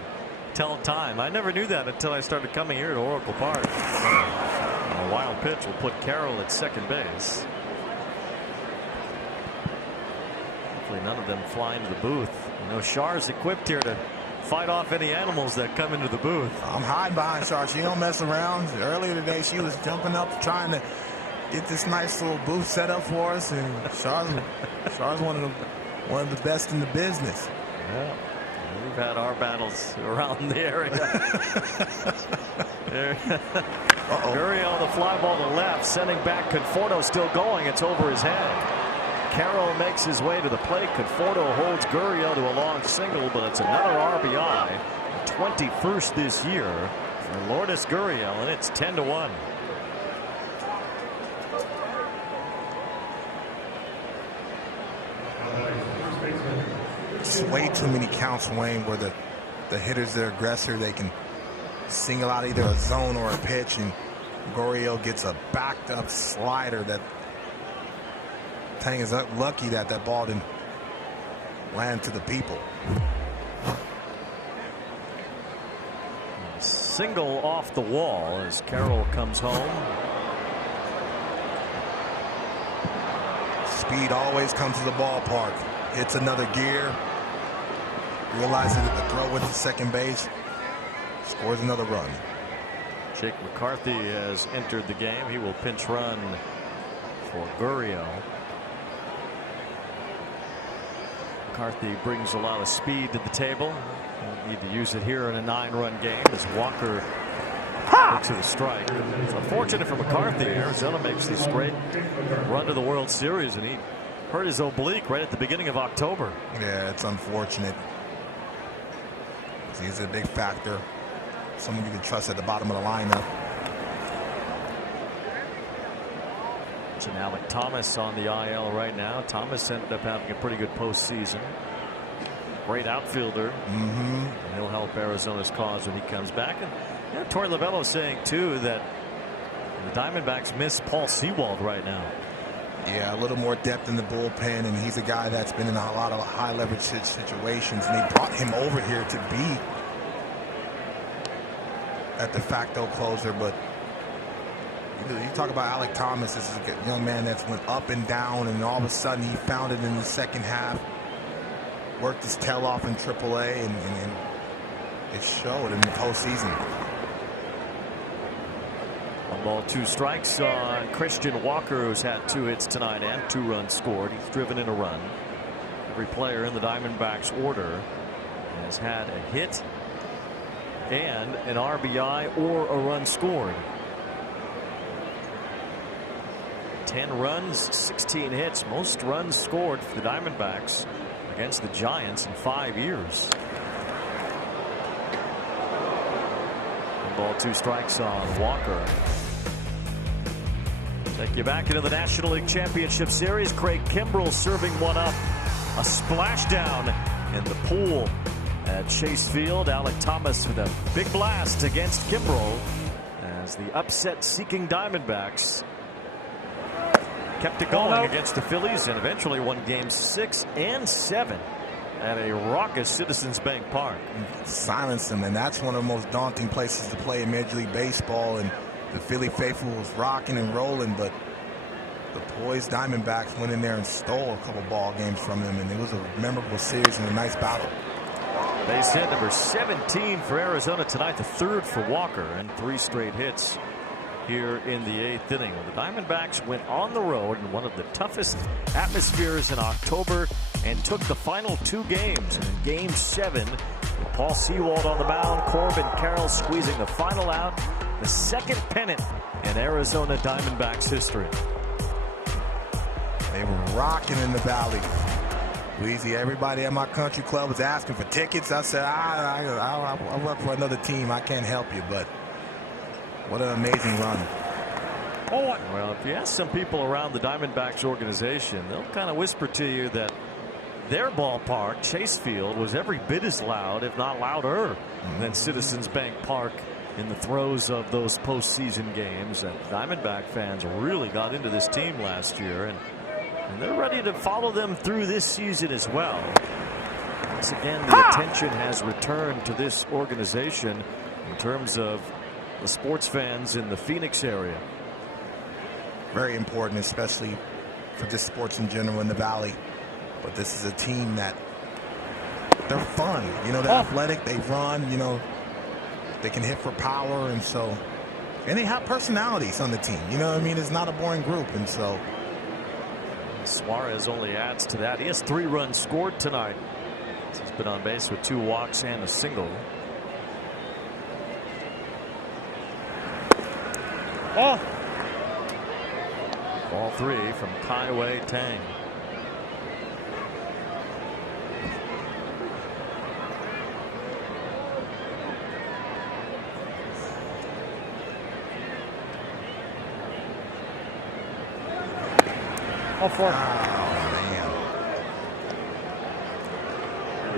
tell time? I never knew that until I started coming here to Oracle Park. A wild pitch will put Carroll at second base. Hopefully none of them fly into the booth. You know, Shar's equipped here to fight off any animals that come into the booth. I'm hiding behind Shar. She don't mess around. Earlier today, she was jumping up trying to get this nice little booth set up for us, and Shar's one of the best in the business. Yeah, we've had our battles around the area. Gurriel, the fly ball to left, sending back Conforto, still going. It's over his head. Carroll makes his way to the plate. Conforto holds Gurriel to a long single, but it's another RBI, 21st this year for Lourdes Gurriel, and it's 10-1. It's way too many counts, Wayne, where the hitter's the aggressor. They can single out either a zone or a pitch, and Gurriel gets a backed up slider that Tang is lucky that ball didn't land to the people. Single off the wall as Carroll comes home. Speed always comes to the ballpark. Hits another gear. Realizes that the throw went to second base. Scores another run. Jake McCarthy has entered the game. He will pinch run for Gurriel. McCarthy brings a lot of speed to the table. Won't need to use it here in a 9-run game as Walker looks at a strike. It's unfortunate for McCarthy. Arizona makes this great run to the World Series, and he hurt his oblique right at the beginning of October. Yeah, it's unfortunate. He's a big factor. Someone you can trust at the bottom of the lineup. And Alec Thomas on the IL right now. Thomas ended up having a pretty good postseason. Great outfielder. And he'll help Arizona's cause when he comes back. And Torey Lovullo saying too that the Diamondbacks miss Paul Sewald right now. Yeah, a little more depth in the bullpen, and he's a guy that's been in a lot of high leverage situations, and they brought him over here to be a de facto closer. But you talk about Alec Thomas. This is a young man that's went up and down, and all of a sudden he found it in the second half. Worked his tail off in AAA, and it showed in the postseason. 1 ball, 2 strikes on Christian Walker, who's had 2 hits tonight and 2 runs scored. He's driven in a run. Every player in the Diamondbacks order has had a hit and an RBI or a run scored. 10 runs, 16 hits, most runs scored for the Diamondbacks against the Giants in 5 years. 1 ball, 2 strikes on Walker. Take you back into the National League Championship Series. Craig Kimbrell serving one up. A splashdown in the pool at Chase Field. Alec Thomas with a big blast against Kimbrell as the upset-seeking Diamondbacks kept it going against the Phillies and eventually won games 6 and 7 at a raucous Citizens Bank Park. Silence them, and that's one of the most daunting places to play in Major League Baseball. And the Philly faithful was rocking and rolling, but the poised Diamondbacks went in there and stole a couple ball games from them, and it was a memorable series and a nice battle. Base hit number 17 for Arizona tonight, the 3rd for Walker, and 3 straight hits here in the 8th inning. Well, the Diamondbacks went on the road in one of the toughest atmospheres in October and took the final 2 games. And in Game 7, with Paul Sewald on the mound, Corbin Carroll squeezing the final out, the 2nd pennant in Arizona Diamondbacks history. They were rocking in the Valley. Weezy, everybody at my country club was asking for tickets. I said, I work for another team. I can't help you, but what an amazing run. Well, if you ask some people around the Diamondbacks organization, they'll kind of whisper to you that their ballpark, Chase Field, was every bit as loud, if not louder, than Citizens Bank Park in the throes of those postseason games. And Diamondback fans really got into this team last year, and they're ready to follow them through this season as well. Once again, the attention has returned to this organization in terms of the sports fans in the Phoenix area. Very important, especially for just sports in general in the Valley. But this is a team that they're fun. You know, they're athletic, they run, you know, they can hit for power, and they have personalities on the team. You know what I mean? It's not a boring group, and so Suarez only adds to that. He has 3 runs scored tonight. He's been on base with 2 walks and a single. Ball 3 from Kai-Wei Tang. All 4. Oh, man.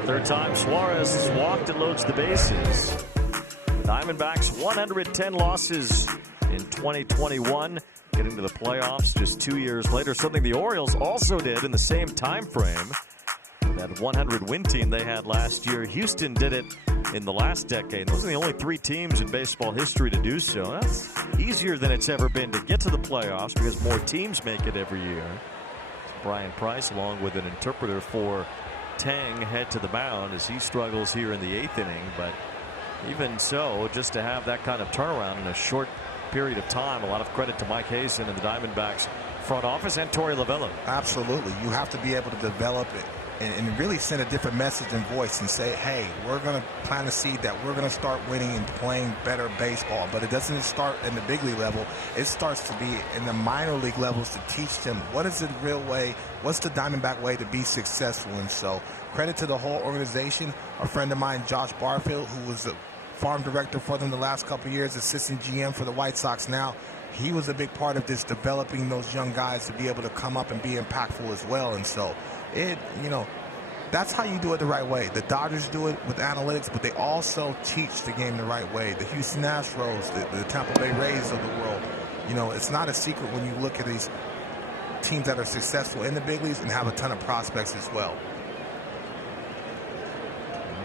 The 3rd time Suarez has walked and loads the bases. Diamondbacks 110 losses in 2021, getting to the playoffs just 2 years later, something the Orioles also did in the same time frame. That 100 win team they had last year. Houston did it in the last decade. Those are the only 3 teams in baseball history to do so. That's easier than it's ever been to get to the playoffs because more teams make it every year. Brian Price, along with an interpreter for Tang, head to the mound as he struggles here in the 8th inning. But even so, just to have that kind of turnaround in a short period of time, a lot of credit to Mike Hazen and the Diamondbacks front office and Torey Lovullo. Absolutely. You have to be able to develop it and really send a different message and voice and say, hey, we're going to plant a seed that we're going to start winning and playing better baseball. But it doesn't start in the big league level. It starts to be in the minor league levels to teach them what is the real way, what's the Diamondback way to be successful. And so credit to the whole organization. A friend of mine, Josh Barfield, who was the farm director for them the last couple of years, assistant GM for the White Sox now, he was a big part of this, developing those young guys to be able to come up and be impactful as well. And so that's how you do it the right way. The Dodgers do it with analytics, but they also teach the game the right way. The Houston Astros, the Tampa Bay Rays of the world. It's not a secret when you look at these teams that are successful in the big leagues and have a ton of prospects as well.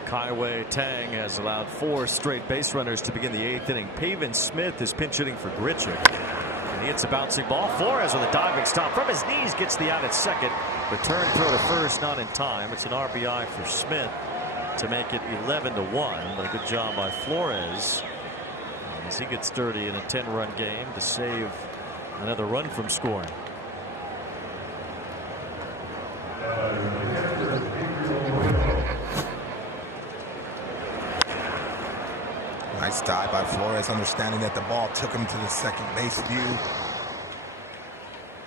Kaiwei Tang has allowed 4 straight base runners to begin the 8th inning. Pavin Smith is pinch hitting for Grichuk. And he hits a bouncing ball. Flores with a diving stop from his knees gets the out at second. Return throw to first, not in time. It's an RBI for Smith to make it 11-1. But a good job by Flores as he gets dirty in a 10-run game to save another run from scoring. Nice dive by Flores, understanding that the ball took him to the second base view.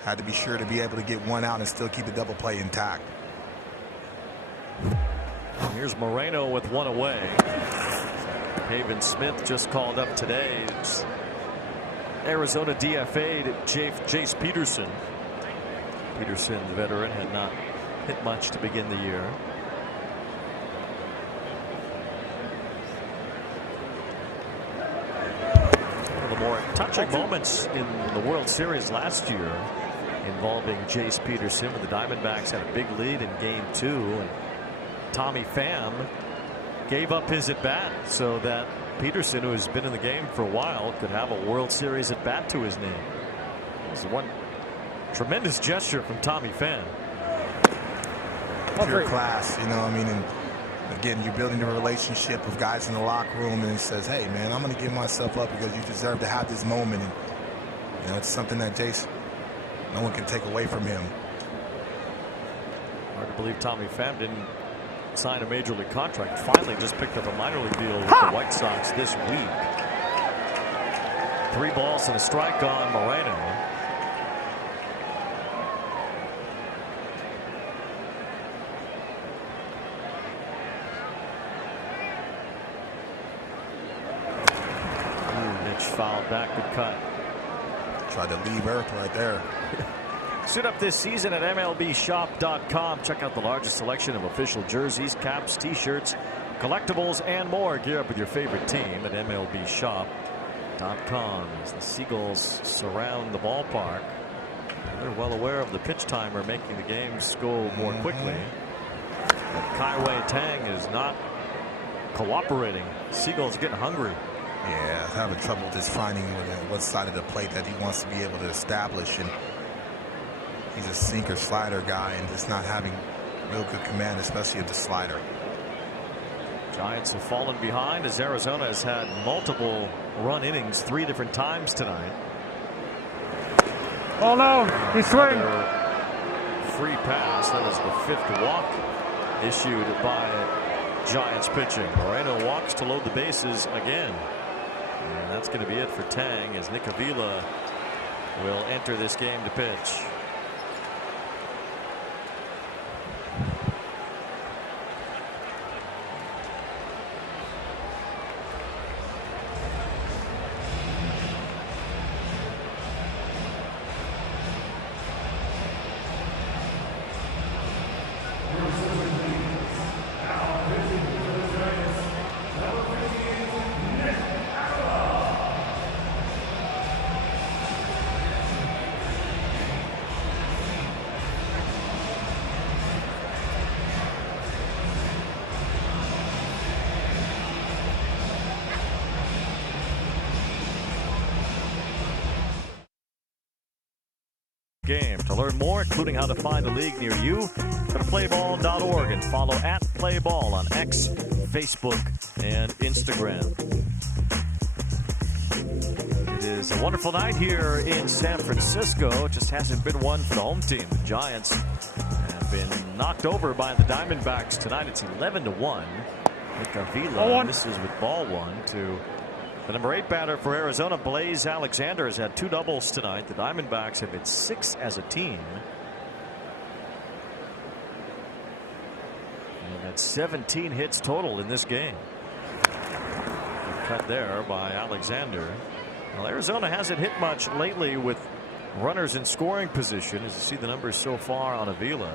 Had to be sure to be able to get one out and still keep the double play intact. Here's Moreno with one away. Pavin Smith just called up today. It's Arizona DFA'd Jace Peterson. Peterson, the veteran, had not hit much to begin the year. More touching moments in the World Series last year involving Jace Peterson when the Diamondbacks had a big lead in Game 2, and Tommy Pham gave up his at bat so that Peterson, who has been in the game for a while, could have a World Series at bat to his name. It was one tremendous gesture from Tommy Pham. Pure class, and again, you're building a relationship with guys in the locker room, and he says, hey, man, I'm going to give myself up because you deserve to have this moment. And, it's something that Jace, no one can take away from him. Hard to believe Tommy Pham didn't sign a major league contract. Finally just picked up a minor league deal with the White Sox this week. 3 balls and a strike on Moreno. Fouled back, good cut. Tried to leave Earth right there. Suit up this season at MLBshop.com. Check out the largest selection of official jerseys, caps, t-shirts, collectibles, and more. Gear up with your favorite team at MLBshop.com. As the Seagulls surround the ballpark, they're well aware of the pitch timer making the games go more quickly. But Kaiwei Tang is not cooperating. Seagulls getting hungry. Yeah, having trouble just finding what side of the plate that he wants to be able to establish, and he's a sinker slider guy and just not having real good command, especially of the slider. Giants have fallen behind as Arizona has had multiple run innings 3 different times tonight. Oh no, he swing. Free pass. That is the 5th walk issued by Giants pitching. Moreno walks to load the bases again. And that's going to be it for Tang as Nick Avila will enter this game to pitch. Game. To learn more, including how to find a league near you, go to playball.org and follow @playball on X, Facebook, and Instagram. It is a wonderful night here in San Francisco. It just hasn't been one for the home team. The Giants have been knocked over by the Diamondbacks tonight. It's 11-1. Nick Avila misses with ball 1 to the number 8 batter for Arizona, Blaze Alexander, has had 2 doubles tonight. The Diamondbacks have hit 6 as a team. And that's 17 hits total in this game. Good cut there by Alexander. Well, Arizona hasn't hit much lately with runners in scoring position. As you see the numbers so far on Avila.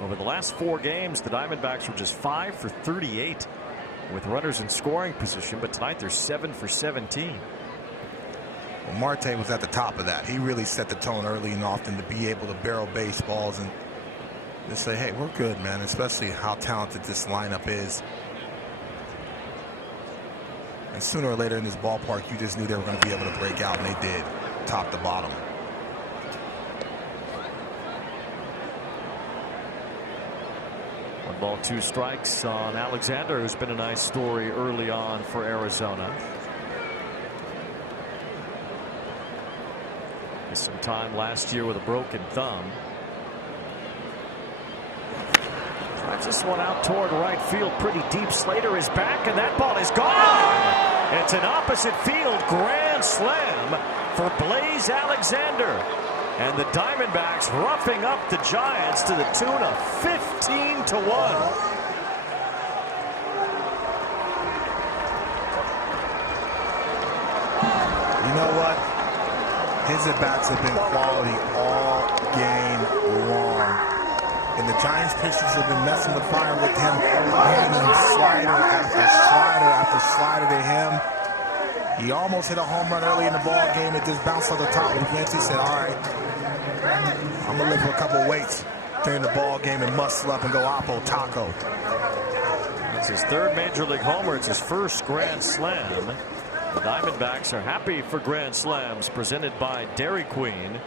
Over the last 4 games, the Diamondbacks were just 5 for 38 with runners in scoring position, but tonight they're 7 for 17. Well, Marte was at the top of that. He really set the tone early and often to be able to barrel baseballs and just say, hey, we're good, man, especially how talented this lineup is. And sooner or later in this ballpark, you just knew they were going to be able to break out, and they did, top to bottom. One ball, 2 strikes on Alexander, who's been a nice story early on for Arizona. Missed some time last year with a broken thumb. Drives this one out toward right field pretty deep. Slater is back, and that ball is gone. It's an opposite field grand slam for Blaze Alexander. And the Diamondbacks roughing up the Giants to the tune of 15-1. You know what? His at-bats have been quality all game long. And the Giants pitchers have been messing with fire with him, hitting slider after slider after slider to him. He almost hit a home run early in the ball game. It just bounced on the top of the bench. He said, all right, I'm going to lift a couple of weights during the ball game and muscle up and go Oppo Taco. It's his 3rd major league homer. It's his 1st grand slam. The Diamondbacks are happy for grand slams presented by Dairy Queen.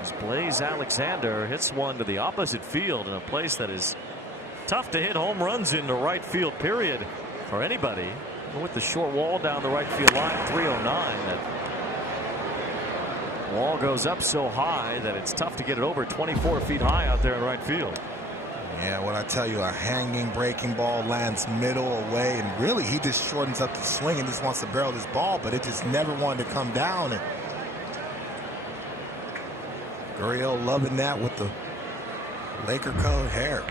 As Blaze Alexander hits one to the opposite field in a place that is tough to hit home runs into right field, period, for anybody. With the short wall down the right field line, 309. That wall goes up so high that it's tough to get it over 24 feet high out there in right field. Yeah, what I tell you, a hanging breaking ball lands middle away, and really he just shortens up the swing and just wants to barrel this ball, but it just never wanted to come down. And Gurriel loving that with the Laker colored hair.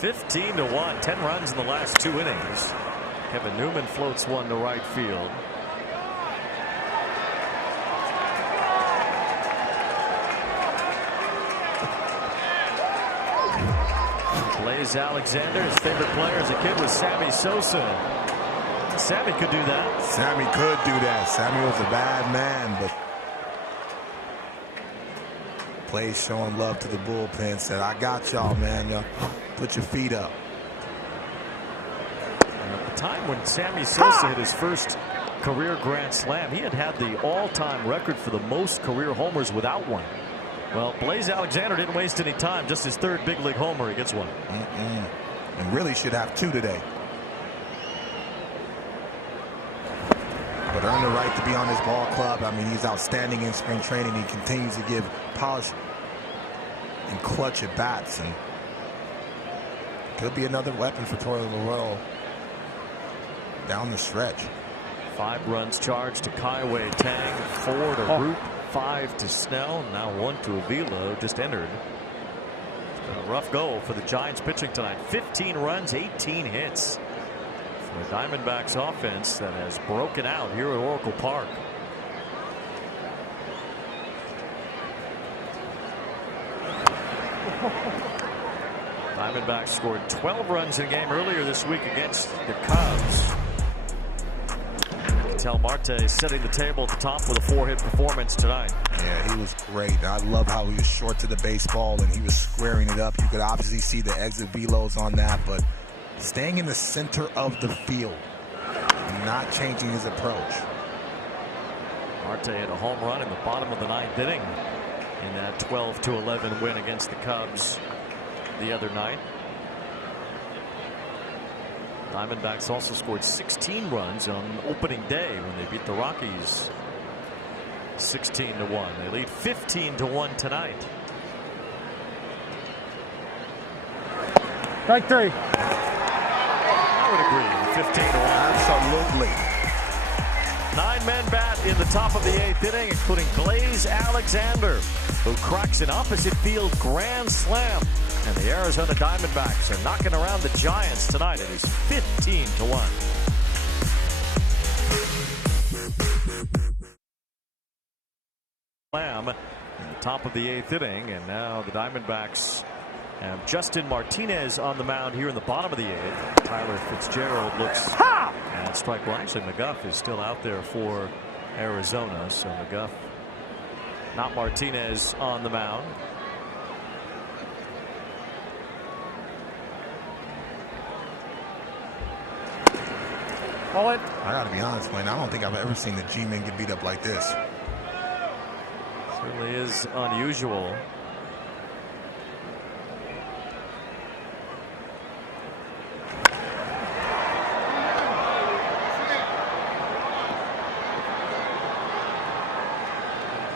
15-1, 10 runs in the last 2 innings. Kevin Newman floats one to right field. Blaze Alexander, his favorite player as a kid was Sammy Sosa. Sammy could do that. Sammy could do that. Sammy was a bad man, but Blaze showing love to the bullpen, said, I got y'all, man. Y'all put your feet up. And at the time when Sammy Sosa hit his first career grand slam, he had the all-time record for the most career homers without one. Well, Blaze Alexander didn't waste any time. Just his 3rd big league homer, he gets one. And really should have 2 today. But earned the right to be on this ball club. I mean, he's outstanding in spring training. He continues to give polish and clutch at bats, and could be another weapon for Torey Lovullo down the stretch. 5 runs charged to Kaiway Tang, 4 to Root, 5 to Snell, now 1 to Avila, just entered. It's been a rough go for the Giants pitching tonight. 15 runs, 18 hits. The Diamondbacks offense that has broken out here at Oracle Park. Diamondbacks scored 12 runs in a game earlier this week against the Cubs. You can tell Marte setting the table at the top with a 4-hit performance tonight. Yeah, he was great. I love how he was short to the baseball and he was squaring it up. You could obviously see the exit velos on that, but staying in the center of the field, not changing his approach. Marte hit a home run in the bottom of the 9th inning in that 12-11 win against the Cubs the other night. Diamondbacks also scored 16 runs on opening day when they beat the Rockies 16-1. They lead 15-1 tonight. Strike 3. I would agree. 15-1. Absolutely. 9 men bat in the top of the 8th inning, including Blaze Alexander, who cracks an opposite field grand slam And the Arizona Diamondbacks are knocking around the Giants tonight. It is 15-1. Lamb in the top of the 8th inning, and now the Diamondbacks have Justin Martinez on the mound here in the bottom of the 8th. Tyler Fitzgerald looks at strike one. Actually, McGuff is still out there for Arizona, so McGuff, not Martinez, on the mound. I got to be honest, Wayne. I don't think I've ever seen the G-men get beat up like this. Certainly is unusual.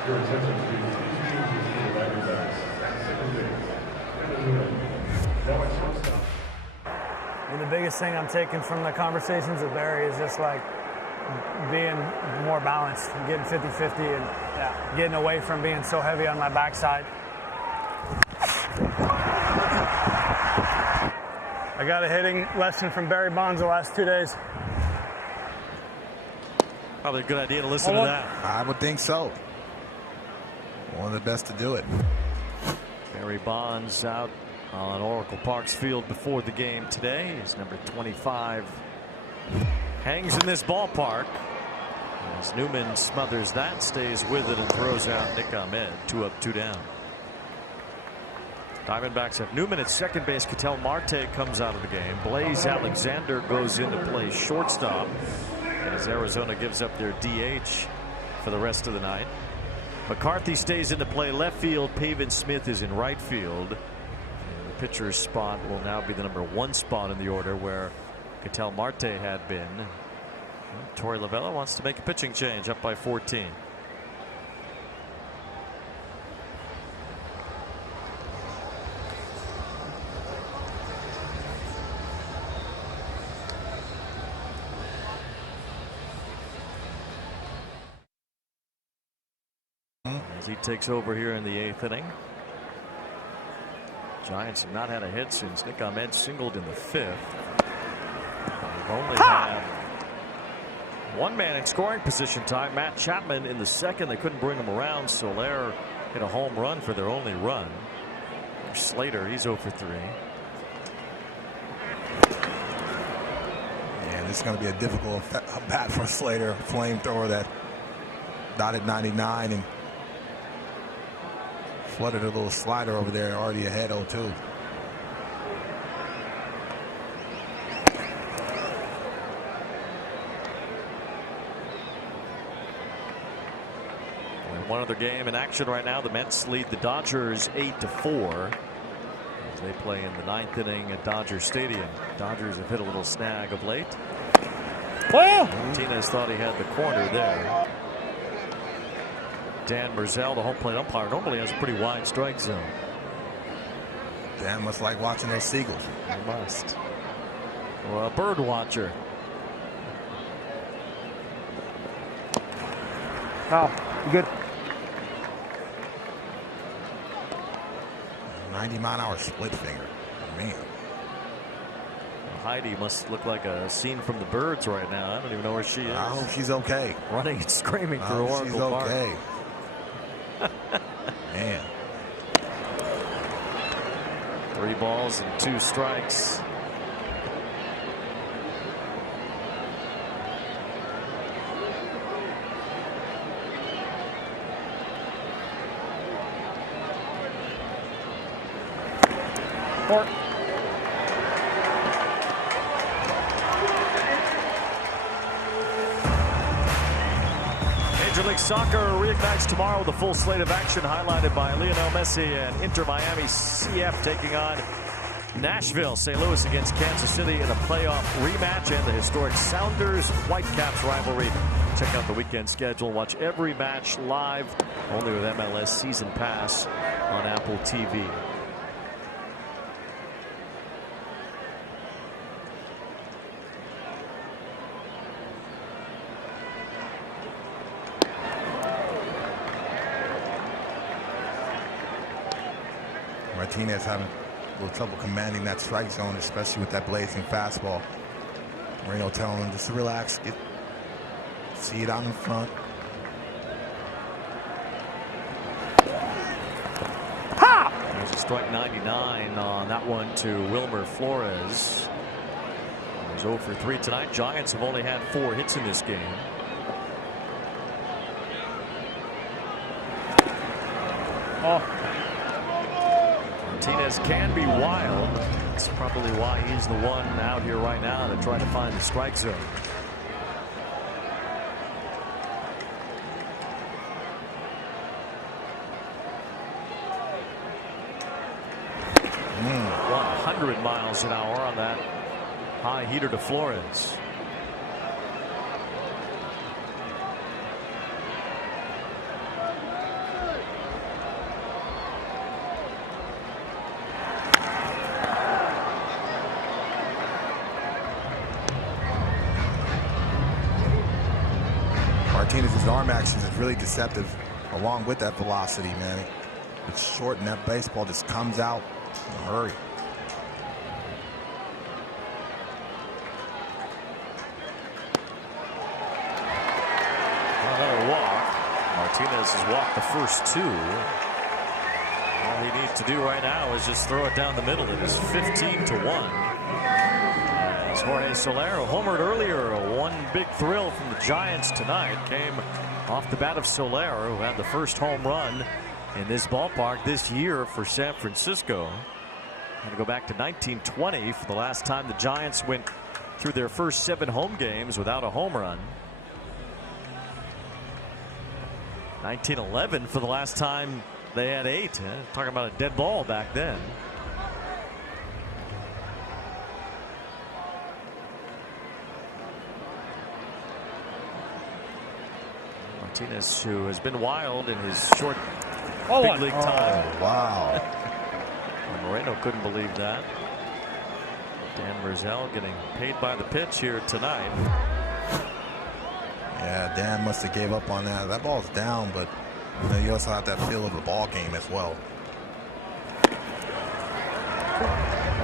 Your attention, please. And the biggest thing I'm taking from the conversations with Barry is just like being more balanced, getting 50-50 and getting away from being so heavy on my backside. I got a hitting lesson from Barry Bonds the last 2 days. Probably a good idea to listen to that. I would think so. One of the best to do it. Barry Bonds out on Oracle Park's field before the game today. His number 25 hangs in this ballpark as Newman smothers that, stays with it, and throws out Nick Ahmed. 2 up, 2 down. Diamondbacks have Newman at second base. Ketel Marte comes out of the game. Blaze Alexander goes into play shortstop as Arizona gives up their DH for the rest of the night. McCarthy stays into play left field. Pavin Smith is in right field. And the pitcher's spot will now be the number 1 spot in the order where Ketel Marte had been. Torey Lovullo wants to make a pitching change, up by 14. As he takes over here in the 8th inning. Giants have not had a hit since Nick Ahmed singled in the 5th. They've only had one man in scoring position time, Matt Chapman, in the 2nd. They couldn't bring him around. Soler hit a home run for their only run. Slater, he's 0 for 3. Yeah, this is going to be a difficult bat for Slater. Flamethrower that dotted 99 and flooded a little slider over there, already ahead 0-2. One other game in action right now. The Mets lead the Dodgers 8-4 as they play in the 9th inning at Dodger Stadium. Dodgers have hit a little snag of late. Martinez thought he had the corner there. Dan Merzel, the home plate umpire, normally has a pretty wide strike zone. Dan must like watching those seagulls. He must. Well, a bird watcher. Oh, you good? 90-mile-an-hour split finger. Man. Heidi must look like a scene from The Birds right now. I don't even know where she is. I hope she's okay. Running and screaming through Oracle Park. She's okay. Man. 3 balls and 2 strikes. Court. Major League Soccer reignites tomorrow with a full slate of action highlighted by Lionel Messi and Inter Miami CF taking on Nashville. St. Louis against Kansas City in a playoff rematch, and the historic Sounders Whitecaps rivalry. Check out the weekend schedule. Watch every match live only with MLS Season Pass on Apple TV. Martinez having little trouble commanding that strike zone, especially with that blazing fastball. Moreno telling him just to relax, see it out in front. There's a strike 99 on that one to Wilmer Flores. He's 0 for 3 tonight. Giants have only had 4 hits in this game. Martinez can be wild. That's probably why he's the one out here right now to try to find the strike zone. Mm. 100 miles an hour on that high heater to Flores. Martinez's arm action is really deceptive, along with that velocity, man. It's short, and that baseball just comes out in a hurry. Another walk. Martinez has walked the first 2. All he needs to do right now is just throw it down the middle. It is 15-1. As Jorge Soler homered earlier, one big thrill from the Giants tonight came off the bat of Soler, who had the first home run in this ballpark this year for San Francisco. Had to go back to 1920 for the last time the Giants went through their first 7 home games without a home run. 1911 for the last time they had 8. Talking about a dead ball back then. Martinez, who has been wild in his short big league time. Oh, wow. Moreno couldn't believe that. Dan Merzel getting paid by the pitch here tonight. Yeah, Dan must have gave up on that. That ball's down, but you also have that feel of the ball game as well.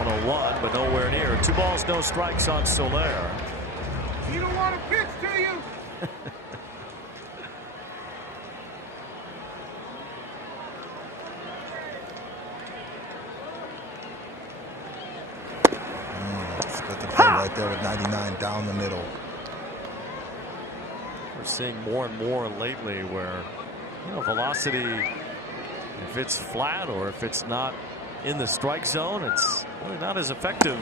101, but nowhere near. 2 balls, no strikes on Soler. You don't want to pitch, do you? Right there with 99 down the middle. We're seeing more and more lately where, velocity, if it's flat or if it's not in the strike zone, it's really not as effective.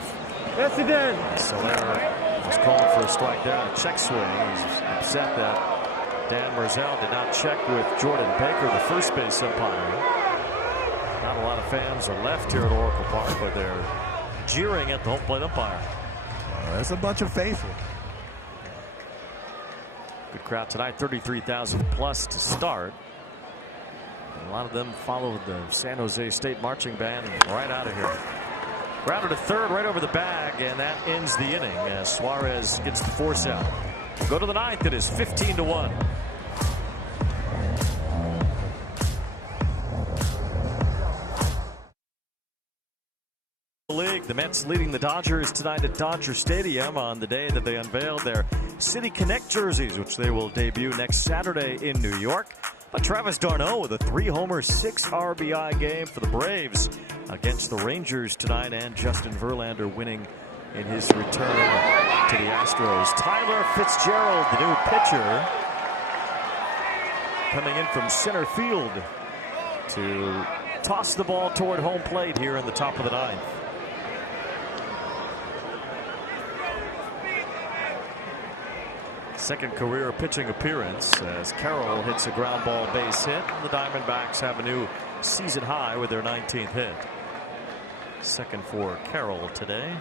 Yes, he did. Soler was calling for a strike there. A check swing. He's upset that Dan Merzel did not check with Jordan Baker, the first base umpire. Not a lot of fans are left here at Oracle Park, but they're jeering at the home plate umpire. There's a bunch of faithful. Good crowd tonight, 33,000 plus to start. And a lot of them followed the San Jose State marching band right out of here. Grounded to third, right over the bag, and that ends the inning as Suarez gets the force out. Go to the 9th. It is 15-1. League. The Mets leading the Dodgers tonight at Dodger Stadium on the day that they unveiled their City Connect jerseys, which they will debut next Saturday in New York. But Travis d'Arnaud with a 3-homer, 6 RBI game for the Braves against the Rangers tonight, and Justin Verlander winning in his return to the Astros. Tyler Fitzgerald, the new pitcher, coming in from center field to toss the ball toward home plate here in the top of the 9th. Second career pitching appearance as Carroll hits a ground ball base hit. The Diamondbacks have a new season high with their 19th hit. Second for Carroll today.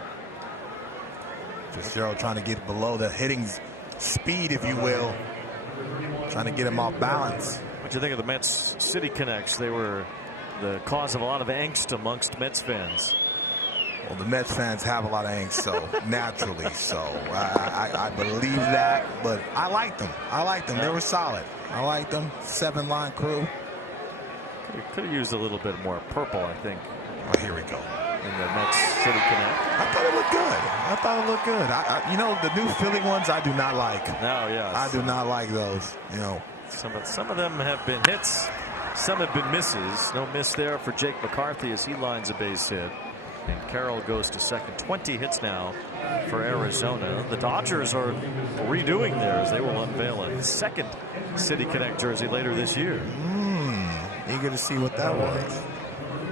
Fitzgerald trying to get below the hitting speed, if you will. Trying to get him off balance. What do you think of the Mets City Connects? They were the cause of a lot of angst amongst Mets fans. Well, the Mets fans have a lot of angst, so naturally. So I believe that, but I liked them. They were solid. I liked them. 7-line crew. Could have used a little bit more purple, I think. Oh, here we go. in the next City Connect. I thought it looked good. You know, the new Philly ones I do not like. No, yes. I do not like those. You know, some of them have been hits. Some have been misses. No miss there for Jake McCarthy as he lines a base hit. And Carroll goes to second. 20 hits now for Arizona. The Dodgers are redoing theirs. They will unveil a second City Connect jersey later this year. Eager to see what that was.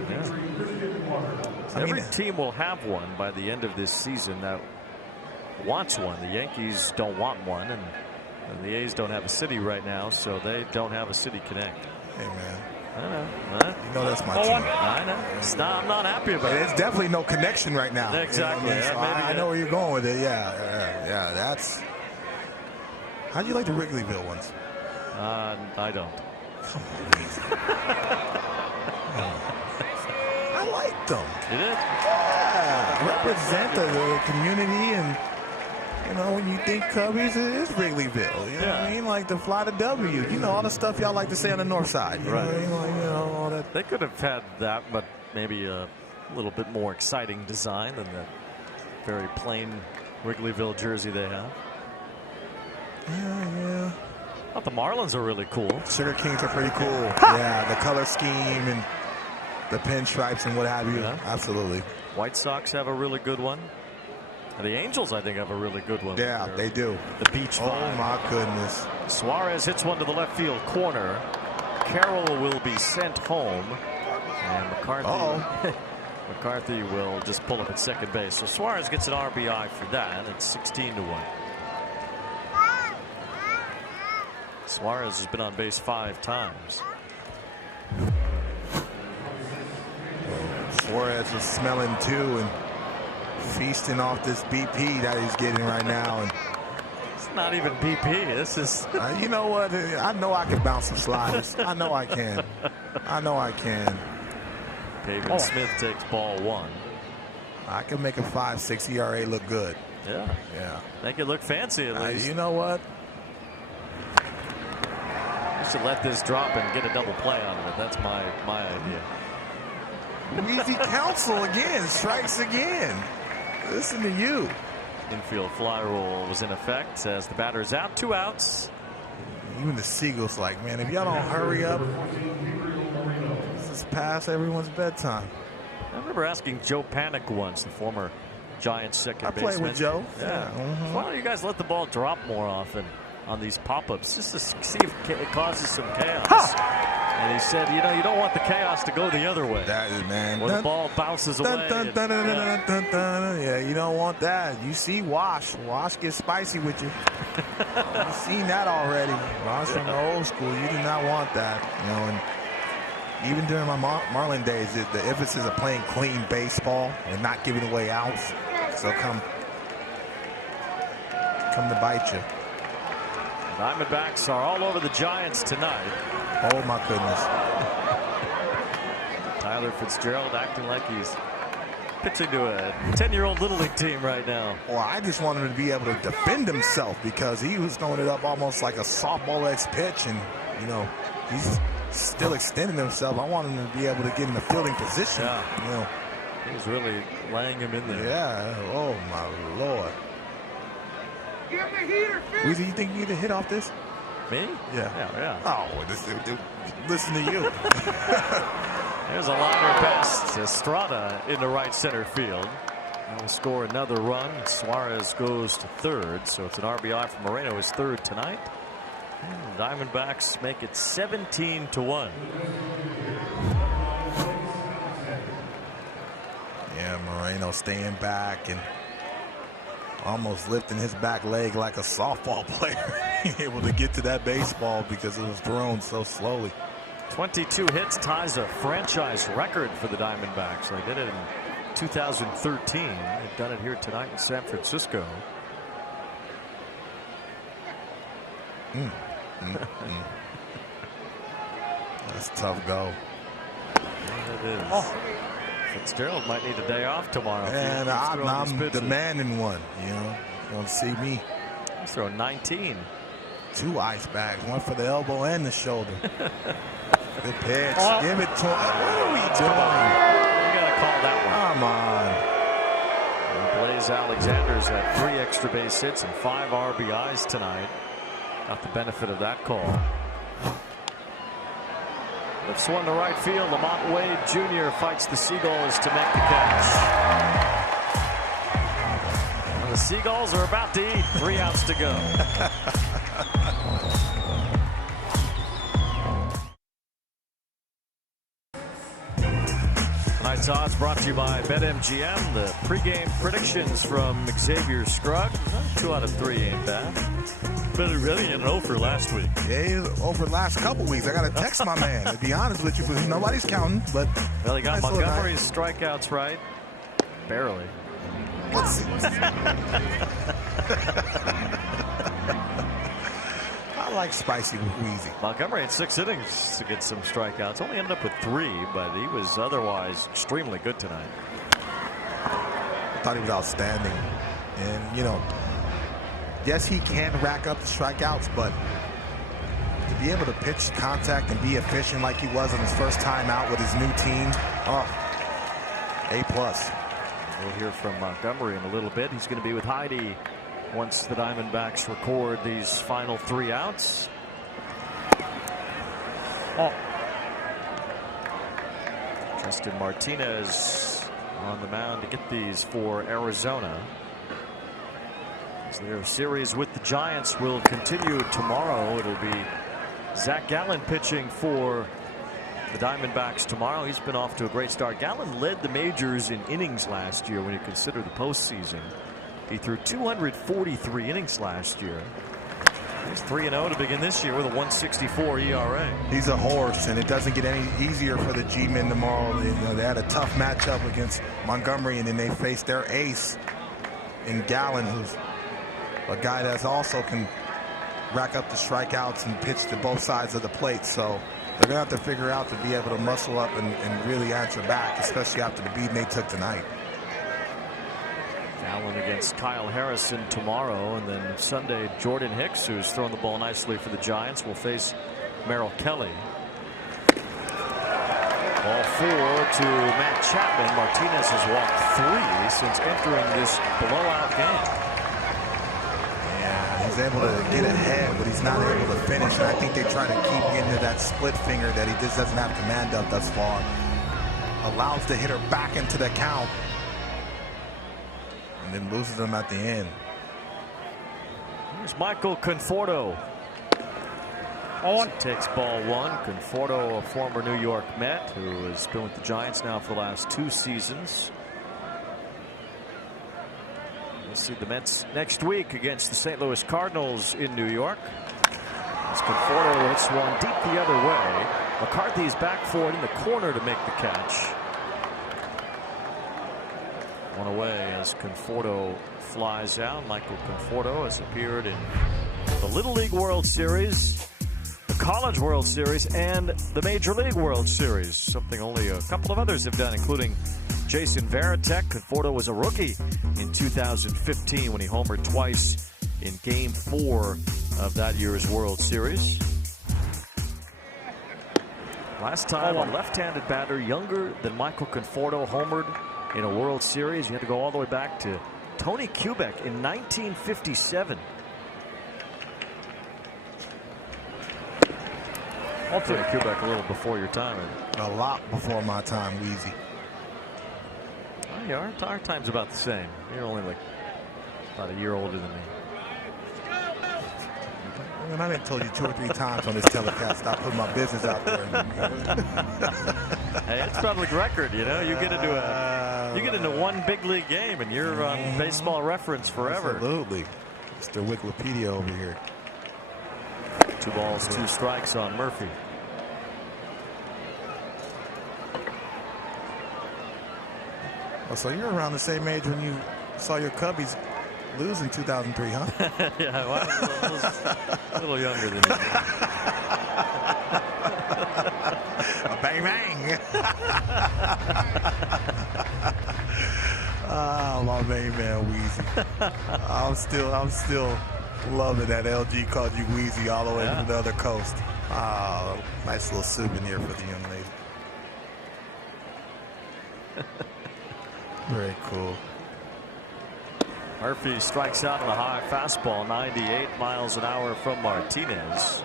Yeah. Every team will have one by the end of this season that wants one. The Yankees don't want one, and the A's don't have a city right now, so they don't have a City Connect. Hey, man. I know. You know that's my team. I know. I'm not happy about it. There's definitely no connection right now. Exactly. You know what I mean? So I know where you're going with it. Yeah. That's. How do you like the Wrigleyville ones? I don't. Come on, I like them. You did? Yeah. Represent the community, and you know, when you think Cubbies, it's Wrigleyville. You know what I mean? Like the Fly to W. You know, all the stuff y'all like to say on the north side. You know what I mean? Like, you know, all that. They could have had that, but maybe a little bit more exciting design than the very plain Wrigleyville jersey they have. Yeah. I thought the Marlins are really cool. Sugar Kings are pretty cool. Yeah, the color scheme and the pinstripes and what have you. Yeah. Absolutely. White Sox have a really good one. The Angels, I think, have a really good one. Yeah, they do. The Beach Vibe. Oh, my goodness. Suarez hits one to the left field corner. Carroll will be sent home. And McCarthy will just pull up at second base. So Suarez gets an RBI for that. It's 16-1. Suarez has been on base 5 times. Suarez is smelling too and feasting off this BP that he's getting right now. And it's not even BP. This is. You know what? I know I can bounce some sliders. I know I can. Pavin Smith takes ball 1. I can make a 5.6 ERA look good. Yeah. Make it look fancy at least. You know what? You should let this drop and get a double play out of it. That's my idea. Easy counsel again. Strikes again. Listen to you. Infield fly rule was in effect as the batter's out. 2 outs. Even the Seagulls like, man, if y'all don't hurry up, this is past everyone's bedtime. I remember asking Joe Panic once, the former Giants second baseman. I played with Joe. Yeah. Why don't you guys let the ball drop more often on these pop-ups just to see if it causes some chaos? And he said, you know, you don't want the chaos to go the other way. That is, man. Where the ball bounces away. Yeah, you don't want that. You see Wash. Wash gets spicy with you. You've seen that already. Wash from the old school. You do not want that. You know, and even during my Marlin days, the emphasis of playing clean baseball and not giving away outs. So come to bite you. Diamondbacks are all over the Giants tonight. Oh, my goodness. Tyler Fitzgerald acting like he's pitching to a 10-year-old Little League team right now. Well, I just wanted him to be able to defend himself because he was throwing it up almost like a softball-esque pitch, and, you know, he's still extending himself. I want him to be able to get in the fielding position. Yeah. You know. He's really laying him in there. Yeah. Oh, my Lord. Give the heater, Weezy, you think you get a hit off this? Me? Yeah. Oh, dude, listen to you. There's a liner pass to Estrada into right center field. That will score another run. Suarez goes to third, so it's an RBI for Moreno, his third tonight. And the Diamondbacks make it 17-1. Yeah, Moreno staying back and almost lifting his back leg like a softball player. Able to get to that baseball because it was thrown so slowly. 22 hits ties a franchise record for the Diamondbacks. They did it in 2013. They've done it here tonight in San Francisco. That's a tough go. Yeah, it is. Fitzgerald might need a day off tomorrow. And I'm demanding one. You know, you want to see me. He's throwing 19. 2 ice bags, one for the elbow and the shoulder. Good pitch. Give it to him. What are we doing? You got to call foul that one. Come on. And Blaze Alexander's had 3 extra base hits and 5 RBIs tonight. Got the benefit of that call. Lifts one to right field. Lamont Wade Jr. fights the Seagulls to make the catch. And the Seagulls are about to eat. 3 outs to go. Tonight's odds brought to you by BetMGM. The pregame predictions from Xavier Scruggs. 2 out of 3 ain't bad. But really an over last week. Yeah, he was over the last couple weeks. I got to text my man. To be honest with you, because nobody's counting. But well, he got Montgomery's strikeouts right. Barely. Let's see. I like spicy Wheezy. Montgomery had 6 innings to get some strikeouts. Only ended up with 3, but he was otherwise extremely good tonight. I thought he was outstanding. And, you know, yes, he can rack up the strikeouts, but to be able to pitch contact and be efficient like he was on his first time out with his new team, A+. We'll hear from Montgomery in a little bit. He's going to be with Heidi once the Diamondbacks record these final 3 outs. Justin Martinez on the mound to get these for Arizona. So their series with the Giants will continue tomorrow. It'll be Zach Gallen pitching for the Diamondbacks tomorrow. He's been off to a great start. Gallen led the majors in innings last year when you consider the postseason. He threw 243 innings last year. He's 3-0 to begin this year with a 1.64 ERA. He's a horse, and it doesn't get any easier for the G-men tomorrow. They had a tough matchup against Montgomery, and then they faced their ace in Gallen, who's a guy that also can rack up the strikeouts and pitch to both sides of the plate. So they're going to have to figure out to be able to muscle up and really answer back, especially after the beating they took tonight. Allen against Kyle Harrison tomorrow, and then Sunday Jordan Hicks, who's thrown the ball nicely for the Giants, will face Merrill Kelly. Ball 4 to Matt Chapman. Martinez has walked 3 since entering this blowout game. Yeah, he's able to get ahead, but he's not able to finish. And I think they try to keep getting to that split finger that he just doesn't have command of thus far. Allows the hitter back into the count, and then loses them at the end. Here's Michael Conforto. Takes ball 1. Conforto, a former New York Met who has been with the Giants now for the last 2 seasons. We'll see the Mets next week against the St. Louis Cardinals in New York. As Conforto hits one deep the other way. McCarthy is back for it in the corner to make the catch. One away as Conforto flies out. Michael Conforto has appeared in the Little League World Series, the College World Series, and the Major League World Series. Something only a couple of others have done, including Jason Varitek. Conforto was a rookie in 2015 when he homered twice in Game 4 of that year's World Series. Last time a left-handed batter younger than Michael Conforto homered in a World Series, you had to go all the way back to Tony Kubek in 1957. Tony Kubek a little before your time. A lot before my time, Weezy. Oh, yeah, our time's about the same. You're only like about a year older than me. And I didn't told you 2 or 3 times on this telecast. Stop putting my business out there. Hey, it's public record, you know. You get into one big league game, and you're on Baseball Reference forever. Absolutely, Mr. Wikipedia over here. 2 balls, 2 strikes on Murphy. Oh, so you're around the same age when you saw your Cubbies lose in 2003, huh? Yeah, well, I was a little younger than you. Bang, bang. Oh, my main man, Weezy. I'm still loving that LG called you Weezy all the way from the other coast. Oh, nice little souvenir for the young lady. Very cool. Murphy strikes out on a high fastball, 98 miles an hour from Martinez.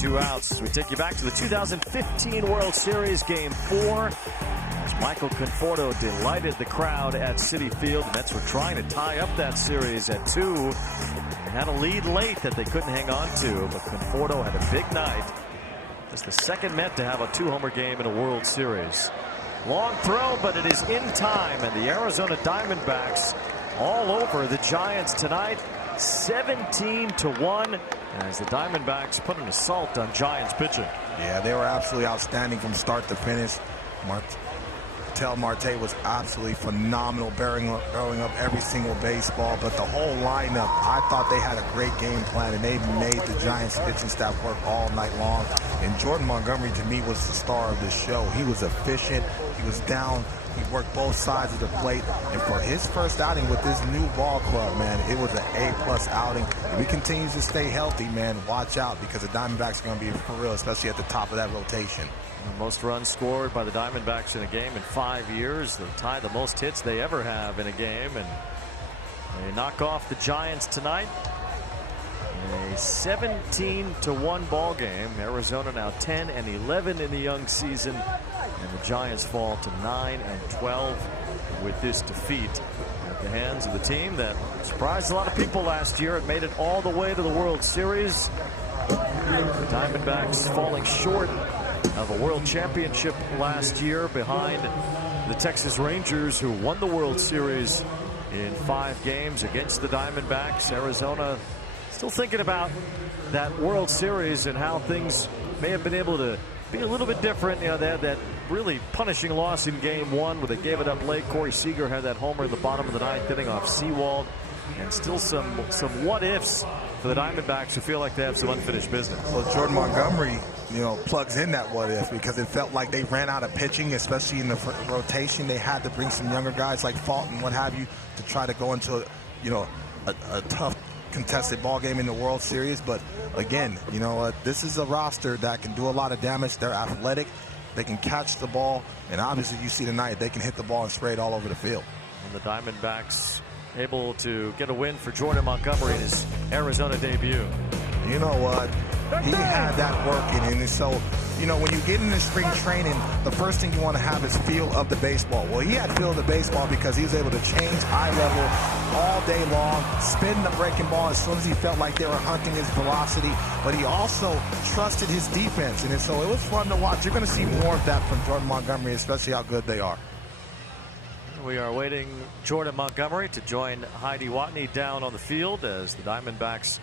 2 outs. We take you back to the 2015 World Series Game 4. As Michael Conforto delighted the crowd at Citi Field. The Mets were trying to tie up that series at 2. They had a lead late that they couldn't hang on to, but Conforto had a big night. Just the second Met to have a 2-homer game in a World Series. Long throw, but it is in time, and the Arizona Diamondbacks all over the Giants tonight, 17-1, as the Diamondbacks put an assault on Giants pitching. Yeah, they were absolutely outstanding from start to finish. Tel Marte was absolutely phenomenal, throwing up every single baseball, but the whole lineup, I thought they had a great game plan, and they made the Giants pitching staff work all night long. And Jordan Montgomery, to me, was the star of this show. He was efficient. He was down. He worked both sides of the plate. And for his first outing with this new ball club, man, it was an A+ outing. If he continues to stay healthy, man, watch out, because the Diamondbacks are going to be for real, especially at the top of that rotation. Most runs scored by the Diamondbacks in a game in 5 years. They tie the most hits they ever have in a game, and they knock off the Giants tonight. A 17-1 ball game. Arizona now 10-11 in the young season, and the Giants fall to 9-12 with this defeat at the hands of the team that surprised a lot of people last year. It made it all the way to the World Series. The Diamondbacks falling short of a World Championship last year behind the Texas Rangers, who won the World Series in 5 games against the Diamondbacks. Arizona still thinking about that World Series and how things may have been able to be a little bit different. You know, they had that really punishing loss in Game 1 where they gave it up late. Corey Seager had that homer in the bottom of the 9th inning off Seawald, and still some what-ifs for the Diamondbacks, who feel like they have some unfinished business. Well, Jordan Montgomery, plugs in that what-if, because it felt like they ran out of pitching, especially in the rotation. They had to bring some younger guys like Fulton, what have you, to try to go into, a tough contested ball game in the World Series. But again, this is a roster that can do a lot of damage. They're athletic. They can catch the ball, and obviously you see tonight they can hit the ball and spray it all over the field. And the Diamondbacks able to get a win for Jordan Montgomery in his Arizona debut. You know what? He had that working, and so, when you get into spring training, the first thing you want to have is feel of the baseball. Well, he had feel of the baseball because he was able to change eye level all day long, spin the breaking ball as soon as he felt like they were hunting his velocity, but he also trusted his defense, and so it was fun to watch. You're going to see more of that from Jordan Montgomery, especially how good they are. We are waiting Jordan Montgomery to join Heidi Watney down on the field as the Diamondbacks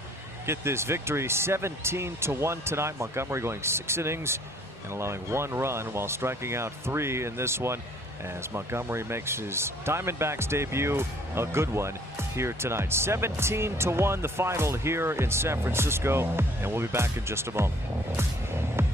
get this victory 17-1 tonight. Montgomery going 6 innings and allowing 1 run while striking out 3 in this one, as Montgomery makes his Diamondbacks debut a good one here tonight. 17-1 the final here in San Francisco, and we'll be back in just a moment.